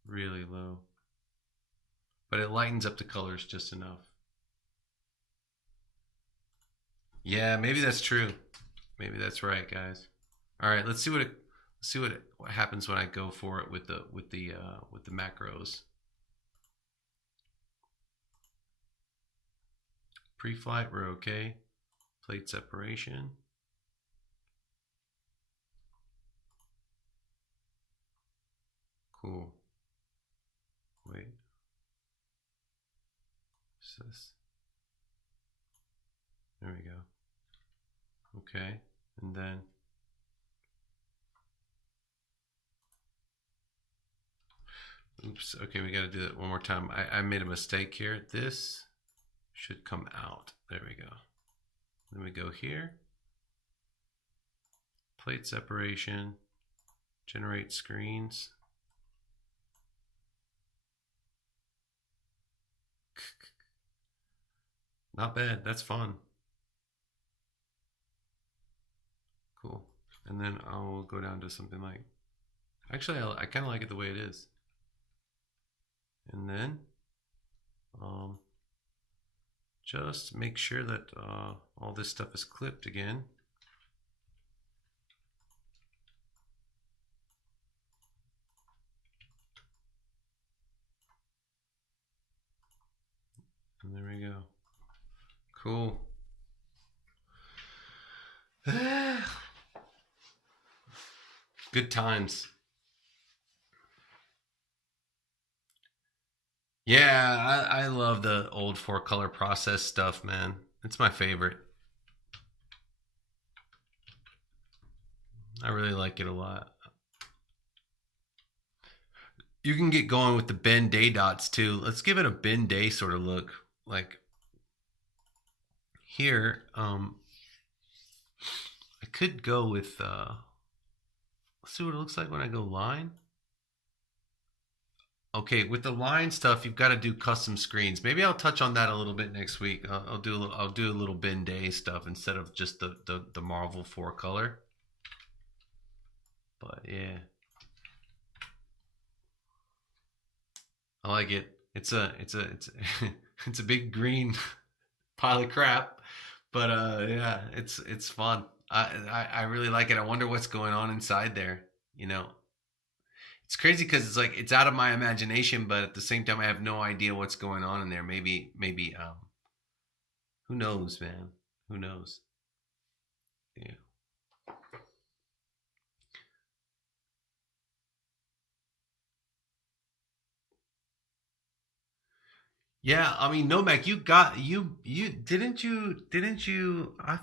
really low. But it lightens up the colors just enough. Yeah, maybe that's true. Maybe that's right, guys. All right, let's see what happens when I go for it with the macros. Pre-flight, we're okay. Plate separation. Cool. Wait. What's this? There we go. Okay, and then oops. Okay, we got to do it one more time. I made a mistake here. This should come out. There we go. Then we go here. Plate separation. Generate screens. Not bad. That's fun. Cool. And then I'll go down to something like, actually, I kind of like it the way it is. And then just make sure that all this stuff is clipped again. And there we go. Cool. Good times. Yeah, I love the old 4-color process stuff, man. It's my favorite. I really like it a lot. You can get going with the Ben Day dots too. Let's give it a Ben Day sort of look. Like here, I could go with let's see what it looks like when I go line. Okay, with the line stuff, you've got to do custom screens. Maybe I'll touch on that a little bit next week. I'll do a little Ben Day stuff instead of just the Marvel 4-color. But yeah, I like it. It's a it's a big green pile of crap, but yeah, it's fun. I really like it. I wonder what's going on inside there. You know, it's crazy because it's like it's out of my imagination, but at the same time, I have no idea what's going on in there. Maybe who knows, man? Who knows? Yeah. Yeah, I mean, Nomek, you didn't you I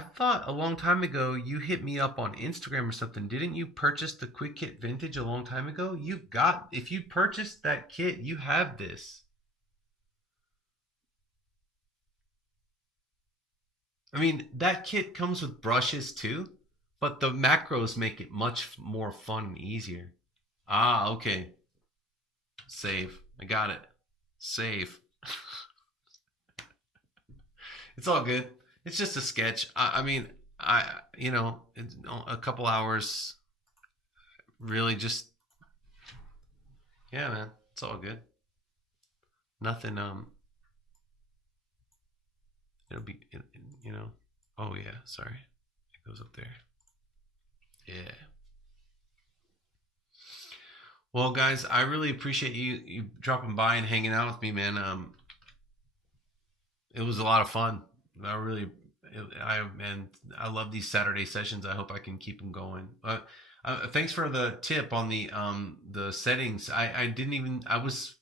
thought a long time ago you hit me up on Instagram or something. Didn't you purchase the Quick Kit Vintage a long time ago? You've got if you purchased that kit, you have this. I mean, that kit comes with brushes too, but the macros make it much more fun and easier. Ah, okay. Save. I got it. Save. It's all good. It's just a sketch. I mean, it's a couple hours. Really, just yeah, man. It's all good. Nothing. It'll be, you know. Oh yeah, sorry. It goes up there. Yeah. Well, guys, I really appreciate you dropping by and hanging out with me, man. It was a lot of fun. I really, I love these Saturday sessions. I hope I can keep them going. Thanks for the tip on the settings. I didn't even I was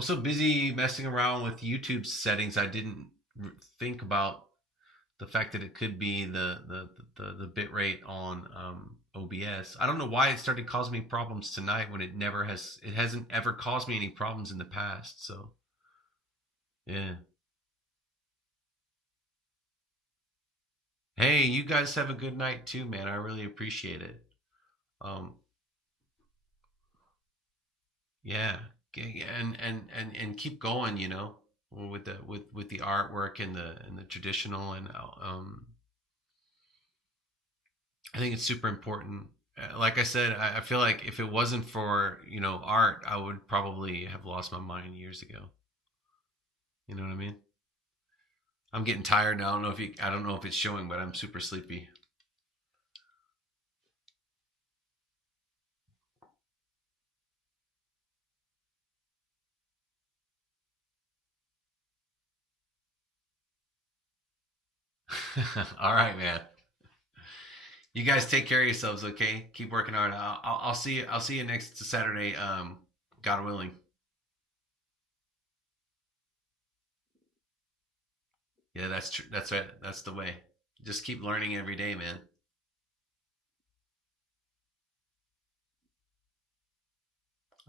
so busy messing around with YouTube's settings. I didn't think about the fact that it could be the bit rate on OBS. I don't know why it started causing me problems tonight when it hasn't ever caused me any problems in the past. So yeah. Hey, you guys have a good night too, man. I really appreciate it. Um, yeah, and keep going, with the artwork and the traditional and I think it's super important. Like I said, I feel like if it wasn't for art, I would probably have lost my mind years ago. You know what I mean? I'm getting tired now. I don't know if it's showing, but I'm super sleepy. All right, man. You guys take care of yourselves, okay? Keep working hard. I'll see you. I'll see you next Saturday. God willing. Yeah, that's true. That's right. That's the way. Just keep learning every day, man.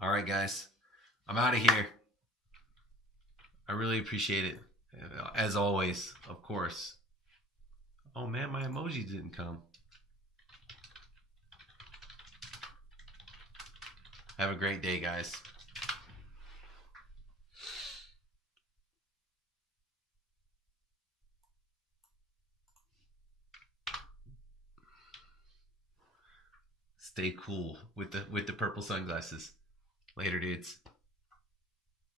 All right, guys. I'm out of here. I really appreciate it. As always, of course. Oh man, my emoji didn't come. Have a great day, guys. Stay cool with the purple sunglasses. Later, dudes.